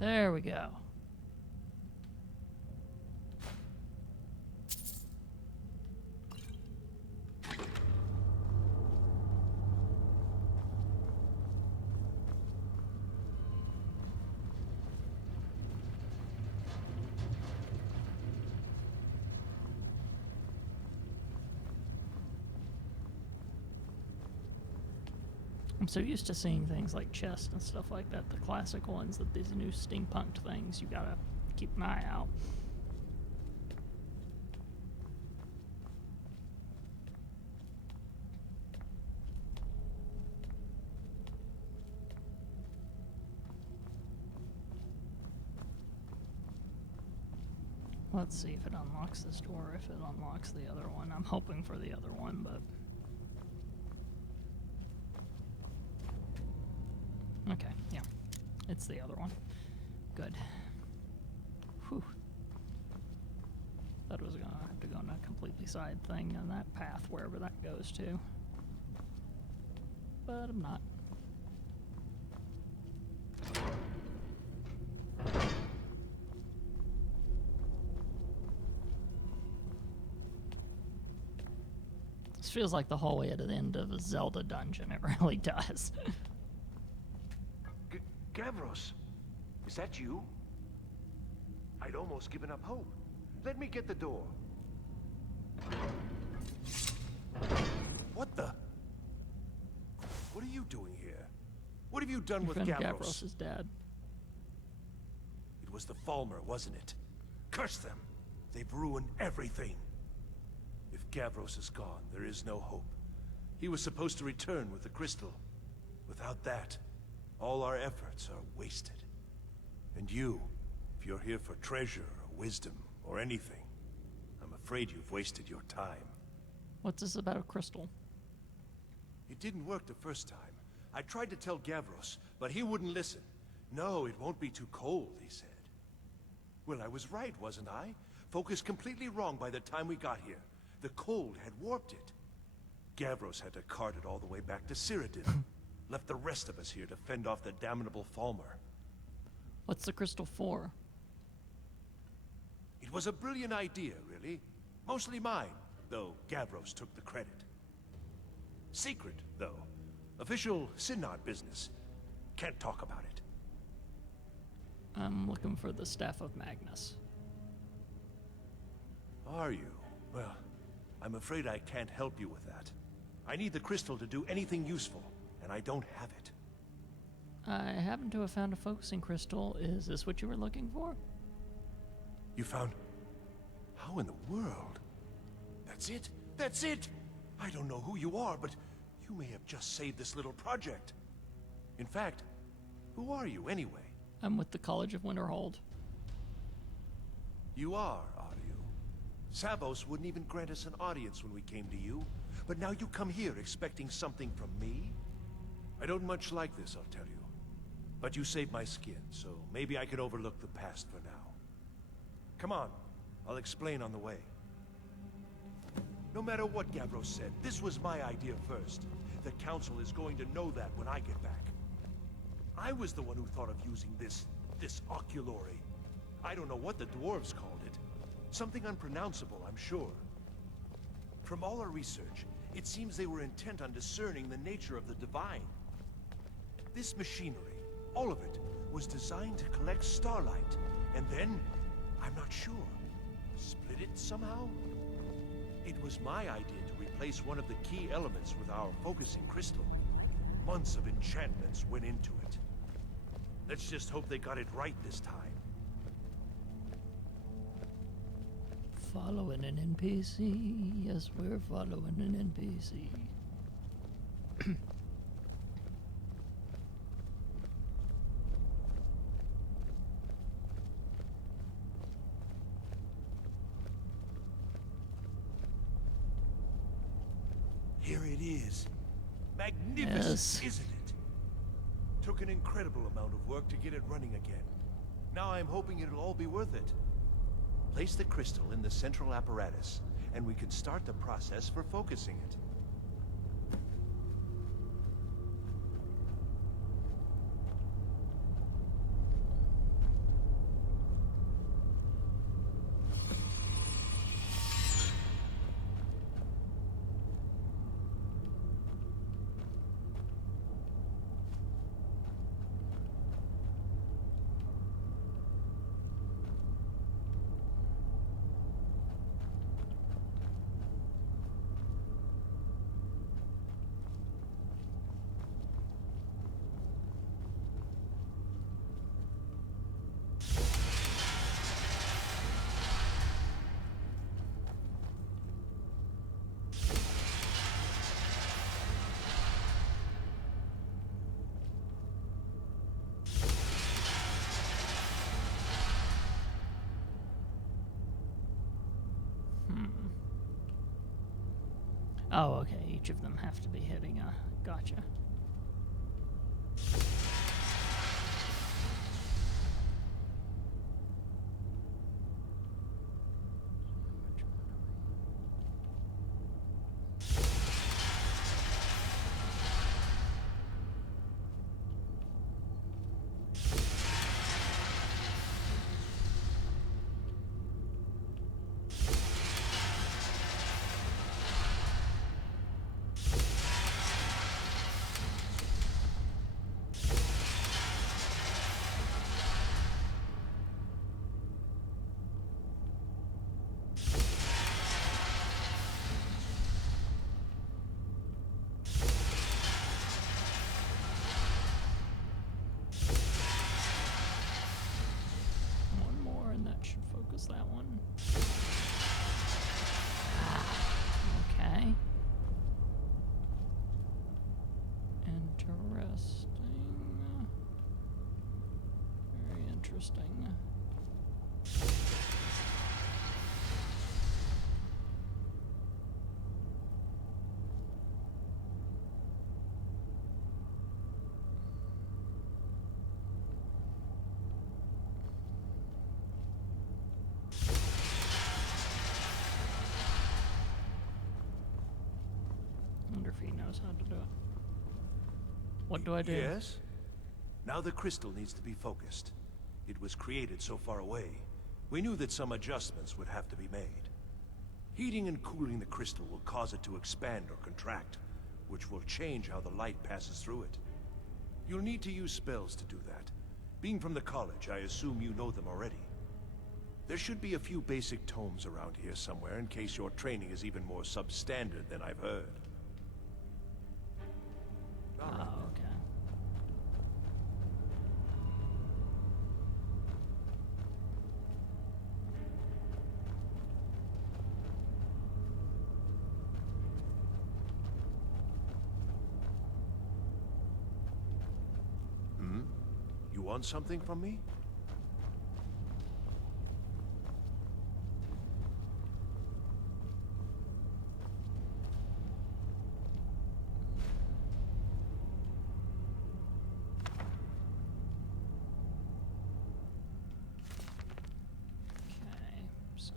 There we go. I'm so used to seeing things like chests and stuff like that, the classic ones, that these new steampunk things, you gotta keep an eye out. Let's see if it unlocks this door, if it unlocks the other one. I'm hoping for the other one, but... Okay, yeah. It's the other one. Good. Whew. Thought it was gonna have to go on a completely side thing on that path, wherever that goes to. But I'm not. This feels like the hallway at the end of a Zelda dungeon. It really does. Gavros, is that you? I'd almost given up hope. Let me get the door. What the? What are you doing here? What have you done with Gavros? Gavros' dad. It was the Falmer, wasn't it? Curse them! They've ruined everything. If Gavros is gone, there is no hope. He was supposed to return with the crystal. Without that, all our efforts are wasted. And you, if you're here for treasure or wisdom or anything, I'm afraid you've wasted your time. What's this about a crystal? It didn't work the first time. I tried to tell Gavros, but he wouldn't listen. No, it won't be too cold, he said. Well, I was right, wasn't I? Focused completely wrong by the time we got here. The cold had warped it. Gavros had to cart it all the way back to Cyrodiil. Left the rest of us here to fend off the damnable Falmer. What's the crystal for? It was a brilliant idea, really. Mostly mine, though Gavros took the credit. Secret, though. Official Synod business. Can't talk about it. I'm looking for the Staff of Magnus. Are you? Well, I'm afraid I can't help you with that. I need the crystal to do anything useful, and I don't have it. I happen to have found a focusing crystal. Is this what you were looking for? You found... How in the world? That's it? That's it! I don't know who you are, but you may have just saved this little project. In fact, who are you anyway? I'm with the College of Winterhold. You are you? Savos wouldn't even grant us an audience when we came to you, but now you come here expecting something from me? I don't much like this, I'll tell you. But you saved my skin, so maybe I can overlook the past for now. Come on, I'll explain on the way. No matter what Gavros said, this was my idea first. The Council is going to know that when I get back. I was the one who thought of using this oculory. I don't know what the dwarves called it. Something unpronounceable, I'm sure. From all our research, it seems they were intent on discerning the nature of the divine. This machinery, all of it, was designed to collect starlight, and then, I'm not sure, split it somehow? It was my idea to replace one of the key elements with our focusing crystal. Months of enchantments went into it. Let's just hope they got it right this time. Following an NPC. Yes, we're following an NPC. Here it is. Magnificent, Yes. isn't it? Took an incredible amount of work to get it running again. Now I'm hoping it'll all be worth it. Place the crystal in the central apparatus, and we can start the process for focusing it. Oh, okay. Each of them have to be hitting a... Gotcha. That one. Okay. wonder if he knows how to do it. What do I do? Yes? Now the crystal needs to be focused. It was created so far away. We knew that some adjustments would have to be made. Heating and cooling the crystal will cause it to expand or contract, which will change how the light passes through it. You'll need to use spells to do that. Being from the college, I assume you know them already. There should be a few basic tomes around here somewhere in case your training is even more substandard than I've heard. Oh, okay. You want something from me? Okay, so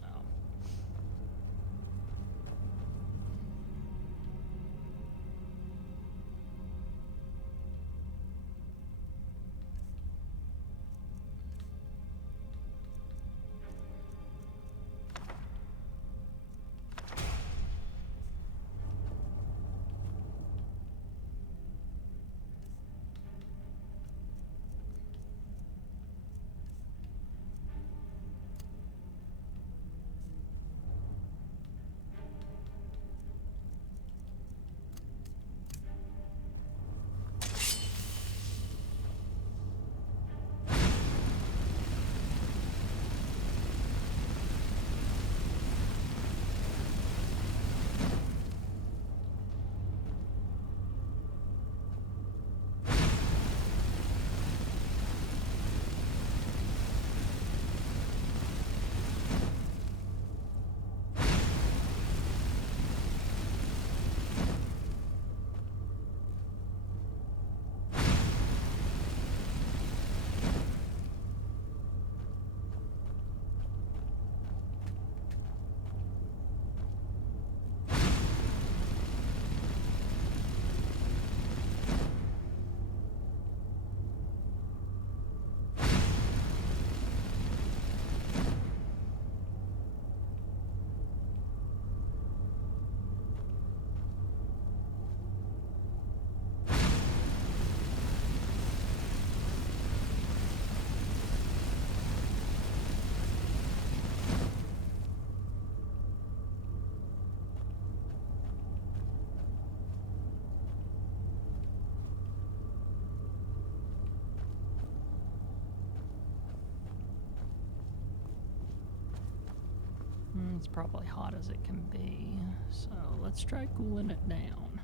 it's probably hot as it can be. So let's try cooling it down.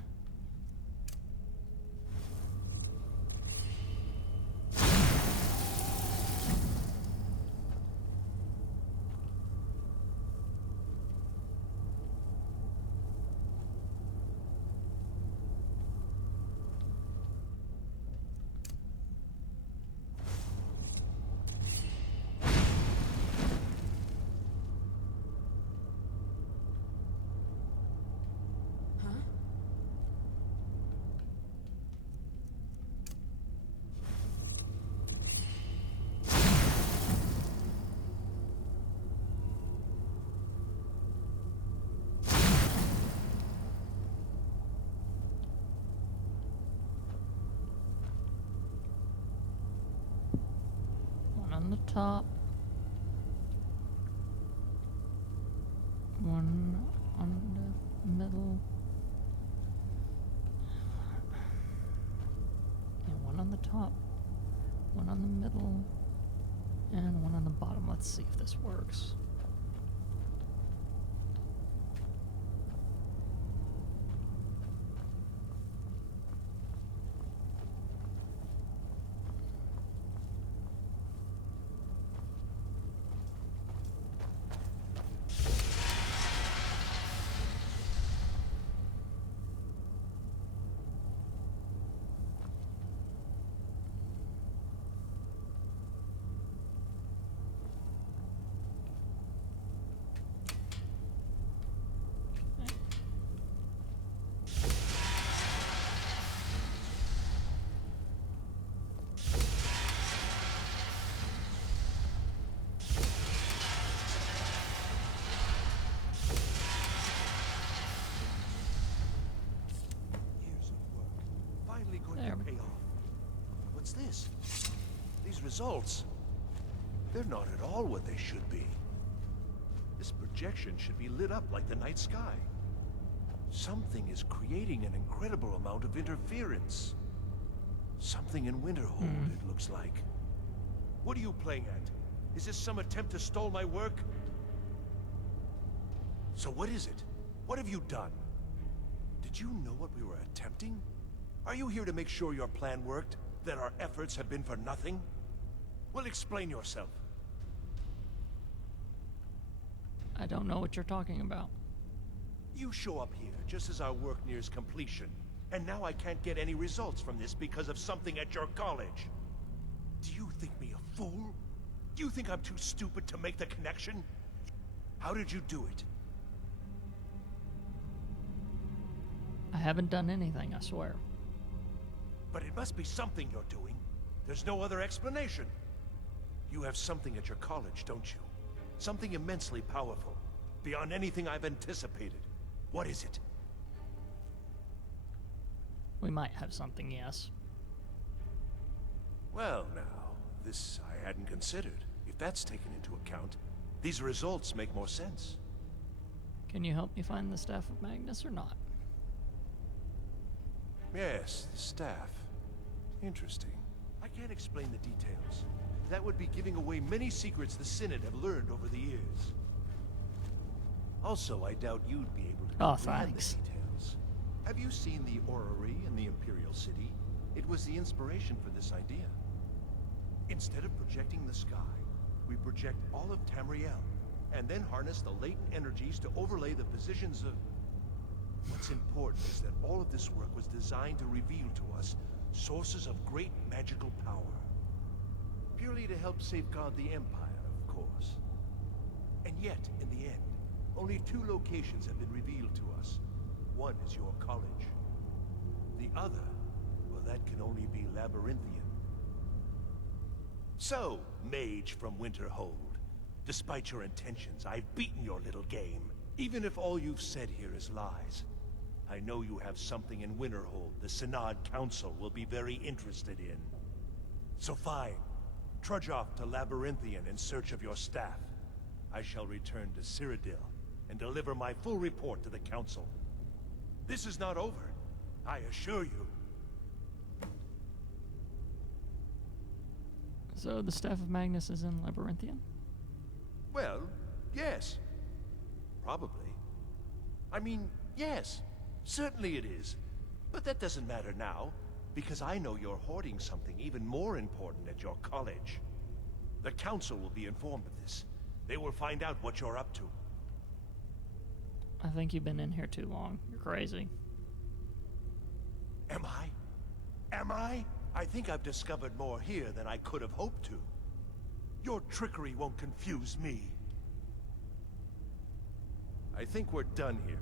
One on the top. One on the middle. And one on the top. One on the middle. And one on the bottom. Let's see if this works. results, they're not at all what they should be. This projection should be lit up like the night sky. Something is creating an incredible amount of interference. Something in Winterhold, it looks like. What are you playing at? Is this some attempt to stall my work? So what is it? What have you done? Did you know what we were attempting? Are you here to make sure your plan worked? That our efforts have been for nothing? Well, explain yourself. I don't know what you're talking about. You show up here just as our work nears completion, and now I can't get any results from this because of something at your college. Do you think me a fool? Do you think I'm too stupid to make the connection? How did you do it? I haven't done anything, I swear. But it must be something you're doing. There's no other explanation. You have something at your college, don't you? Something immensely powerful, beyond anything I've anticipated. What is it? We might have something, yes. Well, now, this I hadn't considered. If that's taken into account, these results make more sense. Can you help me find the Staff of Magnus or not? Yes, the staff. Interesting. I can't explain the details. That would be giving away many secrets the Synod have learned over the years. Also, I doubt you'd be able to comprehend the details. Have you seen the orrery in the Imperial City? It was the inspiration for this idea. Instead of projecting the sky, we project all of Tamriel, and then harness the latent energies to overlay the positions of... What's important is that all of this work was designed to reveal to us sources of great magical power. Purely to help safeguard the Empire, of course. And yet, in the end, only 2 locations have been revealed to us. One is your college. The other, well, that can only be Labyrinthian. So, mage from Winterhold, despite your intentions, I've beaten your little game. Even if all you've said here is lies, I know you have something in Winterhold the Synod Council will be very interested in. So fine. Trudge off to Labyrinthian in search of your staff. I shall return to Cyrodiil and deliver my full report to the Council. This is not over, I assure you. So the Staff of Magnus is in Labyrinthian? Well, yes. Probably. I mean, yes. Certainly it is. But that doesn't matter now, because I know you're hoarding something even more important at your college. The Council will be informed of this. They will find out what you're up to. I think you've been in here too long. You're crazy. Am I? Am I? I think I've discovered more here than I could have hoped to. Your trickery won't confuse me. I think we're done here.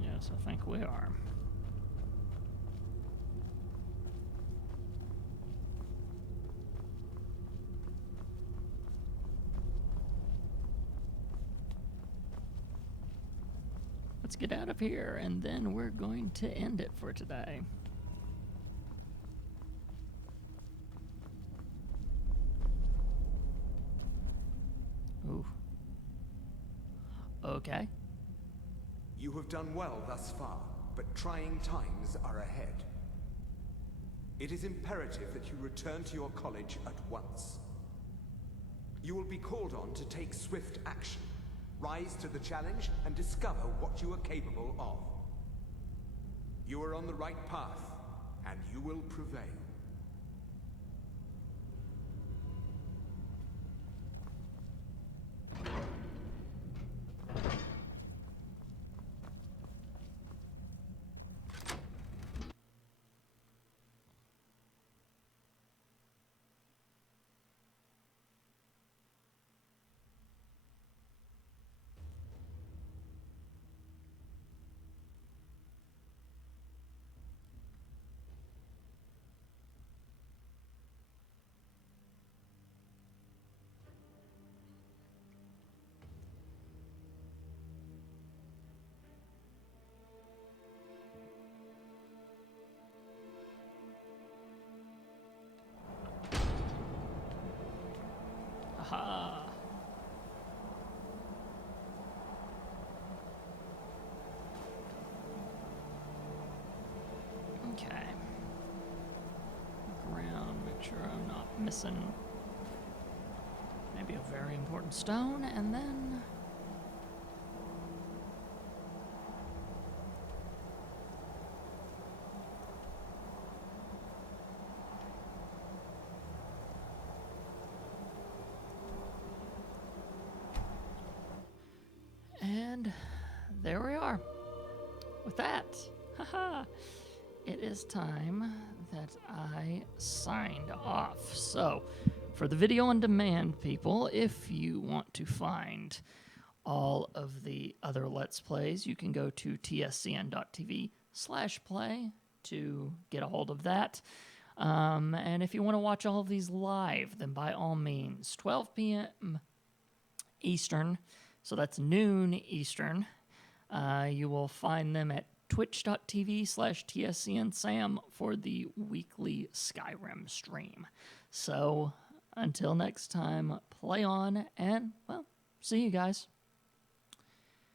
Yes, I think we are. Let's get out of here, and then we're going to end it for today. Ooh. Okay. You have done well thus far, but trying times are ahead. It is imperative that you return to your college at once. You will be called on to take swift action, rise to the challenge, and discover what you are capable of. You are on the right path, and you will prevail. Okay. Look around, make sure I'm not missing maybe a very important stone, and then... And there we are. With that, haha, it is time that I signed off. So, for the video on demand people, if you want to find all of the other Let's Plays, you can go to tscn.tv/play to get a hold of that. And if you want to watch all of these live, then by all means, 12 p.m. Eastern, so that's noon Eastern, you will find them at twitch.tv/tscnsam for the weekly Skyrim stream. So, until next time, play on, and, well, see you guys.